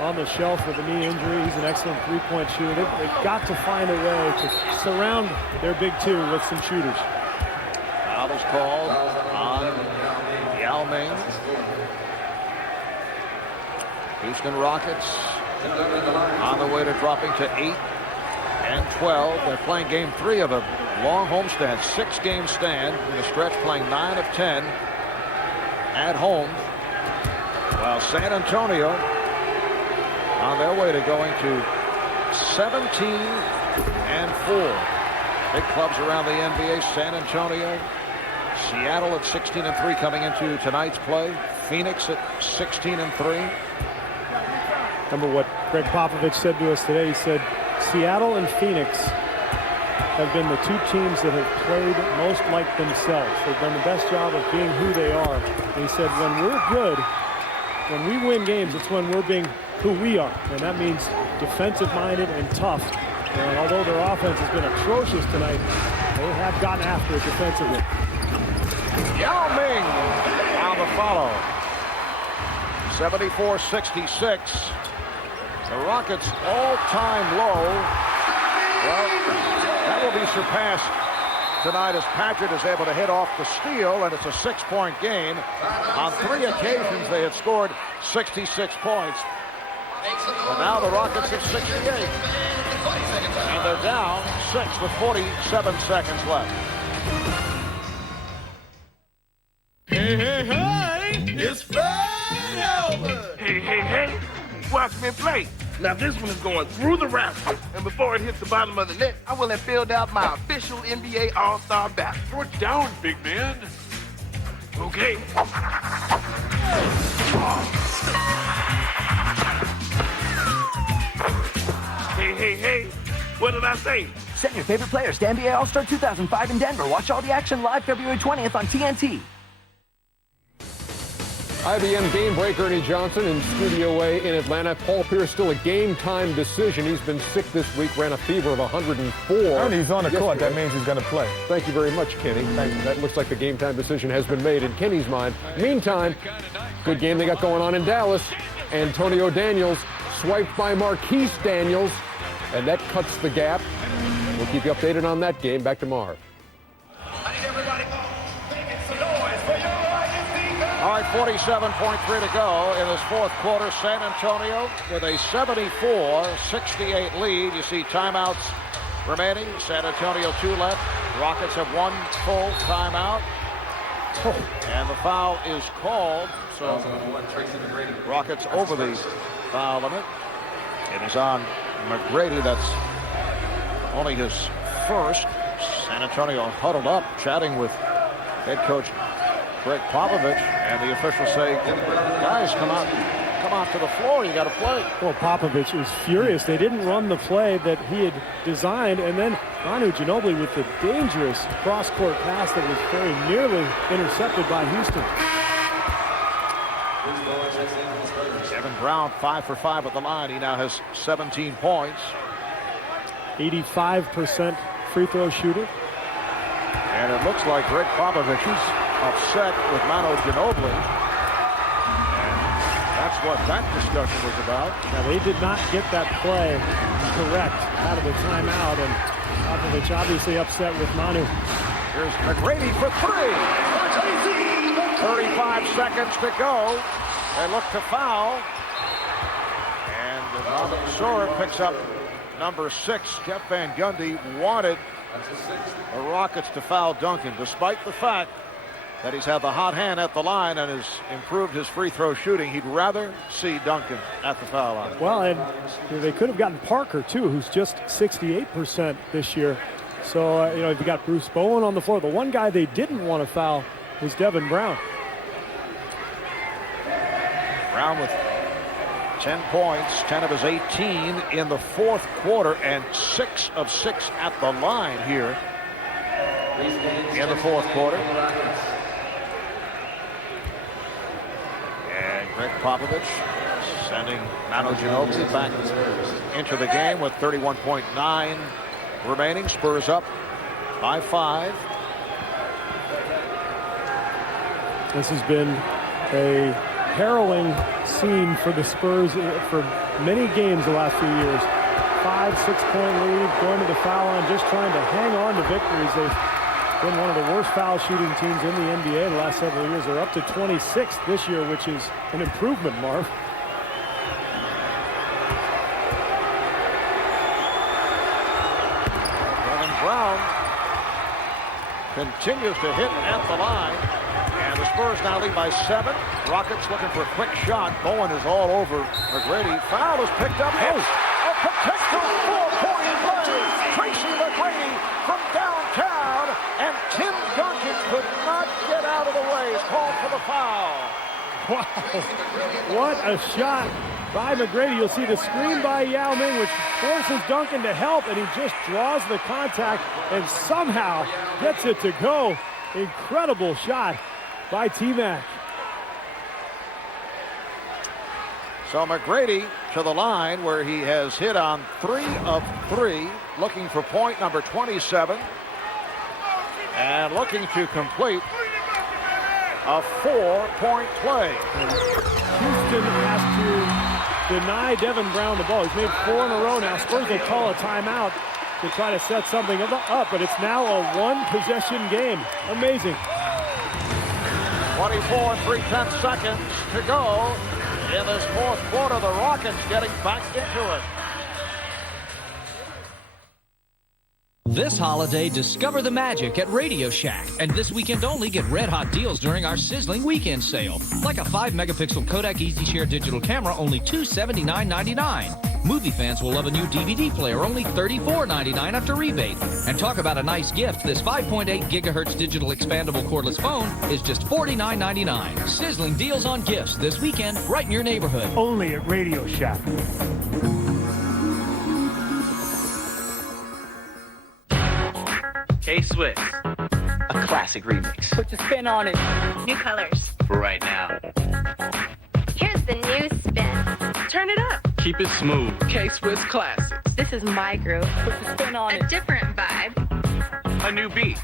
on the shelf with a knee injury. He's an excellent three-point shooter. They've got to find a way to surround their big two with some shooters. Foul is called on Yao Ming. Houston Rockets on the way to dropping to 8 and 12. They're playing game 3 of a long homestand, 6-game stand in the stretch, playing 9 of 10 at home, while San Antonio on their way to going to 17 and 4. Big clubs around the NBA. San Antonio, Seattle at 16 and 3 coming into tonight's play. Phoenix at 16 and 3. Remember what Greg Popovich said to us today. He said Seattle and Phoenix have been the two teams that have played most like themselves. They've done the best job of being who they are. And he said when we're good, when we win games, it's when we're being who we are. And that means defensive-minded and tough. And although their offense has been atrocious tonight, they have gotten after it defensively. Yao Ming on the follow. 74-66. The Rockets' all-time low. Well, that will be surpassed tonight as Patrick is able to hit off the steal, and it's a 6-point game. On 3 occasions, they had scored 66 points. But now the Rockets have 68. And they're down 6 with 47 seconds left. Hey, hey, hey! It's Fred Albert! Hey, hey, hey! Watch me play. Now this one is going through the rafters, and before it hits the bottom of the net, I will have filled out my official NBA All-Star basket. Throw it down, big man. Okay. Hey, hey, hey. What did I say? Send your favorite players to NBA All-Star 2005 in Denver. Watch all the action live February 20th on TNT. IBM game breaker Ernie Johnson in Studio A in Atlanta. Paul Pierce still a game-time decision. He's been sick this week, ran a fever of 104. Ernie's on the court. That means he's going to play. Thank you very much, Kenny. That looks like the game-time decision has been made in Kenny's mind. Meantime, good game they got going on in Dallas. Antonio Daniels swiped by Marquise Daniels, and that cuts the gap. We'll keep you updated on that game. Back tomorrow. All right, 47.3 to go in this fourth quarter. San Antonio with a 74-68 lead. You see timeouts remaining. San Antonio 2 left. Rockets have 1 full timeout. And the foul is called. So Rockets over the foul limit. It is on McGrady. That's only his first. San Antonio huddled up, chatting with head coach Greg Popovich, and the officials say, guys, come out to the floor. You got to play. Well, Popovich is furious. They didn't run the play that he had designed, and then Manu Ginóbili with the dangerous cross-court pass that was very nearly intercepted by Houston. Kevin Brown 5 for 5 at the line. He now has 17 points. 85% free throw shooter. And it looks like Greg Popovich is upset with Manu Ginóbili. And that's what that discussion was about. Now, they did not get that play correct out of the timeout, and Popovich obviously upset with Manu. Here's McGrady for 3. 35 seconds to go. They look to foul. And Sur picks up number 6. Jeff Van Gundy wanted the Rockets to foul Duncan, despite the fact that he's had the hot hand at the line and has improved his free throw shooting. He'd rather see Duncan at the foul line. Well, and they could have gotten Parker, too, who's just 68% this year. So, you got Bruce Bowen on the floor. The one guy they didn't want to foul was Devin Brown. Brown with 10 points, 10 of his 18 in the fourth quarter, and 6 of 6 at the line here in the fourth quarter. And Greg Popovich sending Manu Ginóbili back into the game with 31.9 remaining. Spurs up by 5. This has been a harrowing scene for the Spurs for many games the last few years. 5-6 point lead, going to the foul line, just trying to hang on to victories. They've been one of the worst foul shooting teams in the NBA the last several years. They're up to 26th this year, which is an improvement, Marv. Brown continues to hit at the line, and the Spurs now lead by 7. Rockets looking for a quick shot. Bowen is all over McGrady. Foul is picked up. Hits a potential 4-point play. Tracy McGrady from downtown, and Tim Duncan could not get out of the way. He's called for the foul. Wow, what a shot by McGrady. You'll see the screen by Yao Ming, which forces Duncan to help, and he just draws the contact and somehow gets it to go. Incredible shot by T-Mac. So McGrady to the line where he has hit on 3 of 3, looking for point number 27, and looking to complete a 4-point play. Houston has to deny Devin Brown the ball. He's made 4 in a row now. Spurs will call a timeout to try to set something up, but it's now a 1-possession game. Amazing. 24 and 3/10 seconds to go in this fourth quarter. The Rockets getting back into it. This holiday, discover the magic at Radio Shack. And this weekend only, get red-hot deals during our sizzling weekend sale. Like a 5-megapixel Kodak EasyShare digital camera, only $279.99. Movie fans will love a new DVD player, only $34.99 after rebate. And talk about a nice gift. This 5.8 gigahertz digital expandable cordless phone is just $49.99. Sizzling deals on gifts this weekend, right in your neighborhood. Only at Radio Shack. K-Swiss, a classic remix. Put the spin on it. New colors. For right now. Here's the new spin. Turn it up. Keep it smooth. K-Swiss Classics. This is my groove. Put the spin on it. A different vibe. A new beat.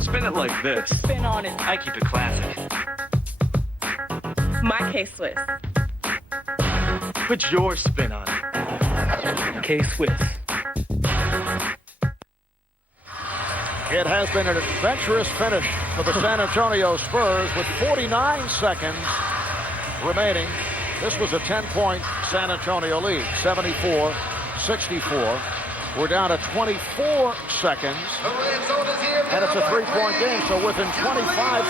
Spin it like this. Put the spin on it. I keep it classic. My K-Swiss. Put your spin on it. K-Swiss. It has been an adventurous finish for the San Antonio Spurs with 49 seconds remaining. This was a 10-point San Antonio lead, 74-64. We're down to 24 seconds, and it's a 3-point game. So within 25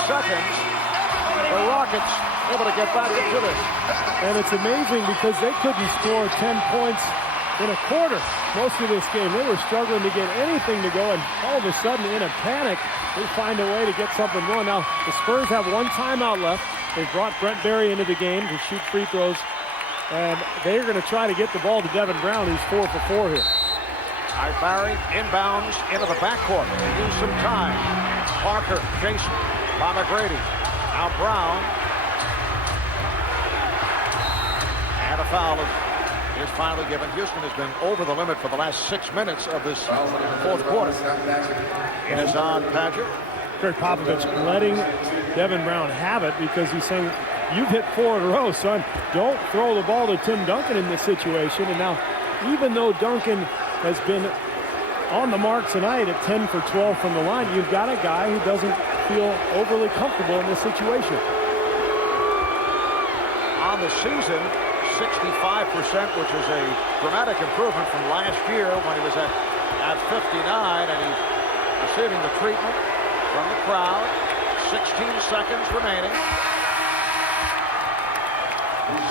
seconds, the Rockets able to get back into this. And it's amazing because they couldn't score 10 points in a quarter most of this game. They were struggling to get anything to go, and all of a sudden, in a panic, they find a way to get something going. Now, the Spurs have 1 timeout left. They've brought Brent Berry into the game to shoot free throws, and they're going to try to get the ball to Devin Brown, who's 4 for 4 here. All right, Barry inbounds into the backcourt. They use some time. Parker, Jason, by McGrady. Now Brown. And a foul is finally given. Houston has been over the limit for the last 6 minutes of this fourth quarter. It is on Patrick. Greg Popovich letting Devin Brown have it because he's saying, you've hit 4 in a row, son. Don't throw the ball to Tim Duncan in this situation. And now, even though Duncan has been on the mark tonight at 10 for 12 from the line, you've got a guy who doesn't feel overly comfortable in this situation. On the season, 65%, which is a dramatic improvement from last year when he was at 59, and he's receiving the treatment from the crowd. 16 seconds remaining.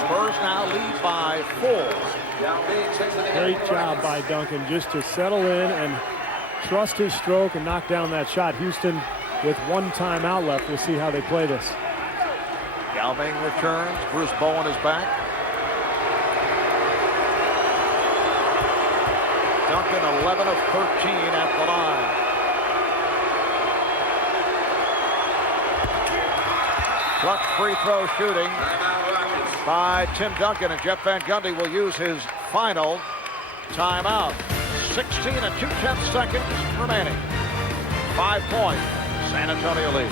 Spurs now lead by 4. Great job by Duncan just to settle in and trust his stroke and knock down that shot. Houston with 1 timeout left. We'll see how they play this. Yao Yao Ming returns. Bruce Bowen is back. Duncan 11 of 13 at the line. Clutch free throw shooting by Tim Duncan, and Jeff Van Gundy will use his final timeout. 16 and 2/10 seconds remaining. 5 point San Antonio lead.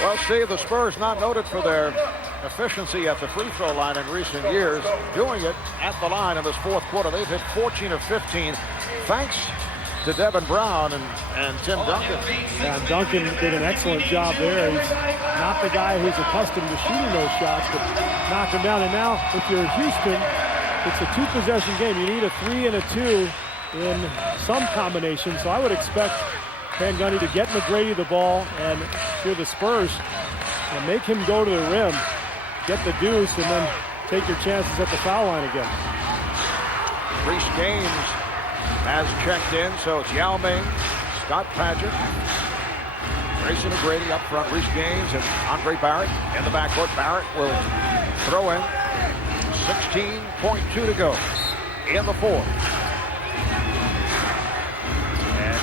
Well, Steve, the Spurs not noted for their efficiency at the free throw line in recent years. Doing it at the line in this fourth quarter. They've hit 14 of 15 thanks to Devin Brown and Tim Duncan. And Duncan did an excellent job there. He's not the guy who's accustomed to shooting those shots, but knocked him down. And now, if you're Houston, it's a two-possession game. You need a 3 and a 2 in some combination. So I would expect Van Gundy to get McGrady the ball, and if you're the Spurs, and make him go to the rim, get the deuce, and then take your chances at the foul line again. Reece Gaines has checked in, so it's Yao Ming, Scott Padgett, Tracy McGrady up front, Reece Gaines, and Andre Barrett in the backcourt. Barrett will throw in. 16.2 to go in the fourth. And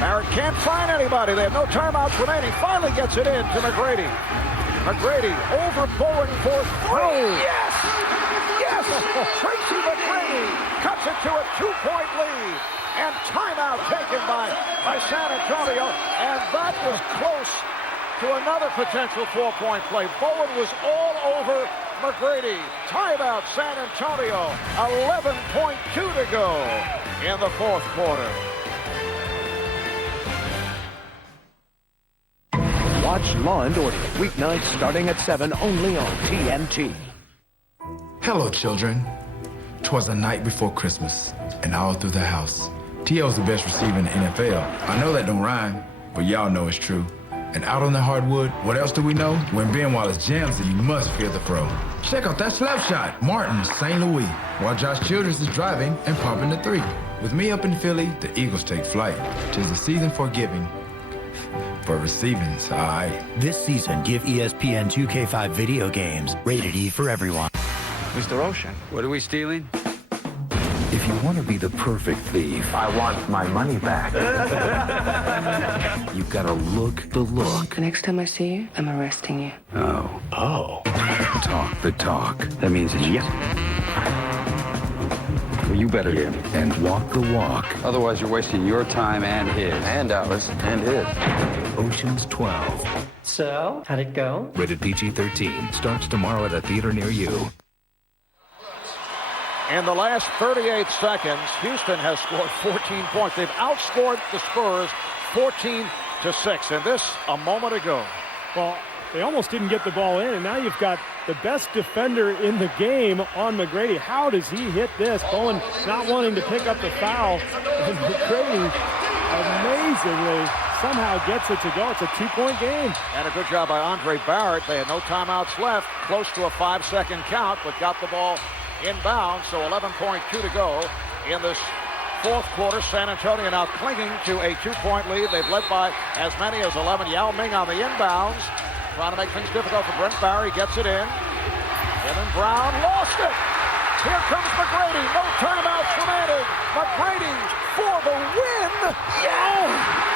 Barrett can't find anybody. They have no timeouts remaining. Finally gets it in to McGrady. McGrady over Bowen for 3. Yes! Yes! Tracy McGrady cuts it to a 2-point lead. And timeout taken by San Antonio. And that was close to another potential 4-point play. Bowen was all over McGrady. Timeout San Antonio. 11.2 to go in the fourth quarter. Watch Law & Order weeknights starting at 7 only on TNT. Hello, children. 'Twas the night before Christmas, and all through the house, T.O.'s the best receiver in the NFL. I know that don't rhyme, but y'all know it's true. And out on the hardwood, what else do we know? When Ben Wallace jams it, you must fear the throw. Check out that slap shot, Martin, St. Louis, while Josh Childress is driving and pumping the 3. With me up in Philly, the Eagles take flight. 'Tis the season for giving. For receiving's high. This season, give ESPN 2K5 video games. Rated E for everyone. Mr. Ocean, what are we stealing? If you want to be the perfect thief, I want my money back. you gotta look the look. The next time I see you, I'm arresting you. Oh. Talk the talk. That means yes. Well, you better hear me. And walk the walk. Otherwise, you're wasting your time and his. And ours. And his. Ocean's 12. So, how'd it go? Rated PG-13. Starts tomorrow at a theater near you. In the last 38 seconds, Houston has scored 14 points. They've outscored the Spurs 14-6. And this a moment ago. Well, they almost didn't get the ball in, and now you've got the best defender in the game on McGrady. How does he hit this? Bowen not wanting to pick up the foul, and McGrady amazingly somehow gets it to go. It's a 2-point game. And a good job by Andre Barrett. They had no timeouts left, close to a 5-second count, but got the ball inbound, so 11.2 to go in this fourth quarter. San Antonio now clinging to a 2-point lead. They've led by as many as 11. Yao Ming on the inbounds, trying to make things difficult for Brent Barry. Gets it in. Devin Brown lost it. Here comes McGrady. No timeouts remaining. McGrady for the win. Yeah!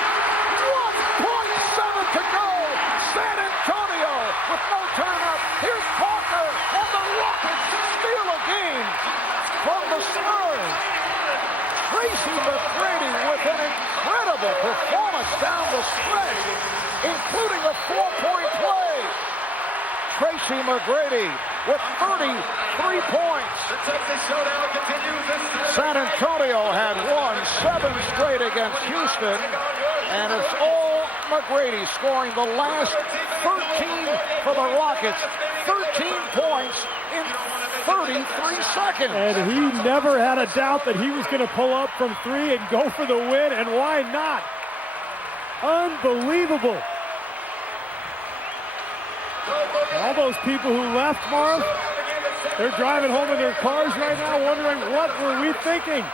1.7 to go. San Antonio with no timeout. Here's Parker, and the Rockets steal a game from the Spurs. Tracy McGrady with an incredible performance down the stretch, including a 4-point play. Tracy McGrady with 33 points. The Texas Showdown continues this time. San Antonio had won 7 straight against Houston, and it's all McGrady scoring the last 13 for the Rockets. 13 points in 33 seconds. And he never had a doubt that he was going to pull up from 3 and go for the win, and why not? Unbelievable. All those people who left, Marv, they're driving home in their cars right now wondering, what were we thinking?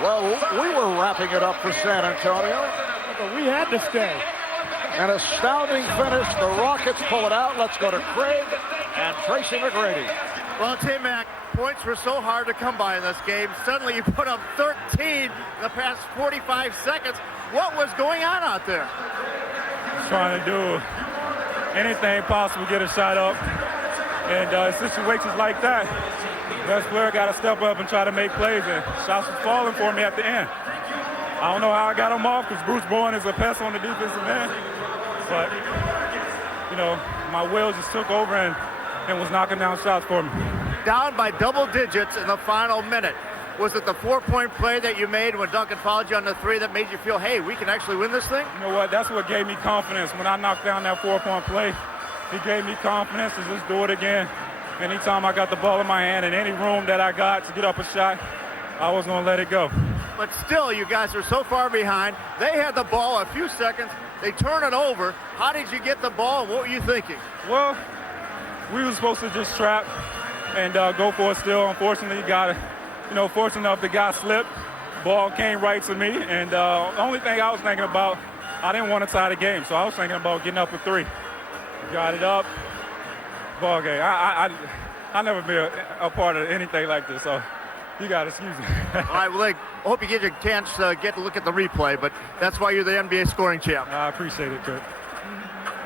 Well, we were wrapping it up for San Antonio. But we had to stay. An astounding finish. The Rockets pull it out. Let's go to Craig and Tracy McGrady. Well, T-Mac, points were so hard to come by in this game. Suddenly you put up 13 in the past 45 seconds. What was going on out there? Trying to do anything possible to get a shot up. And situations like that, best player got to step up and try to make plays. And shots were falling for me at the end. I don't know how I got them off because Bruce Bowen is a pest on the defensive end. But, you know, my will just took over and was knocking down shots for me. Down by double digits in the final minute. Was it the 4-point play that you made when Duncan fouled you on the 3 that made you feel, hey, we can actually win this thing? You know what? That's what gave me confidence. When I knocked down that 4-point play, it gave me confidence to just do it again. Anytime I got the ball in my hand in any room that I got to get up a shot, I was going to let it go. But still, you guys are so far behind. They had the ball a few seconds. They turn it over. How did you get the ball? What were you thinking? Well, we were supposed to just trap and go for it still. Unfortunately, fortunate enough the guy slipped. Ball came right to me. And the only thing I was thinking about, I didn't want to tie the game. So I was thinking about getting up a 3. Got it up. Ball game. I never been a part of anything like this, so you got to excuse me. All right, well, I hope you get your chance to get to look at the replay, but that's why you're the NBA scoring champ. I appreciate it, Kurt.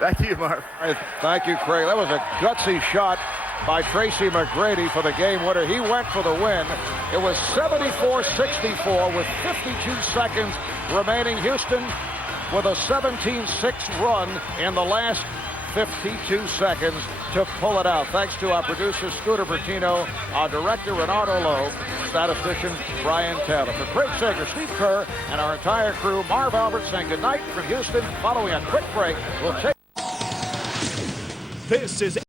Thank you, Marv. Thank you, Craig. That was a gutsy shot by Tracy McGrady for the game winner. He went for the win. It was 74-64 with 52 seconds remaining. Houston with a 17-6 run in the last 52 seconds to pull it out. Thanks to our producer, Scooter Bertino, our director, Renardo Lowe, statistician, Brian Taylor. For Craig Sager, Steve Kerr, and our entire crew, Marv Albert saying goodnight from Houston. Following a quick break, we'll take... This is